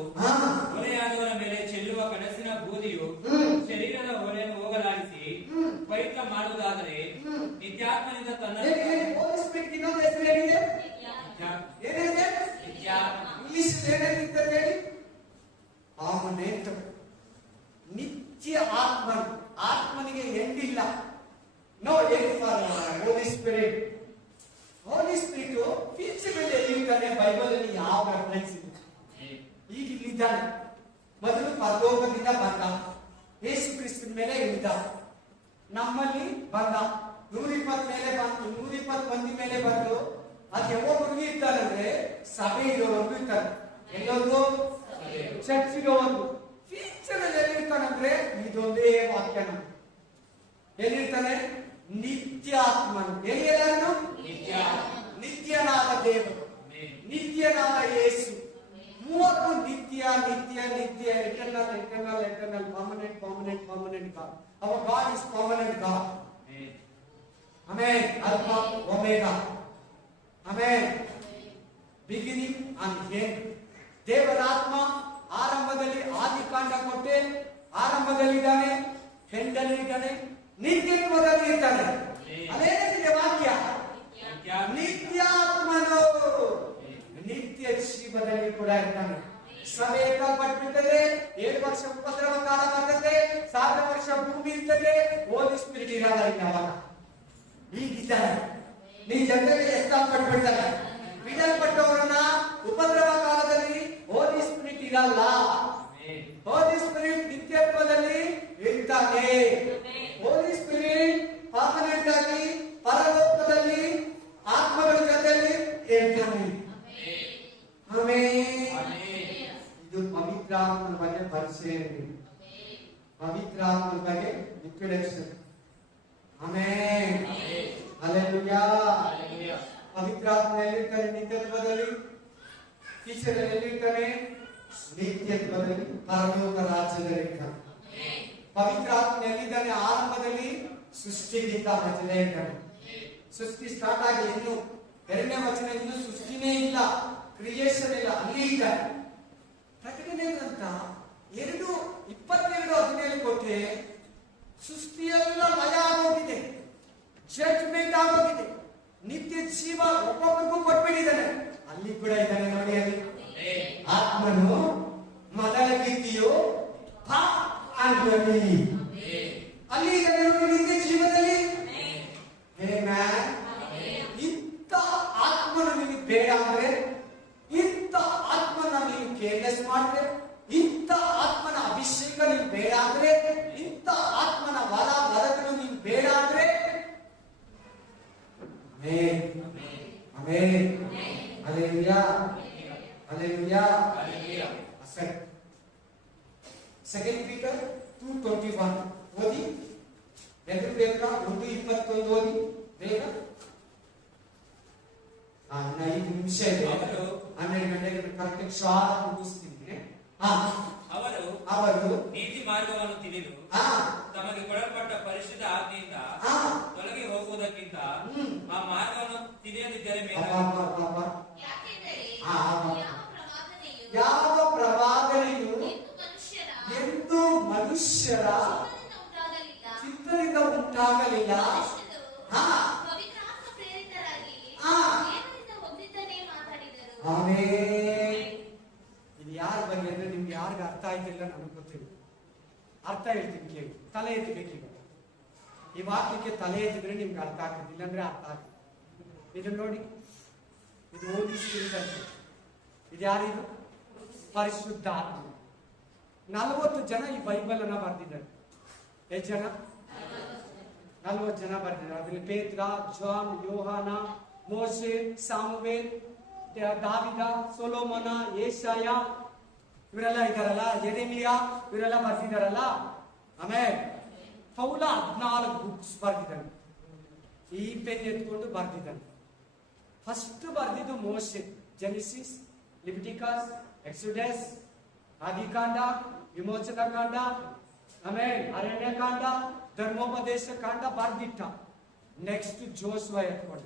ಹೊರೆಯಾದವರ ಮೇಲೆ ಚೆಲ್ಲುವ ಕನಸಿನ ಬೂದಿಯು ಶರೀರದ ಹೊರೆಯನ್ನು ಹೋಗಲಾಡಿಸಿ ಪವಿತ್ರ ಮಾಡುವುದಾದರೆ ನಿತ್ಯಾತ್ಮನಿಂದ ತನ್ನ ಇನ್ನೊಂದು ಹೆಸರು ಏನಿದೆ? ಏನಿದೆ? ಇಂಗ್ಲಿಷ್ ಏನೇನಿರ್ತದೆ ಹೇಳಿ? ಪರ್ಮನೆಂಟ್. ನಿತ್ಯ ಆತ್ಮ. ಆತ್ಮನಿಗೆ ಎಂಡಿಲ್ಲ. No end for Holy Spirit. Holy Spirit future ಅಲ್ಲಿ ಎಲ್ಲಿರ್ತಾನೆ? ಬೈಬಲ್ ಅಲ್ಲಿ ಯಾವ ರೆಫರೆನ್ಸ್ ಇದೆ? ಈಗ ಇಲ್ಲಿದ್ದಾನೆ. ಮೊದಲು ಪರಲೋಕದಿಂದ ಬಂದ, ಯೇಸು ಕ್ರಿಸ್ತನ ಮೇಲೆ ಇಳಿದ, ನಮ್ಮಲ್ಲಿ ಬಂದ, 120 ಮೇಲೆ ಬಂದು, 120 ಮಂದಿ ಮೇಲೆ ಬಂದು, ಅದು ಯಾವಾಗ್ಲೂ ಇರ್ತಾರೆ ಅಂದ್ರೆ ಸಭೆ ಇರೋವರೆಗೂ ಇರ್ತಾರೆ. ಎಲ್ಲೊಂದು ಚರ್ಚ್ ಇರೋವರೆಗೂ. ಫ್ಯೂಚರ್ ಅಲ್ಲಿ ಎಲ್ಲಿರ್ತಾನಂದ್ರೆ ಇದೊಂದೇ ವಾಕ್ಯನ. ಎಲ್ಲಿರ್ತಾನೆ? ನಿತ್ಯ ಆತ್ಮನು. ಎಲ್ಲಿಯಲ್ಲೂ ನಿತ್ಯನಾದ ದೇವರು, ನಿತ್ಯನಾದ ಯೇಸು. 3 ನಿತ್ಯ ನಿತ್ಯ ನಿತ್ಯ, eternal eternal eternal, permanent permanent permanent God. Our God is permanent God. Amen. Alpha omega. Amen. Beginning and end. ದೇವರ ಆತ್ಮ ಆರಂಭದಲ್ಲಿ ಆದಿಕಾಂಡ ಕೊಟ್ಟೆ, ಆರಂಭದಲ್ಲಿ ಇದ್ದಾನೆ, ಎಂಡಲ್ಲಿ ಇದ್ದಾನೆ, ನಿತ್ಯತ್ವದಲ್ಲಿ ಇರ್ತಾನೆ. ಅದೇನಿದೆ ವಾಕ್ಯ? ನಿತ್ಯಾತ್ಮನು ನಿತ್ಯ ಜೀವದಲ್ಲಿ ಕೂಡ ಇರ್ತಾನೆ. ಸಭೆ ಕಲ್ಪಟ್ಟಿರ್ತದೆ, 7 ವರ್ಷ ಉಪದ್ರವ ಕಾಲ ಬರ್ತದೆ, 1000 ವರ್ಷ ಭೂಮಿ ಇರ್ತದೆ. ಹೋಲಿ ಸ್ಪಿರಿಟ್ ಇರಲ್ಲ ಇಲ್ಲ. ಅವಾಗ ಈಗಿದ್ದಾನೆ. ನಿನ್ ಜನರಿಗೆ ಎಷ್ಟಾಗ್ಬಿಡ್ತಾನೆ? ಬಿಡಲ್ಪಟ್ಟವರನ್ನ ಉಪದ್ರವ ಕಾಲದಲ್ಲಿ ಹೋಲಿ ಸ್ಪಿರಿಟ್ ಇರಲ್ಲ. ಹೋಲಿ ಸ್ಪಿರಿಟ್ ನಿತ್ಯತ್ವದಲ್ಲಿ ಇರ್ತಾನೆ. ಹೋಲಿ ಸ್ಪಿರಿಟ್ ಪರ್ಮನೆಂಟ್ ಆಗಿ ಪರಲೋಕದಲ್ಲಿ ಆತ್ಮಗಳ ಜೊತೆಯಲ್ಲಿ ಇರ್ತಾನೆ. ಆಮೆನ್. ಇದು ಪವಿತ್ರ ಆತ್ಮನ ಬಗ್ಗೆ ಪರಿಚಯ. ಪವಿತ್ರ ಆತ್ಮನ ಬಗ್ಗೆ ಇಂಟ್ರೊಡಕ್ಷನ್. ಆಮೆನ್. ಹಲ್ಲೆಲೂಯಾ. ಪವಿತ್ರ ಆತ್ಮ ಎಲ್ಲಿರ್ತಾನೆ? ನಿತ್ಯತ್ವದಲ್ಲಿ. ಫ್ಯೂಚರ್ ಎಲ್ಲಿರ್ತಾನೆ? ನಿತ್ಯತ್ವದಲ್ಲಿ, ಪರಲೋಕ ರಾಜ್ಯದಲ್ಲಿ ಇರ್ತಾನೆ. ಪವಿತ್ರ ಆತ್ಮ ಎಲ್ಲಿದ್ದಾನೆ? ಆರಂಭದಲ್ಲಿ ಸೃಷ್ಟಿಗಿಂತ ಮೊದಲೇ ಇದ್ದಾನೆ. ಸೃಷ್ಟಿ ಸ್ಟಾರ್ಟ್ ಆಗಿ ಇನ್ನು 2ನೇ ವಚನ, ಇನ್ನು ಸೃಷ್ಟಿನೇ ಇಲ್ಲ, ಕ್ರಿಯೇಷನ್ ಇಲ್ಲ, ಅಲ್ಲಿ ಇದ್ದಾನೆ. ಪ್ರಕಟಣೆ ಗ್ರಂಥ 2:22-17 ಕೊಟ್ಟೆ. ಸೃಷ್ಟಿಯೆಲ್ಲ ಲಯ ಆಗೋಗಿದೆ, ಜಡ್ಜ್ಮೆಂಟ್ ಆಗೋಗಿದೆ, ನಿತ್ಯ ಜೀವ ಒಬ್ಬೊಬ್ಬರಿಗೂ ಕೊಟ್ಬಿಟ್ಟಿದ್ದಾನೆ. ಅಲ್ಲಿ ಕೂಡ ಇದ್ದಾನೆ ನೋಡಿ. ಅಲ್ಲಿ ಆತ್ಮನು ಮೊದಲ ಕೀರ್ತಿಯು ಅಲ್ಲಿ ಈಗ ನಿತ್ಯ ಜೀವನದಲ್ಲಿ ಇಂಥ ಆತ್ಮನು ನಿಮಗೆ ಬೇಡ ಅಂದ್ರೆ, ಇಂಥ ಆತ್ಮನ ನೀವು ಕೇರ್ಲೆಸ್ ಮಾಡಿದ್ರೆ, ಇಂಥ ಆತ್ಮನ ಅಭಿಷೇಕ ನೀವು ಬೇಡ ಅಂದ್ರೆ, ಇಂಥ ಆತ್ಮನ ವರಗಳು ನೀವು ಬೇಡ ಅಂದ್ರೆ, ಸೆಕೆಂಡ್ ಪೀಟರ್ 2:21 ಓದಿ. 1:21 ಓದಿ ಬೇಗ. 5 ನಿಮಿಷ ಇದೆ. 12 ಗಂಟೆಗೆ ಕರೆಕ್ಟ್ ಶಾರ್ಟ್ ಮುಗಿಸ್ತೀನಿ. ಅವರು ನೀತಿ ಮಾರ್ಗವನ್ನು ತಿಳಿದು ತಮಗೆ ಕೊಡಲ್ಪಟ್ಟ ಪರಿಶುದ್ಧ ಆಜ್ಞೆಯಿಂದ ತೊಲಗಿ ಹೋಗುವುದಕ್ಕಿಂತ ಆ ಮಾರ್ಗವನ್ನು ತಿಳಿಯದಿದ್ದರೆ ಯಾವ ಪ್ರವಾದನೆಯು ಎಂದು ಮನುಷ್ಯರ ಚಿತ್ತದಿಂದ ಉಂಟಾಗಲಿಲ್ಲ. ಇದು ಯಾರ ಬಗ್ಗೆ ಅಂದ್ರೆ ನಿಮ್ಗೆ ಯಾರಿಗ ಅರ್ಥ ಆಯ್ತಿಲ್ಲ ನನಗೆ ಗೊತ್ತಿಲ್ಲ. ಅರ್ಥ ಹೇಳ್ತೀನಿ ಕೇಳಿ. ತಲೆ ಎತ್ತಬೇಕೀಗ. ಈ ವಾಕ್ಯಕ್ಕೆ ತಲೆ ಎತ್ತಿದ್ರೆ ನಿಮ್ಗೆ ಅರ್ಥ ಆಗ್ತದೆ, ಇಲ್ಲಾಂದ್ರೆ ಅರ್ಥ ಆಗ್ತದೆ. ಇದನ್ನ ನೋಡಿ, ಇದು ಹೋಲಿ ಸ್ಪಿರಿಟ್ ಅಂತ. ಇದು ಯಾರಿದು? ಪರಿಶುದ್ಧ ಆತ್ಮ. 40 ಜನ ಈ ಬೈಬಲ್ ಅನ್ನ ಬರೆದಿದ್ದಾರೆ. ಎಷ್ಟು ಜನ? 40 ಜನ ಬರೆದಿದ್ದಾರೆ. ಅದ್ರಲ್ಲಿ ಪೇತ್ರ, ಜಾನ್, ಯೋಹಾನ, ಮೋಶೆ, ಸಾಮುವೇಲ್, ದಾವಿದ, ಸೊಲೊಮೋನ, ಯೆಶಾಯ ಇವರೆಲ್ಲ ಇದ್ದಾರಲ್ಲ, ಯೆರೆಮೀಯ ಇವರೆಲ್ಲ ಬರ್ತಿದಾರಲ್ಲ. ಆಮೇಲೆ ಪೌಲ 14 ಬುಕ್ಸ್ ಬರ್ದಿದ್ದಾನೆ. ಈ ಪೆನ್ ಎತ್ಕೊಂಡು ಬರ್ದಿದ್ದಾನೆ. ಫಸ್ಟ್ ಬರ್ದಿದ್ದು ಮೋಶೆ, ಜೆನಿಸಿಸ್, ಲಿವಿಟಿಕಸ್, ಎಕ್ಸೋಡಸ್, ಆದಿಕಾಂಡ, ವಿಮೋಚನಾ ಕಾಂಡ, ಆಮೇಲೆ ಅರಣ್ಯಕಾಂಡ, ಧರ್ಮೋಪದೇಶ ಕಾಂಡ ಬರ್ದಿಟ್ಟ. ನೆಕ್ಸ್ಟ್ ಜೋಶುವ ಎತ್ಕೊಂಡ,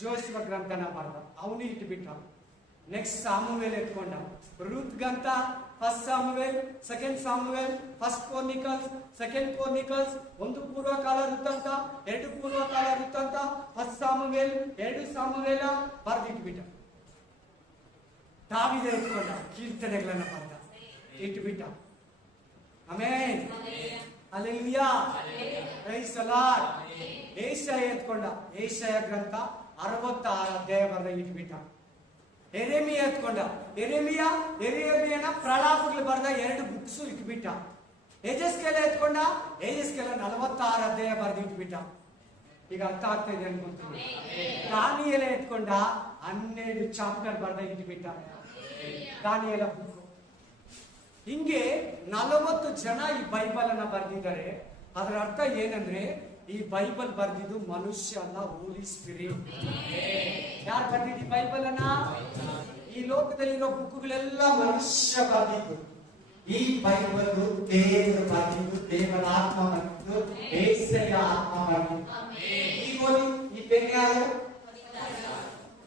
ಜೋಶುವ ಗ್ರಂಥನ ಬರ್ದ, ಅವನು ಇಟ್ಬಿಟ್ಟ. ನೆಕ್ಸ್ಟ್ ಸಾಮುವೇಲ್ ಎತ್ಕೊಂಡ, ರೂತ್ ಗ್ರಂಥ, first Samuel, second Samuel, first Chronicles, second Chronicles, 1 ಪೂರ್ವಕಾಲ ವೃತ್ತಾಂತ, 2 ಪೂರ್ವಕಾಲ ವೃತ್ತಾಂತ, ಫಸ್ಟ್ ಸಾಮುವೇಲ್, 2 ಸಾಮುವೇಲ ಬರ್ದಿಟ್ಬಿಟ್ಟ. ದಾವಿದ ಎತ್ಕೊಂಡ, ಕೀರ್ತನೆಗಳನ್ನ ಬರ್ದ, ಇಟ್ಬಿಟ್ಟ. ಆಮೇಲೆ ಹಲ್ಲೆಲೂಯಾ, ಪ್ರೈಸ್ ದಿ ಲಾರ್ಡ್. ಯೆಶಾಯ ಎತ್ಕೊಂಡ, ಯೆಶಾಯ ಗ್ರಂಥ 66 ಅಧ್ಯಾಯ ಬರ್ದ, ಇಟ್ಬಿಟ್ಟ. ಯೆರೆಮೀಯ ಎತ್ಕೊಂಡ, ಯೆರೆಮೀಯನ ಪ್ರಲಾಪಗಳು ಬರ್ದ 2 ಬುಕ್ಸ್ ಇಟ್ಬಿಟ್ಟ. ಯೆಹೆಜ್ಕೇಲ ಎತ್ಕೊಂಡ, ಯೆಹೆಜ್ಕೇಲ 46 ಅಧ್ಯಾಯ ಬರ್ದು ಇಟ್ಬಿಟ್ಟ. ಈಗ ಅರ್ಥ ಆಗ್ತಾ ಇದೆ ಅನ್ಕೊಂತೀನಿ. ದಾನಿಯೇಲ ಎತ್ಕೊಂಡ, 12 ಚಾಪ್ಟರ್ ಬರ್ದ ಇಟ್ಬಿಟ್ಟ. ದಾನಿಯೇಲ ಬುಕ್. ಹಿಂಗೆ 40 ಜನ ಈ ಬೈಬಲ್ ಅನ್ನ ಬರ್ದಿದ್ದಾರೆ. ಅದರ ಅರ್ಥ ಏನಂದ್ರೆ, ಈ ಬೈಬಲ್ ಬರ್ದಿದ್ದು ಮನುಷ್ಯ ಅಲ್ಲ, ಹೋಲಿ ಸ್ಪಿರಿಟ್. ಯಾರು ಬರ್ದಿದ್ದು ಈ ಬೈಬಲ್ ಅನ್ನ? ಈ ಲೋಕದಲ್ಲಿರೋ ಬುಕ್ಗಳೆಲ್ಲ ಮನುಷ್ಯ ಬರ್ದಿದ್ದು. ಈ ಬೈಬಲ್ ದೇವರು ಬರ್ದಿದ್ದು, ದೇವರ ಆತ್ಮ ಬರ್ದಿದ್ದು, ಯೆಹೋವನ ಆತ್ಮ ಬರ್ದಿದ್ದು. ಈಗ ನೋಡಿ, ಈ ಪೆನ್ ಯಾರು?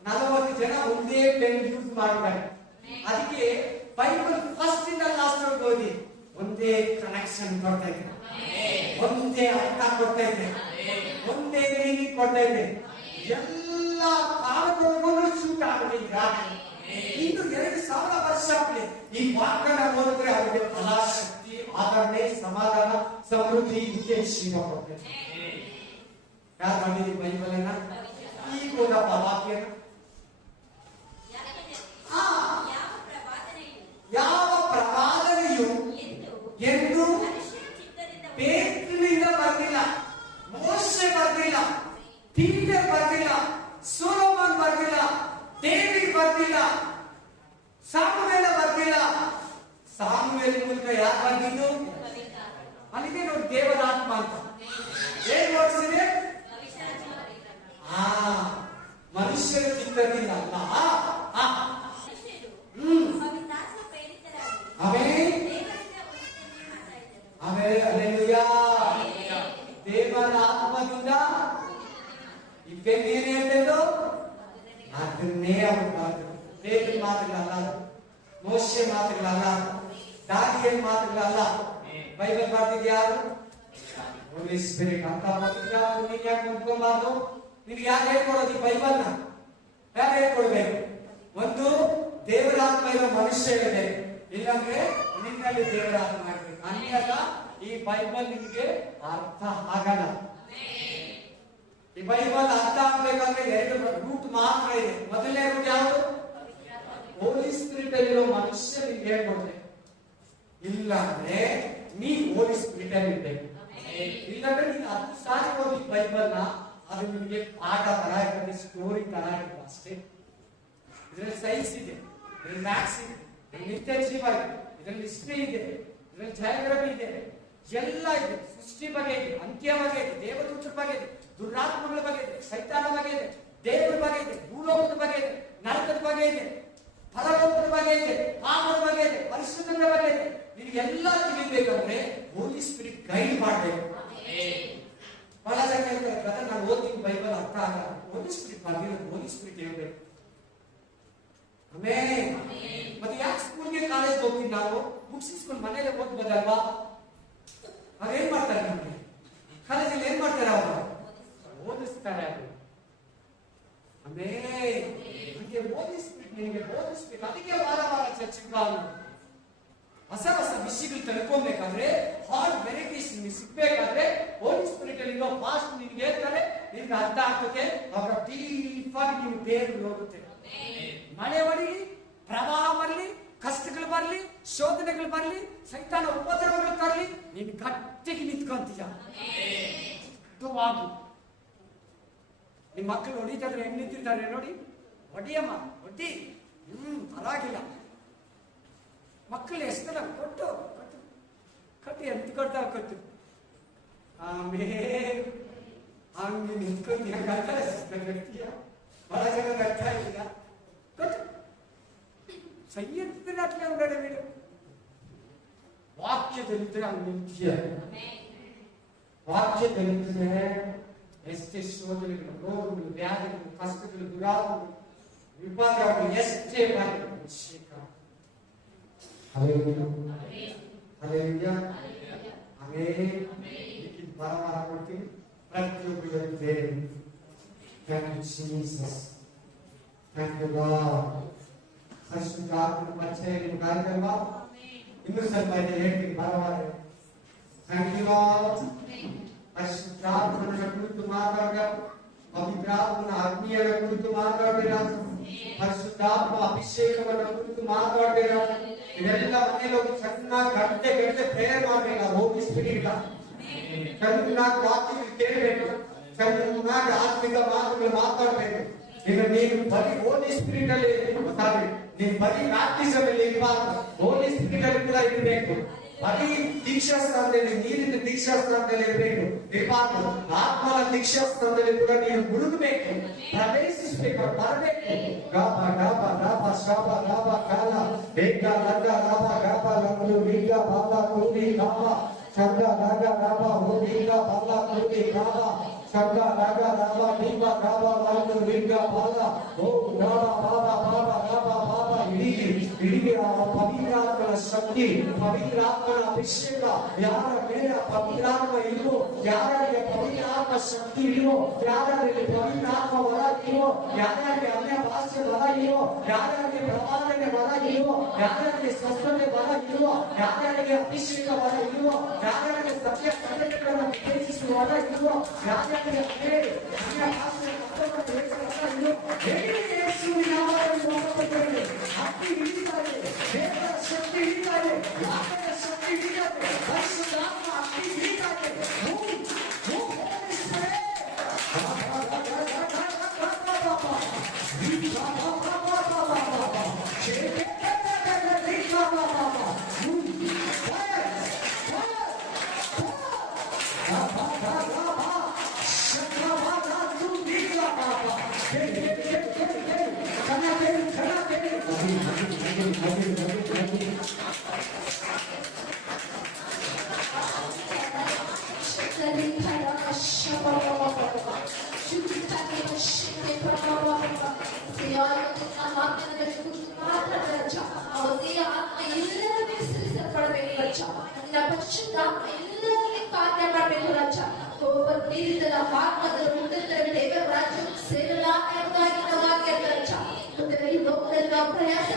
40 ಜನ ಒಂದೇ ಪೆನ್ ಯೂಸ್ ಮಾಡಿದ್ದಾರೆ. ಅದಕ್ಕೆ ಬೈಬಲ್ ಫಸ್ಟ್ ಇಂದ ಲಾಸ್ಟ್ ವರೆಗೂ ಓದಿ, ಒಂದೇ ಕನೆಕ್ಷನ್ ಕೊಡ್ತಾ ಇದೆ, ಒಂದೇ ಅರ್ಥ ಕೊಡ್ತಾ ಇದೆ, ಒಂದೇ ಮೀನಿಂಗ್ ಕೊಡ್ತಾ ಇದೆ. ಎಲ್ಲ ಕಾಲಗಳಿಗೂ ಶೂಟ್ ಆಗುತ್ತೆ. ಈಗ 2000 ವರ್ಷ ಆಗಲಿ ಈ ವಾಕ್ಯನ ಓದಿದ್ರೆ ಅವರಿಗೆ ಫಲ, ಶಕ್ತಿ, ಆದರಣೆ, ಸಮಾಧಾನ, ಸಮೃದ್ಧಿ, ಜೀವ ಕೊಡ್ತೇವೆ. ಯಾರು ಬಂದಿದ್ದೀವಿ ಬೈಬಲ್ ಅನ್ನ? ಈಗ ಓದಪ್ಪ ವಾಕ್ಯನ. ಯಾವ ಪ್ರವಾದನೆಯು ಎಂದು ಪೇತ್ರನಿಂದ ಬರಲಿಲ್ಲ, ಮೋಶೆ ಬರಲಿಲ್ಲ, ಪೀಟರ್ ಬರಲಿಲ್ಲ, ಸೊಲೊಮನ್ ಬರಲಿಲ್ಲ, ಡೇವಿಡ್ ಬರಲಿಲ್ಲ, ಸಾಮುವೇಲ ಬರಲಿಲ್ಲ. ಸಾಮುವೇಲ ಮೂಲಕ ಯಾರು ಬಂದಿದ್ದು? ಅಲ್ಲಿಗೆ ನೋಡಿ, ದೇವರ ಆತ್ಮ ಅಂತ ಏನ್ ನೋಡಿಸಿದೆ? ಮನುಷ್ಯರ ಚಿತ್ತದಿಂದ ಅಲ್ಲ. ದೇವರ ಆತ್ಮದಿಂದ ಈ ಪೆನ್ ಏನ್ ಹೇಳ್ತೇನೋ ಅದನ್ನೇ ಅವರು ಮಾಡಿದ್ರು. ದೇವರ ಮಾತುಗಳಲ್ಲ, ಮೋಶೆ ಮಾತುಗಳಲ್ಲ, ದಾನಿಯೇಲ್ ಮಾತುಗಳಲ್ಲ. ಬೈಬಲ್ ಬರ್ತಿದ್ ಯಾರು? ಹೋಲಿ ಸ್ಪಿರಿಟ್ ಅಂತ ಬರ್ತಿದ್ದ. ನೀನ್ ಯಾಕೆ ನಂಬ್ಕೊಂಬಾರ್ದು? ನಿನ್ಗೆ ಯಾರು ಹೇಳ್ಕೊಡೋದು ಈ ಬೈಬಲ್ನ? ಯಾರು ಹೇಳ್ಕೊಡ್ಬೇಕು? ಒಂದು ದೇವರಾತ್ಮ ಇರೋ ಮನುಷ್ಯ ಇದೆ, ಇಲ್ಲಾಂದ್ರೆ ನಿನ್ನಲ್ಲಿ ದೇವರಾತ್ಮ ಮಾಡ್ಬೇಕು. ಅನ್ಯಾಗ ಈ ಬೈಬಲ್ ನಿಮ್ಗೆ ಅರ್ಥ ಆಗಲ್ಲ. ಈ ಬೈಬಲ್ ಅರ್ಥ ಆಗ್ಬೇಕಂದ್ರೆ 2 ರೂಟ್ ಮಾತ್ರ ಇದೆ. ಮೊದಲನೇ ರೂಟ್ ಯಾವುದು? ಹೋಲಿ ಸ್ಪಿರಿಟ್ ಅಲ್ಲಿರೋ ಮನುಷ್ಯ ನಿಮ್ಗೆ ಹೇಳ್ಕೊಡ್ರೆ, ಇಲ್ಲಾಂದ್ರೆ ನೀ ಹೋಲಿ ಸ್ಪಿರಿಟ್ ಅಲ್ಲಿ ಇರ್ಬೇಕು. ಇಲ್ಲಾಂದ್ರೆ ನೀನು 10 ಸಾರಿ ಓದಿ ಬೈಬಲ್ ನ, ಅದು ನಿಮಗೆ ಪಾಠ ತರ ಇರ್ತದೆ, ಸ್ಟೋರಿ ತರ ಇರ್ತದೆ ಅಷ್ಟೇ. ಇದರಲ್ಲಿ ಸೈನ್ಸ್ ಇದೆ, ಇದರಲ್ಲಿ ಮ್ಯಾಥ್ಸ್ ಇದೆ, ಇದರಲ್ಲಿ ನಿತ್ಯ ಜೀವ ಇದೆ, ಇದರಲ್ಲಿ ಹಿಸ್ಟ್ರಿ ಇದೆ, ಇದರಲ್ಲಿ ಜಯೋಗ್ರಫಿ ಇದೆ, ಎಲ್ಲ ಇದೆ. ಸೃಷ್ಟಿ ಬಗ್ಗೆ ಇದೆ, ಅಂತ್ಯ ಬಗ್ಗೆ ಇದೆ, ದೇವದೂತರ ಬಗ್ಗೆ ಇದೆ, ದುರಾತ್ಮಗಳ ಬಗ್ಗೆ ಇದೆ, ಸೈತಾನ ಬಗ್ಗೆ ಇದೆ, ದೇವರ ಬಗ್ಗೆ ಇದೆ, ಭೂಲೋಕದ ಬಗ್ಗೆ ಇದೆ, ನರಕದ ಬಗ್ಗೆ ಇದೆ, ಪರಲೋಕದ ಬಗ್ಗೆ ಇದೆ, ಕಾಮದ ಬಗ್ಗೆ ಇದೆ, ಪರಿಶುದ್ಧರ ಬಗ್ಗೆ ಇದೆ. ನಿನಗೆಲ್ಲ ತಿಳಿಬೇಕಂದ್ರೆ ಹೋಲಿ ಸ್ಪಿರಿಟ್ ಗೈಡ್ ಮಾಡಬೇಕು. ಬಹಳ ಜನ ಹೇಳ್ತಾರೆ, ನಾನು ಓದ್ತೀನಿ ಬೈಬಲ್ ಅರ್ಥ ಆಗಲ್ಲ. ಹೋಲಿ ಸ್ಪಿರಿಟ್ ಬರ್ದಿರೋದು, ಹೋಲಿ ಸ್ಪಿರಿಟ್ ಹೇಳ್ಬೇಕು. ಆಮೇಲೆ ಮತ್ತೆ ಯಾಕೆ ಸ್ಕೂಲ್ಗೆ ಕಾಲೇಜ್ ಹೋಗ್ತೀವಿ ನಾವು? ಬುಕ್ಸ್ ಇಸ್ಕೊಂಡು ಮನೇಲೆ ಓದ್ಬೋದಲ್ವಾ? ಅದೇನ್ ಮಾಡ್ತಾರೆ ನಮ್ಗೆ ಕಾಲೇಜಲ್ಲಿ? ಏನ್ ಮಾಡ್ತಾರೆ ಅವರು? ಓದಿಸ್ತಾರೆ. ಅದು ಆಮೇಲೆ ನಿಮಗೆ ಓದಿಸ್ಬಿಟ್ಟು ನಿಮಗೆ ಓದಿಸ್ಬೇಕು. ಅದಕ್ಕೆ ವಾರ ವಾರ ಚರ್ಚಿಗೆ ಬಾ. ಹೊಸ ಹೊಸ ವಿಷಯಗಳು ತಿಳ್ಕೊಬೇಕಾದ್ರೆ, ಹಾರ್ಡ್ ವೆರೈಟೀಸ್ ನಿಮಗೆ ಸಿಗ್ಬೇಕಾದ್ರೆ ಹೋಲಿ ಸ್ಪಿರಿಟ್ ಅಲ್ಲಿ ಇರೋ ಫಾಸ್ಟ್ ನಿನ್ಗೆ ಹೇಳ್ತಾರೆ, ನಿಮ್ಗೆ ಅರ್ಥ ಆಗ್ತದೆ. ಅವರ ಡೀಪ್ ಆಗಿ ನೀವು ಬೇರು ಹೋಗುತ್ತೆ. ಮಳೆ ಹೊಡಿಲಿ, ಪ್ರವಾಹ ಬರಲಿ, ಕಷ್ಟಗಳು ಬರಲಿ, ಶೋಧನೆಗಳು ಬರಲಿ, ಸೈತಾನ ಉಪದ್ರವಗಳು ತರಲಿ, ನೀನು ಗಟ್ಟಿಗೆ ನಿಂತ್ಕೊಂತೀಯ. ನಿಮ್ಮ ಮಕ್ಕಳು ಹೊಡಿತಾದ್ರೆ ಹೆಂಗ್ ನಿಂತಿರ್ತಾರೆ ನೋಡಿ. ಹೊಡಿಯಮ್ಮ, ಹೊಡಿ, ಪರವಾಗಿಲ್ಲ. ಮಕ್ಕಳು ಎಷ್ಟೆಲ್ಲ ಕೊಟ್ಟು ಕಟ್ಟಿ ಎಂತ ಕೊಡ್ತಾವ ಕೊಟ್ಟು, ಆಮೇಲೆ ಹಂಗೆ ನಿಂತ್ಕೊಂತೀಯ. ಗಟ್ಟಿಯ ಬಹಳ ಜನ ಅರ್ಥ ಇಲ್ಲ. ಸಂಯಂತ್ರ ಉಂಟೆ ವೀಡು ವಾಕ್ಯದಲ್ಲಿದ್ದರೆ ಹಂಗೆ ನಿಂತಿಯ. ವಾಕ್ಯದಲ್ಲಿದ್ದರೆ ಎಷ್ಟೇ ಶೋಧನೆಗಳು, ರೋಗಗಳು, ವ್ಯಾಧಿಗಳು, ಕಷ್ಟಗಳು, ದುರಾತ್ಮಗಳು, ವಿಪತ್ರಗಳು ಎಷ್ಟೇ ಬರಲಿ, ಬರವಾರ ಕೊಡ್ತೀನಿ ಪ್ರತಿಯೊಬ್ಬರು ಬೇರೆ. Thank you Jesus, thank you God. ಪರಿಶುದ್ಧಾತ್ಮನ ಪರಿಚಯ ನಿಮ್ಗೆ ಆಯ್ತಲ್ವಾ? ಇನ್ನೂ ಸ್ವಲ್ಪ ಇದೆ, ಹೇಳ್ತೀನಿ ಬರವಾರ. Thank you God. ಪರಿಶುದ್ಧಾತ್ಮನ ಕುರಿತು ಮಾತಾಡ, ಪವಿತ್ರಾತ್ಮನ ಅಗ್ನಿಯ ಕುರಿತು ಮಾತಾಡಿರ, ಪರಿಶುದ್ಧಾತ್ಮ ಅಭಿಷೇಕವನ್ನ ಕುರಿತು ಮಾತಾಡಿರ. ಇದೆಲ್ಲ ಮನೇಲಿ ಹೋಗಿ ಚೆನ್ನಾಗಿ ಗಂಟೆ ಪ್ರೇಯರ್ ಮಾಡ್ಬೇಕು. ಹೋಗಿ ಸ್ಪಿರಿಟ್ ಚೆನ್ನಾಗಿ ವಾಕ್ಯಗಳು ಕೇಳಬೇಕು, ಚೆನ್ನಾಗಿ ಆತ್ಮಿಕ ಮಾತುಗಳು ಮಾತಾಡ್ಬೇಕು. ಈಗ ನೀನು ಬರೀ ಹೋಲಿ ಸ್ಪಿರಿಟ್ ಅಲ್ಲಿ ಗೊತ್ತಾಗಲಿ, ನೀನು ಬರೀ ಬ್ಯಾಪ್ಟಿಸಮ್ ಅಲ್ಲಿ ಇರಬಾರ್ದು, ಹೋಲಿ ಸ್ಪಿರಿಟ್ ಅಲ್ಲಿ ಕೂಡ ಇರಬೇಕು. ಬರೀ ದೀಕ್ಷಾ ಸ್ಥಾನದಲ್ಲಿ, ನೀರಿನ ದೀಕ್ಷಾ ಸ್ಥಾನದಲ್ಲಿ ಇರಬಾರ್ದು. ಆತ್ಮನ ದೀಕ್ಷಾ ಸ್ಥಾನದಲ್ಲಿ ಕೂಡ ನೀನು ಮುಳುಗಬೇಕು, ಪ್ರವೇಶಿಸಬೇಕು, ಬರಬೇಕು. ಗಾಪ ಗಾಪ ಗಾಪ ಶಾಪ ಗಾಪ ಕಾಲ ಬೇಗ ಲಗ ಗಾಪ ಗಾಪ ಲಂಗು ಬೀಗ ಬಾಲ ಕುರುಡಿ ಗಾಪ ಶಬ್ದ ರಾಗ ಗಾಪ ಹೋಗಿಗ ಬಾಲ ಕುರುಡಿ ಗಾಪ ಶಬ್ದ ರಾಗ ಗಾಪ ಬೀಗ ಗಾಪ ಲಂಗು ಬೀಗ ಬಾಲ ಓ ಗಾಪ ಬಾಬಾ ಬಾಬಾ ಗಾಪ ಬಾಬಾ ಇಡೀ ಪವಿತ್ರಾತ್ಮನ ಶಕ್ತಿ, ಪವಿತ್ರಾತ್ಮನ ಅಭಿಷೇಕ ಯಾರ ಮೇಲೆ ಪವಿತ್ರಾತ್ಮ ಇಲ್ವೋ, ಯಾರಿಗೆ ಪವಿತ್ರಾತ್ಮ ಶಕ್ತಿ ಇಲ್ವೋ, ಯಾರಿಗೆ ಪವಿತ್ರಾತ್ಮ ವರ ಇಲ್ವೋ, ಯಾರಿಗೆ ಅನ್ಯ ಭಾಷೆ ವರ ಇಲ್ವೋ, ಯಾರಿಗೆ ಪ್ರವಾದನೆ ವರ ಇಲ್ವೋ, ಯಾರಿಗೆ ಸ್ವಸ್ಥತೆ ವರ ಇಲ್ವೋ, ಯಾರಿಗೆ ಅಭಿಷೇಕ ವರ ಇಲ್ವೋ, ಯಾರಿಗೆ ಸತ್ಯ ಸಂಗತಿಗಳನ್ನು ವಿವೇಚಿಸುವ ವರ ಇಲ್ವೋ, ಯಾರಿಗೆ ಅನ್ಯ ಭಾಷೆ ಅಕ್ಕಿ ಹಿಡಿತಾರೆ, ದೇವರ ಶಕ್ತಿ ಹಿಡಿತಾರೆ, ವಾಕ್ಯದ ಶಕ್ತಿ ಹಿಡಿತಾರೆ, ಪರಿಶುದ್ಧಾತ್ಮ ಅಕ್ಕಿ ಹಿಡಿತಾರೆ. ಪ್ರಯಾಸ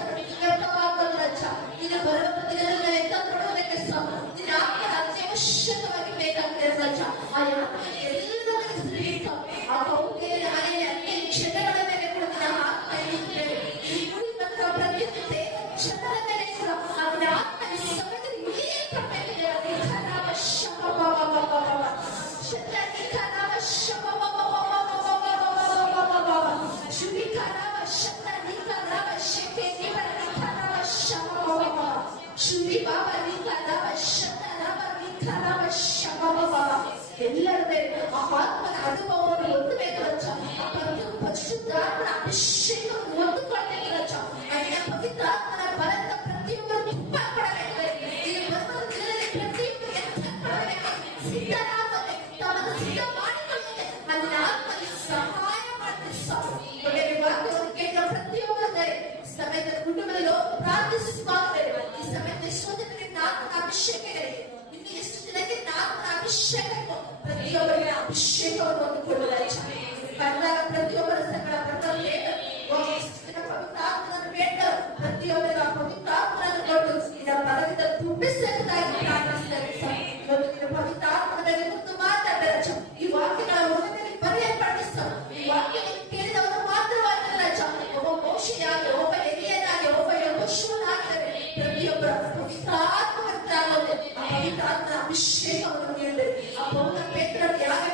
ಎಲ್ಲರದೇ ಆ ಆತ್ಮನ ಅನುಭವವನ್ನು ಹೊಂದಬೇಕು ರಚ. ಪರಿಶುದ್ಧಾತ್ಮನ ಅಭಿಷೇಕವನ್ನು ಹೊಂದಿಕೊಳ್ಳಬೇಕು ರಚ. ಅದೇ ಪವಿತ್ರಾತ್ಮನ ಬಲದ ಪ್ರತಿಯೊಬ್ಬರು ತುಂಬ ಪಡಬೇಕು. ಇಲ್ಲಿ ಬರುವ ದಿನದಲ್ಲಿ ಪ್ರತಿಯೊಬ್ಬರು ಎತ್ತ ಪಡಬೇಕು. ಸಿದ್ಧರಾಗದೆ ತಮ್ಮನ್ನು ಸಿದ್ಧ ಮಾಡಿಕೊಳ್ಳದೆ ಅಲ್ಲಿ ಆತ್ಮನ ಸಹಾಯ ಮಾಡ್ತೀವಿ ಸ್ವಾಮಿ. ವಾಕ್ಯವನ್ನು ಕೇಳಿದ ಪ್ರತಿಯೊಬ್ಬರೇ ಸಮಯದ ಕುಟುಂಬದಲ್ಲಿ ಪ್ರಾರ್ಥಿಸುವಾಗ ಈ ಸಮಯದ ಎಷ್ಟೋ ಜನರಿಗೆ ಆತ್ಮನ ಅಭಿಷೇಕ ಇದೆ. ಇನ್ನು ಎಷ್ಟು ಜನಕ್ಕೆ ಆತ್ಮನ ಅಭಿಷೇಕ ಪ್ರತಿಯೊಬ್ಬರಿಗೆ ಅಭಿಷೇಕವನ್ನು ಹೊಂದಿಕೊಳ್ಳುವ ಬಂದಾಗ ಪ್ರತಿಯೊಬ್ಬರ ಸಂಗಡ ಪವಿತ್ರಾತ್ಮನನ್ನು ಬೇಡ ಪ್ರತಿಯೊಬ್ಬರ ಪವಿತ್ರಾತ್ಮನನ್ನು ಕೊಟ್ಟು ನಿನ್ನ ಪದದಿಂದ ತುಂಬಿಸಬೇಕಾಗಿ ಪ್ರಾರ್ಥಿಸಿದ್ದಾರೆ. ಪವಿತ್ರಾತ್ಮನ ಮೇಲೆ ಮುಂದೆ ಮಾತಾಡರಚ. ಈ ವಾಕ್ಯಗಳ ಒಳಗೆ ಬರೆಯಲ್ಪಡಿಸ. ಈ ವಾಕ್ಯವನ್ನು ಕೇಳಿದವರು ಮಾತ್ರವಾಗಿರಲ್ಲ. ಒಬ್ಬ ಮೋಶೆಯಾಗಿ, ಒಬ್ಬ ಎಲಿಯನಾಗಿ, ಒಬ್ಬ ಯೆಹೋಶುವನಾಗಿದ್ದರೆ ಪ್ರತಿಯೊಬ್ಬರ ಪವಿತ್ರಾತ್ಮವಂತರಾಗದೆ ಆ ಪವಿತ್ರಾತ್ಮನ ಅಭಿಷೇಕವನ್ನು ನೀಡಿದರೆ ಆ ಪೌರ ಪೇತ್ರನಿಗೆ ಯಾಕೆ